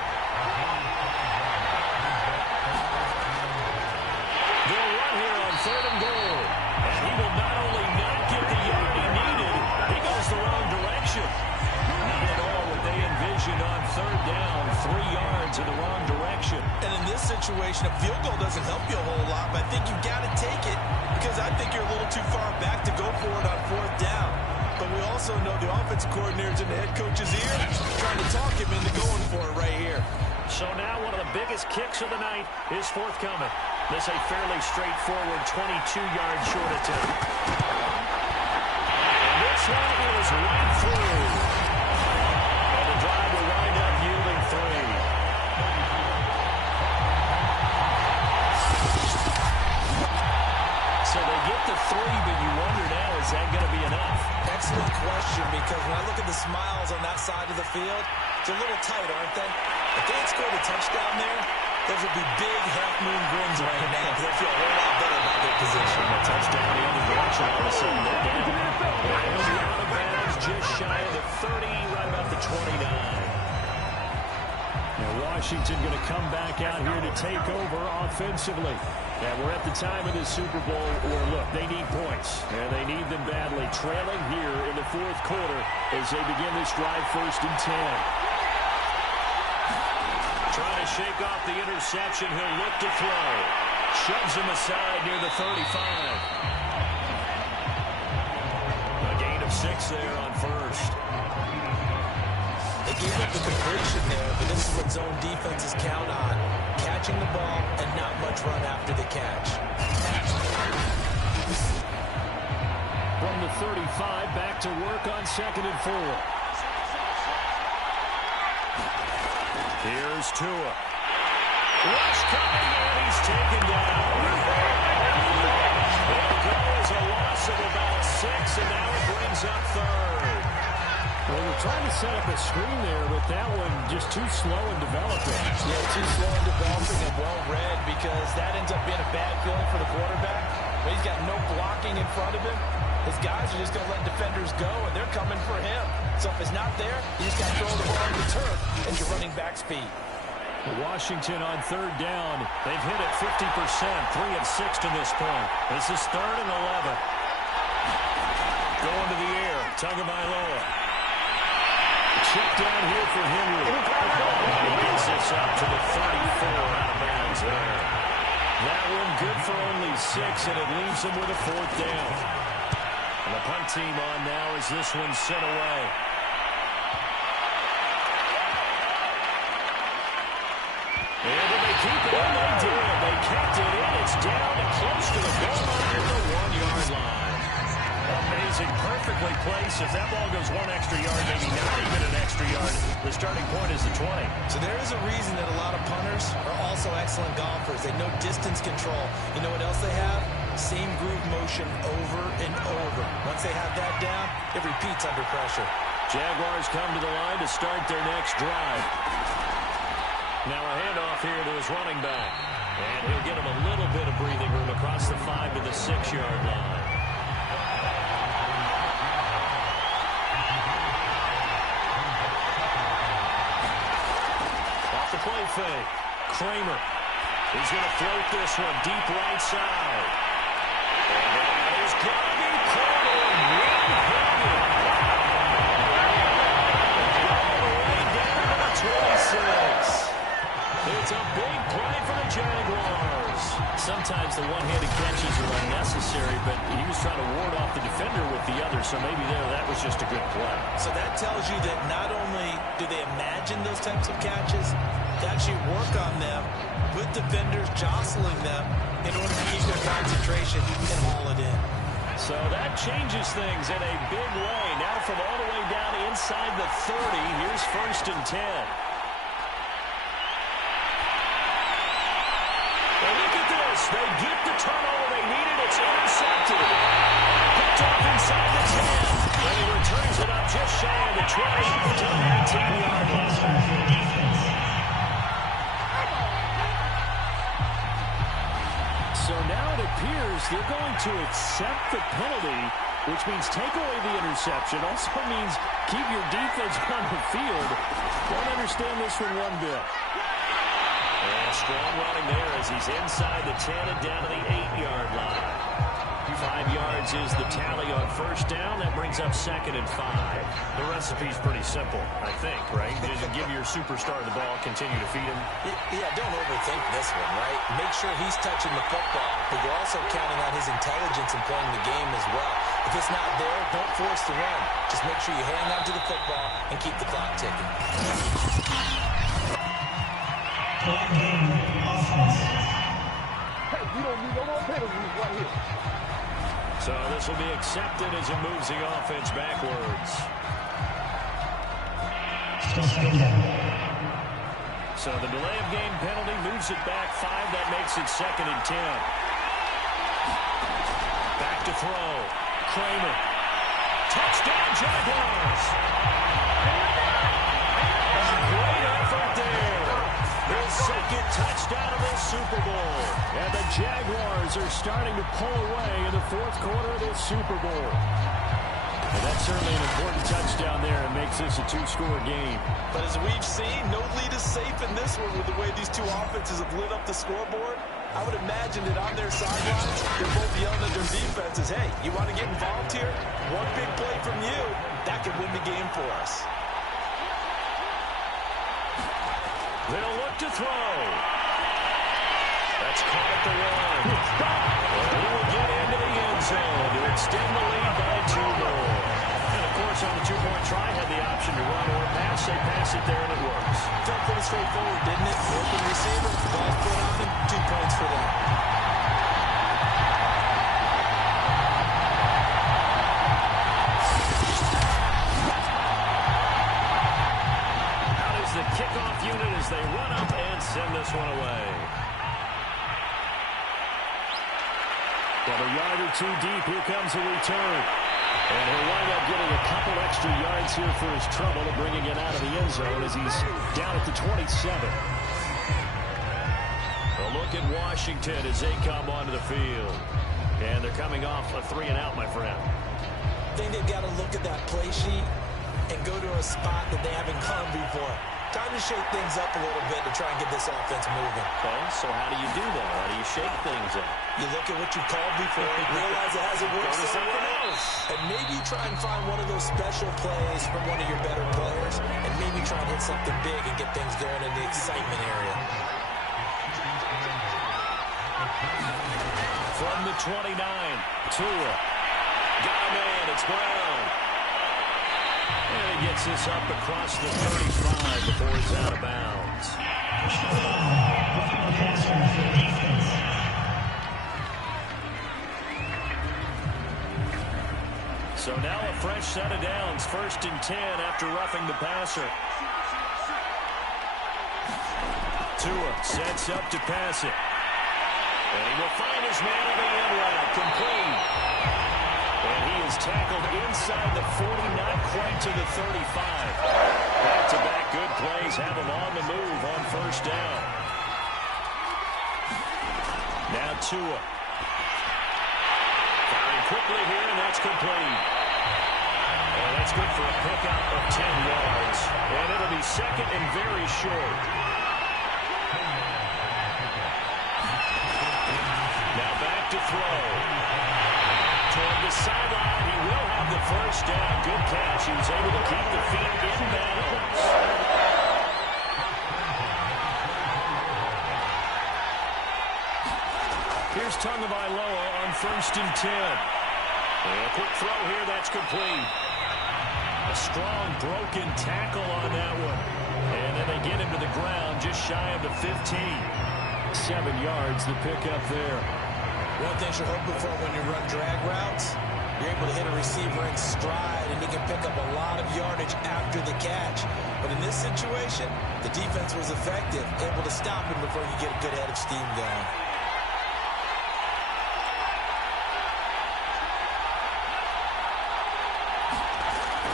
They'll run here on 3rd and goal. And he will not only not get the yard he needed, he goes the wrong direction. Not at all what they envisioned on 3rd down, 3 yards in the wrong direction. And in this situation, a field goal doesn't help you a whole lot, but I think you've got to take it because I think you're a little too far back to go for it on 4th down. But we also know the offensive coordinator's in the head coach's ear, trying to talk him into going for it right here. So now one of the biggest kicks of the night is forthcoming. This is a fairly straightforward 22-yard short attempt. And this one is right through. And the drive will wind up yielding 3. So they get the 3, but you wonder now, is that going to be enough? Excellent question, because when I look at the smiles on that side of the field, it's a little tight, aren't they? If they had scored a touchdown there, those would be big half-moon grins right now because they feel a whole lot better about their position. A touchdown the other direction, all of a sudden they're down. They'll be out of bounds just shy of the 30, right about the 29. Now Washington going to come back out here to take over offensively. And we're at the time of the Super Bowl where, look, they need points. And they need them badly. Trailing here in the 4th quarter as they begin this drive 1st and 10. Trying to shake off the interception. He'll look to throw. Shoves him aside near the 35. A gain of 6 there on 1st. They gave up the completion there, but this is what zone defenses count on. Catching the ball and not much run after the catch. From the 35, back to work on 2nd and 4. Here's Tua. Rush coming, and he's taken down. There goes a loss of about 6, and now it brings up 3rd. Well, we're trying to set up a screen there, but that one just too slow in developing. Yeah, too slow in developing and well read because that ends up being a bad feeling for the quarterback. But he's got no blocking in front of him. His guys are just going to let defenders go, and they're coming for him. So if it's not there, you just got to throw the ball on the turf at your running back speed. Washington on 3rd down. They've hit it 50%, 3 of 6 to this point. This is 3rd and 11. Going to the air, Tagovailoa. Check down here for Henry. He gets this up to the 34 out of bounds there. That one good for only 6, and it leaves him with a 4th down. And the punt team on now as this one's sent away. And did they keep it in? They did. They kept it in. It's down and close to the goal line at the 1-yard line. Amazing. Perfectly placed. If that ball goes 1 extra yard, maybe not even an extra yard, the starting point is the 20. So there is a reason that a lot of punters are also excellent golfers. They know distance control. You know what else they have? Same groove motion over and over. Once they have that down, it repeats under pressure. Jaguars come to the line to start their next drive. Now a handoff here to his running back. And he'll get him a little bit of breathing room across the 5 to the 6-yard line. Off the play fake. Kramer. He's going to float this one deep right side. And that is going to be caught in one-handed. Right down to the 26. It's a big play for the Jaguars. Sometimes the one-handed catches are unnecessary, but he was trying to ward off the defender with the other, so maybe that was just a good play. So that tells you that not only do they imagine those types of catches, they actually work on them with defenders jostling them in order to keep their concentration and haul it in. So that changes things in a big way. Now from all the way down inside the 30, here's 1st and 10. And look at this. They get the turnover they needed. It's intercepted. Picked off inside the 10. And he returns it up just shy of the 20 to the 19-yard line. So now it appears they're going to accept the penalty, which means take away the interception. Also means keep your defense on the field. Don't understand this one one bit. And strong running there as he's inside the 10 and down to the 8-yard line. 5 yards is the tally on 1st down. That brings up 2nd and 5. The recipe's pretty simple, I think, right? Just give your superstar the ball, continue to feed him. Yeah, don't overthink this one, right? Make sure he's touching the football, but you're also counting on his intelligence in playing the game as well. If it's not there, don't force the run. Just make sure you hang on to the football and keep the clock ticking. Hey, we don't need no more penalties right here. So this will be accepted as it moves the offense backwards. So the delay of game penalty moves it back 5. That makes it 2nd and 10. Back to throw. Kramer. Touchdown, Jaguars. A great effort there. His 2nd touchdown of this Super Bowl. And the Jaguars are starting to pull away in the 4th quarter of this Super Bowl. And that's certainly an important touchdown there and makes this a 2-score game. But as we've seen, no lead is safe in this one with the way these two offenses have lit up the scoreboard. I would imagine that on their sidelines, they're both yelling at their defenses, hey, you want to get involved here? One big play from you, that could win the game for us. They'll look to throw. That's caught at the 1. He will get into the end zone to extend the lead by 2 more. And, of course, on the 2-point try, had the option to run or pass. They pass it there, and it works. Felt pretty straightforward, didn't it? Open receiver, ball's put on him, 2 points for them. The kickoff unit as they run up and send this one away. Well, a yard or 2 deep, here comes a return. And he'll wind up getting a couple extra yards here for his trouble of bringing it out of the end zone as he's down at the 27. A look at Washington as they come onto the field. And they're coming off a 3-and-out, my friend. I think they've got to look at that play sheet and go to a spot that they haven't gone before. Time to shake things up a little bit to try and get this offense moving. Okay, so how do you do that? How do you shake things up? You look at what you called before and realize it hasn't worked somewhere else. And maybe try and find one of those special plays from one of your better players and maybe try and hit something big and get things going in the excitement area. From the 29, Tua. Got a man, it's Brown. And he gets this up across the 35 before he's out of bounds. So now a fresh set of downs, 1st and 10 after roughing the passer. Tua sets up to pass it. And he will find his man on the end route, complete. And he is tackled inside the 40, not quite to the 35. Back-to-back good plays have him on the move on 1st down. Now Tua. Firing quickly here, and that's complete. And that's good for a pickup of 10 yards. And it'll be 2nd and very short. Now back to throw. Toward the sideline, he will have the 1st down. Good catch. He was able to keep the feet in bounds. Here's Tagovailoa on 1st and 10. A quick throw here, that's complete. A strong broken tackle on that one. And then they get him to the ground just shy of the 15. 7 yards, the pickup there. One thing you're hoping for when you run drag routes, you're able to hit a receiver in stride, and he can pick up a lot of yardage after the catch. But in this situation, the defense was effective, able to stop him before you get a good head of steam going.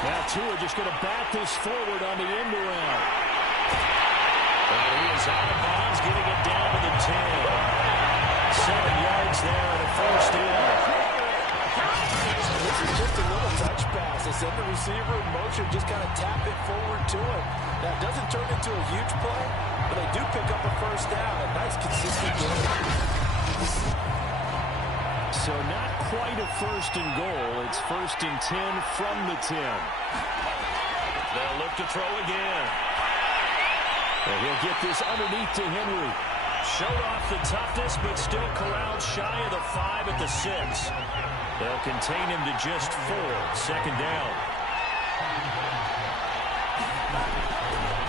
Now Tua just going to bat this forward on the end around. And he is out of bounds, getting it down to the 10. 7 yards there and a first down. This is just a little touch pass. They send the receiver in motion, just kind of tap it forward to him. Now, it doesn't turn into a huge play, but they do pick up a first down. A nice, consistent game. So not quite a first and goal. It's 1st and 10 from the 10. They'll look to throw again. And he'll get this underneath to Henry. Showed off the toughness, but still corralled shy of the 5 at the 6. They'll contain him to just 4. 2nd down.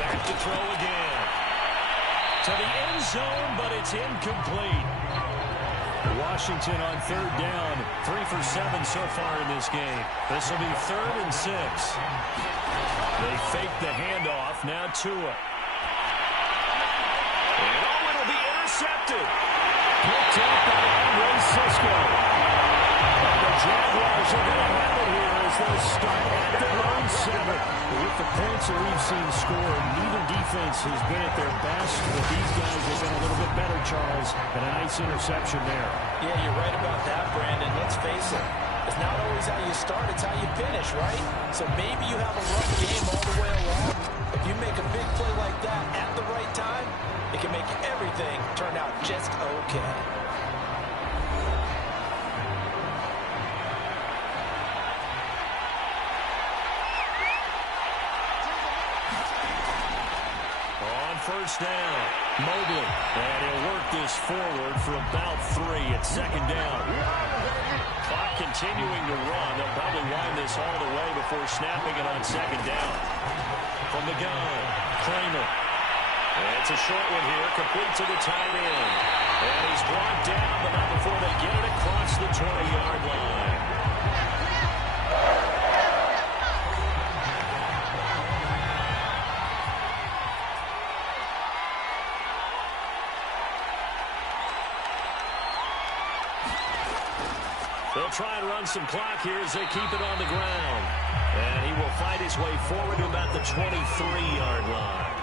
Back to throw again. To the end zone, but it's incomplete. Washington on 3rd down. 3 for 7 so far in this game. This will be 3rd and 6. They fake the handoff. Now Tua. And it'll be intercepted. Picked up by Andre Cisco. And the Jaguars are going to have it here as they start at their own 7. With the points that we've seen scored, neither defense has been at their best, but these guys have been a little bit better, Charles, and a nice interception there. Yeah, you're right about that, Brandon. Let's face it. It's not always how you start, it's how you finish, right? So maybe you have a rough game all the way along. If you make a big play like that at the right time, it can make everything turn out just okay. On 1st down, Mobley. And he'll work this forward for about 3 at 2nd down. Clock continuing to run. They'll probably wind this all the way before snapping it on 2nd down. From the gun, Kramer. And it's a short one here, complete to the tight end. And he's brought down, but not before they get it across the 20-yard line. They'll try and run some clock here as they keep it on the ground. And he will fight his way forward to about the 23-yard line.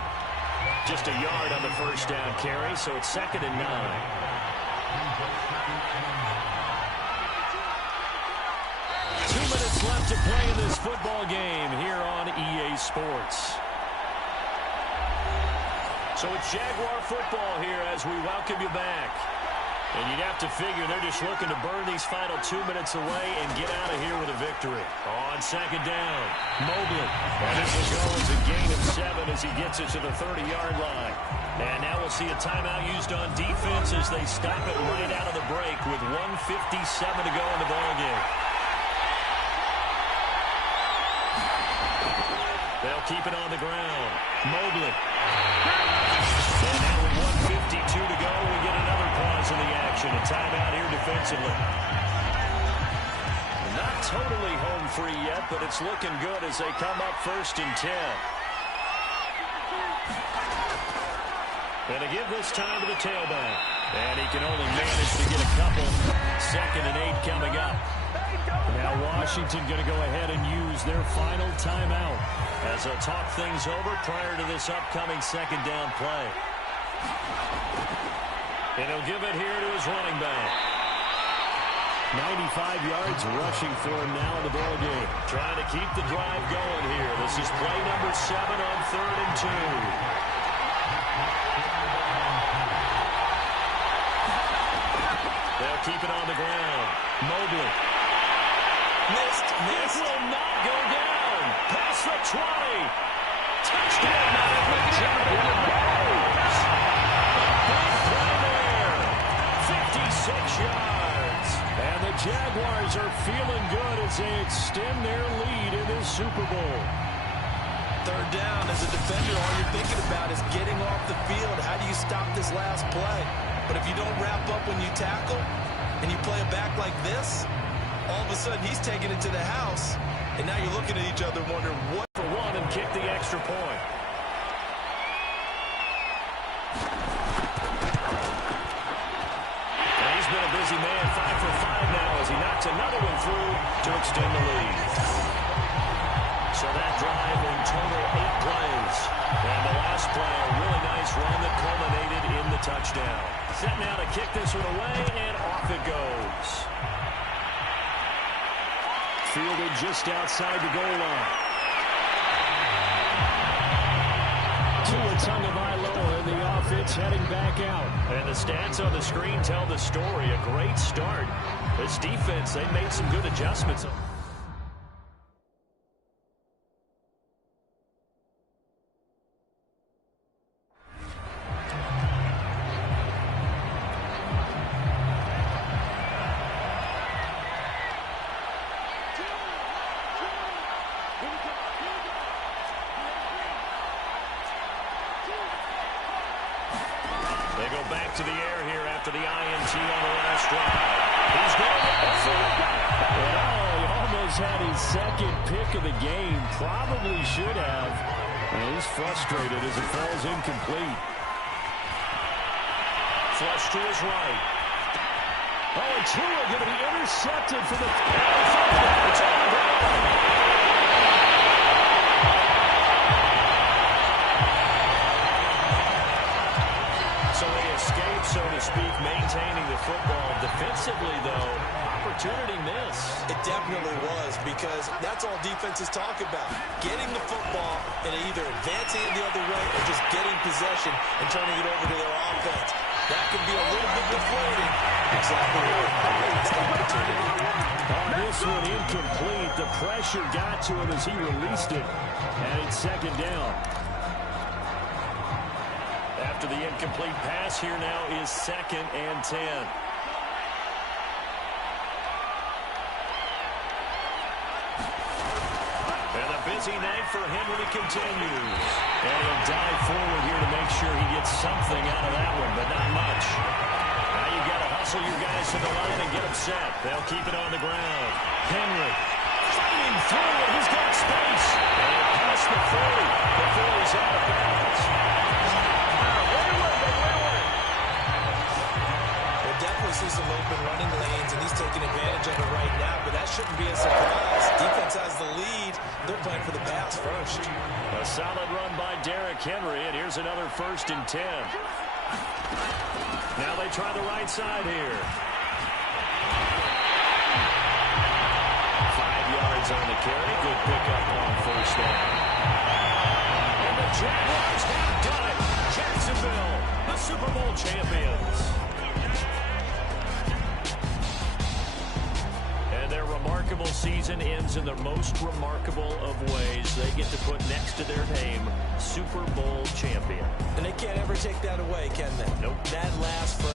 Just a yard on the 1st down carry, so it's 2nd and 9. 2 minutes left to play in this football game here on EA Sports. So it's Jaguar football here as we welcome you back. And you'd have to figure they're just looking to burn these final 2 minutes away and get out of here with a victory. On 2nd down, Mobley. And this will go as a gain of 7 as he gets it to the 30-yard line. And now we'll see a timeout used on defense as they stop it right out of the break with 1:57 to go in the ballgame. They'll keep it on the ground. Mobley. And now with 1:52 to go, we get another pause in the action. A timeout here defensively. Not totally home free yet, but it's looking good as they come up 1st and 10. And to give this time to the tailback. And he can only manage to get a couple. 2nd and 8 coming up. Now Washington going to go ahead and use their final timeout as they'll talk things over prior to this upcoming 2nd down play. And he'll give it here to his running back. 95 yards rushing for him now in the ballgame. Trying to keep the drive going here. This is play number 7 on 3rd and 2. They'll keep it on the ground. Mobley. Missed. This will not go down. Past the 20. Touchdown. Jaguars. A big play there. 56 yards. And the Jaguars are feeling good as they extend their lead in this Super Bowl. Third down, as a defender, all you're thinking about is getting off the field. How do you stop this last play? But if you don't wrap up when you tackle and you play it back like this, all of a sudden he's taking it to the house, and now you're looking at each other wondering what. For one and kick the extra point. And he's been a busy man, 5 for 5 now as he knocks another one through to extend the lead. So that drive in total 8 plays. And the last play, a really nice run that culminated in the touchdown. Set now to kick this one away, and off it goes. Fielded just outside the goal line. Tua Tagovailoa and the offense heading back out. And the stats on the screen tell the story. A great start. This defense, they made some good adjustments. They go back to the air here after the INT on the last drive. He's going for it. And he almost had his second pick of the game. Probably should have. And he's frustrated as it falls incomplete. Flush to his right. Oh, and Tua going to be intercepted for the... It's on the ground. So they escape, so to speak, maintaining the football. Defensively, though, opportunity miss. It definitely was, because that's all defenses talk about. Getting the football and either advancing it the other way or just getting possession and turning it over to their offense. That can be a little bit deflating. Exactly right. Missed opportunity. This one incomplete. The pressure got to him as he released it. And it's second down. After the incomplete pass, here now is 2nd and 10. And a busy night for Henry continues. And he'll dive forward here to make sure he gets something out of that one, but not much. Now you've got to hustle your guys to the line and get them set. They'll keep it on the ground. Henry fighting through, and he's got space. And past the 40 before he's out of bounds. Definitely see some open running lanes, and he's taking advantage of it right now, but that shouldn't be a surprise. Defense has the lead. They're playing for the pass first. A solid run by Derrick Henry, and here's another 1st and 10. Now they try the right side here. 5 yards on the carry. Good pickup on 1st down. And the Jaguars have done it. Jacksonville, the Super Bowl champions. Their remarkable season ends in the most remarkable of ways. They get to put next to their name, Super Bowl champion. And they can't ever take that away, can they? Nope. That lasts for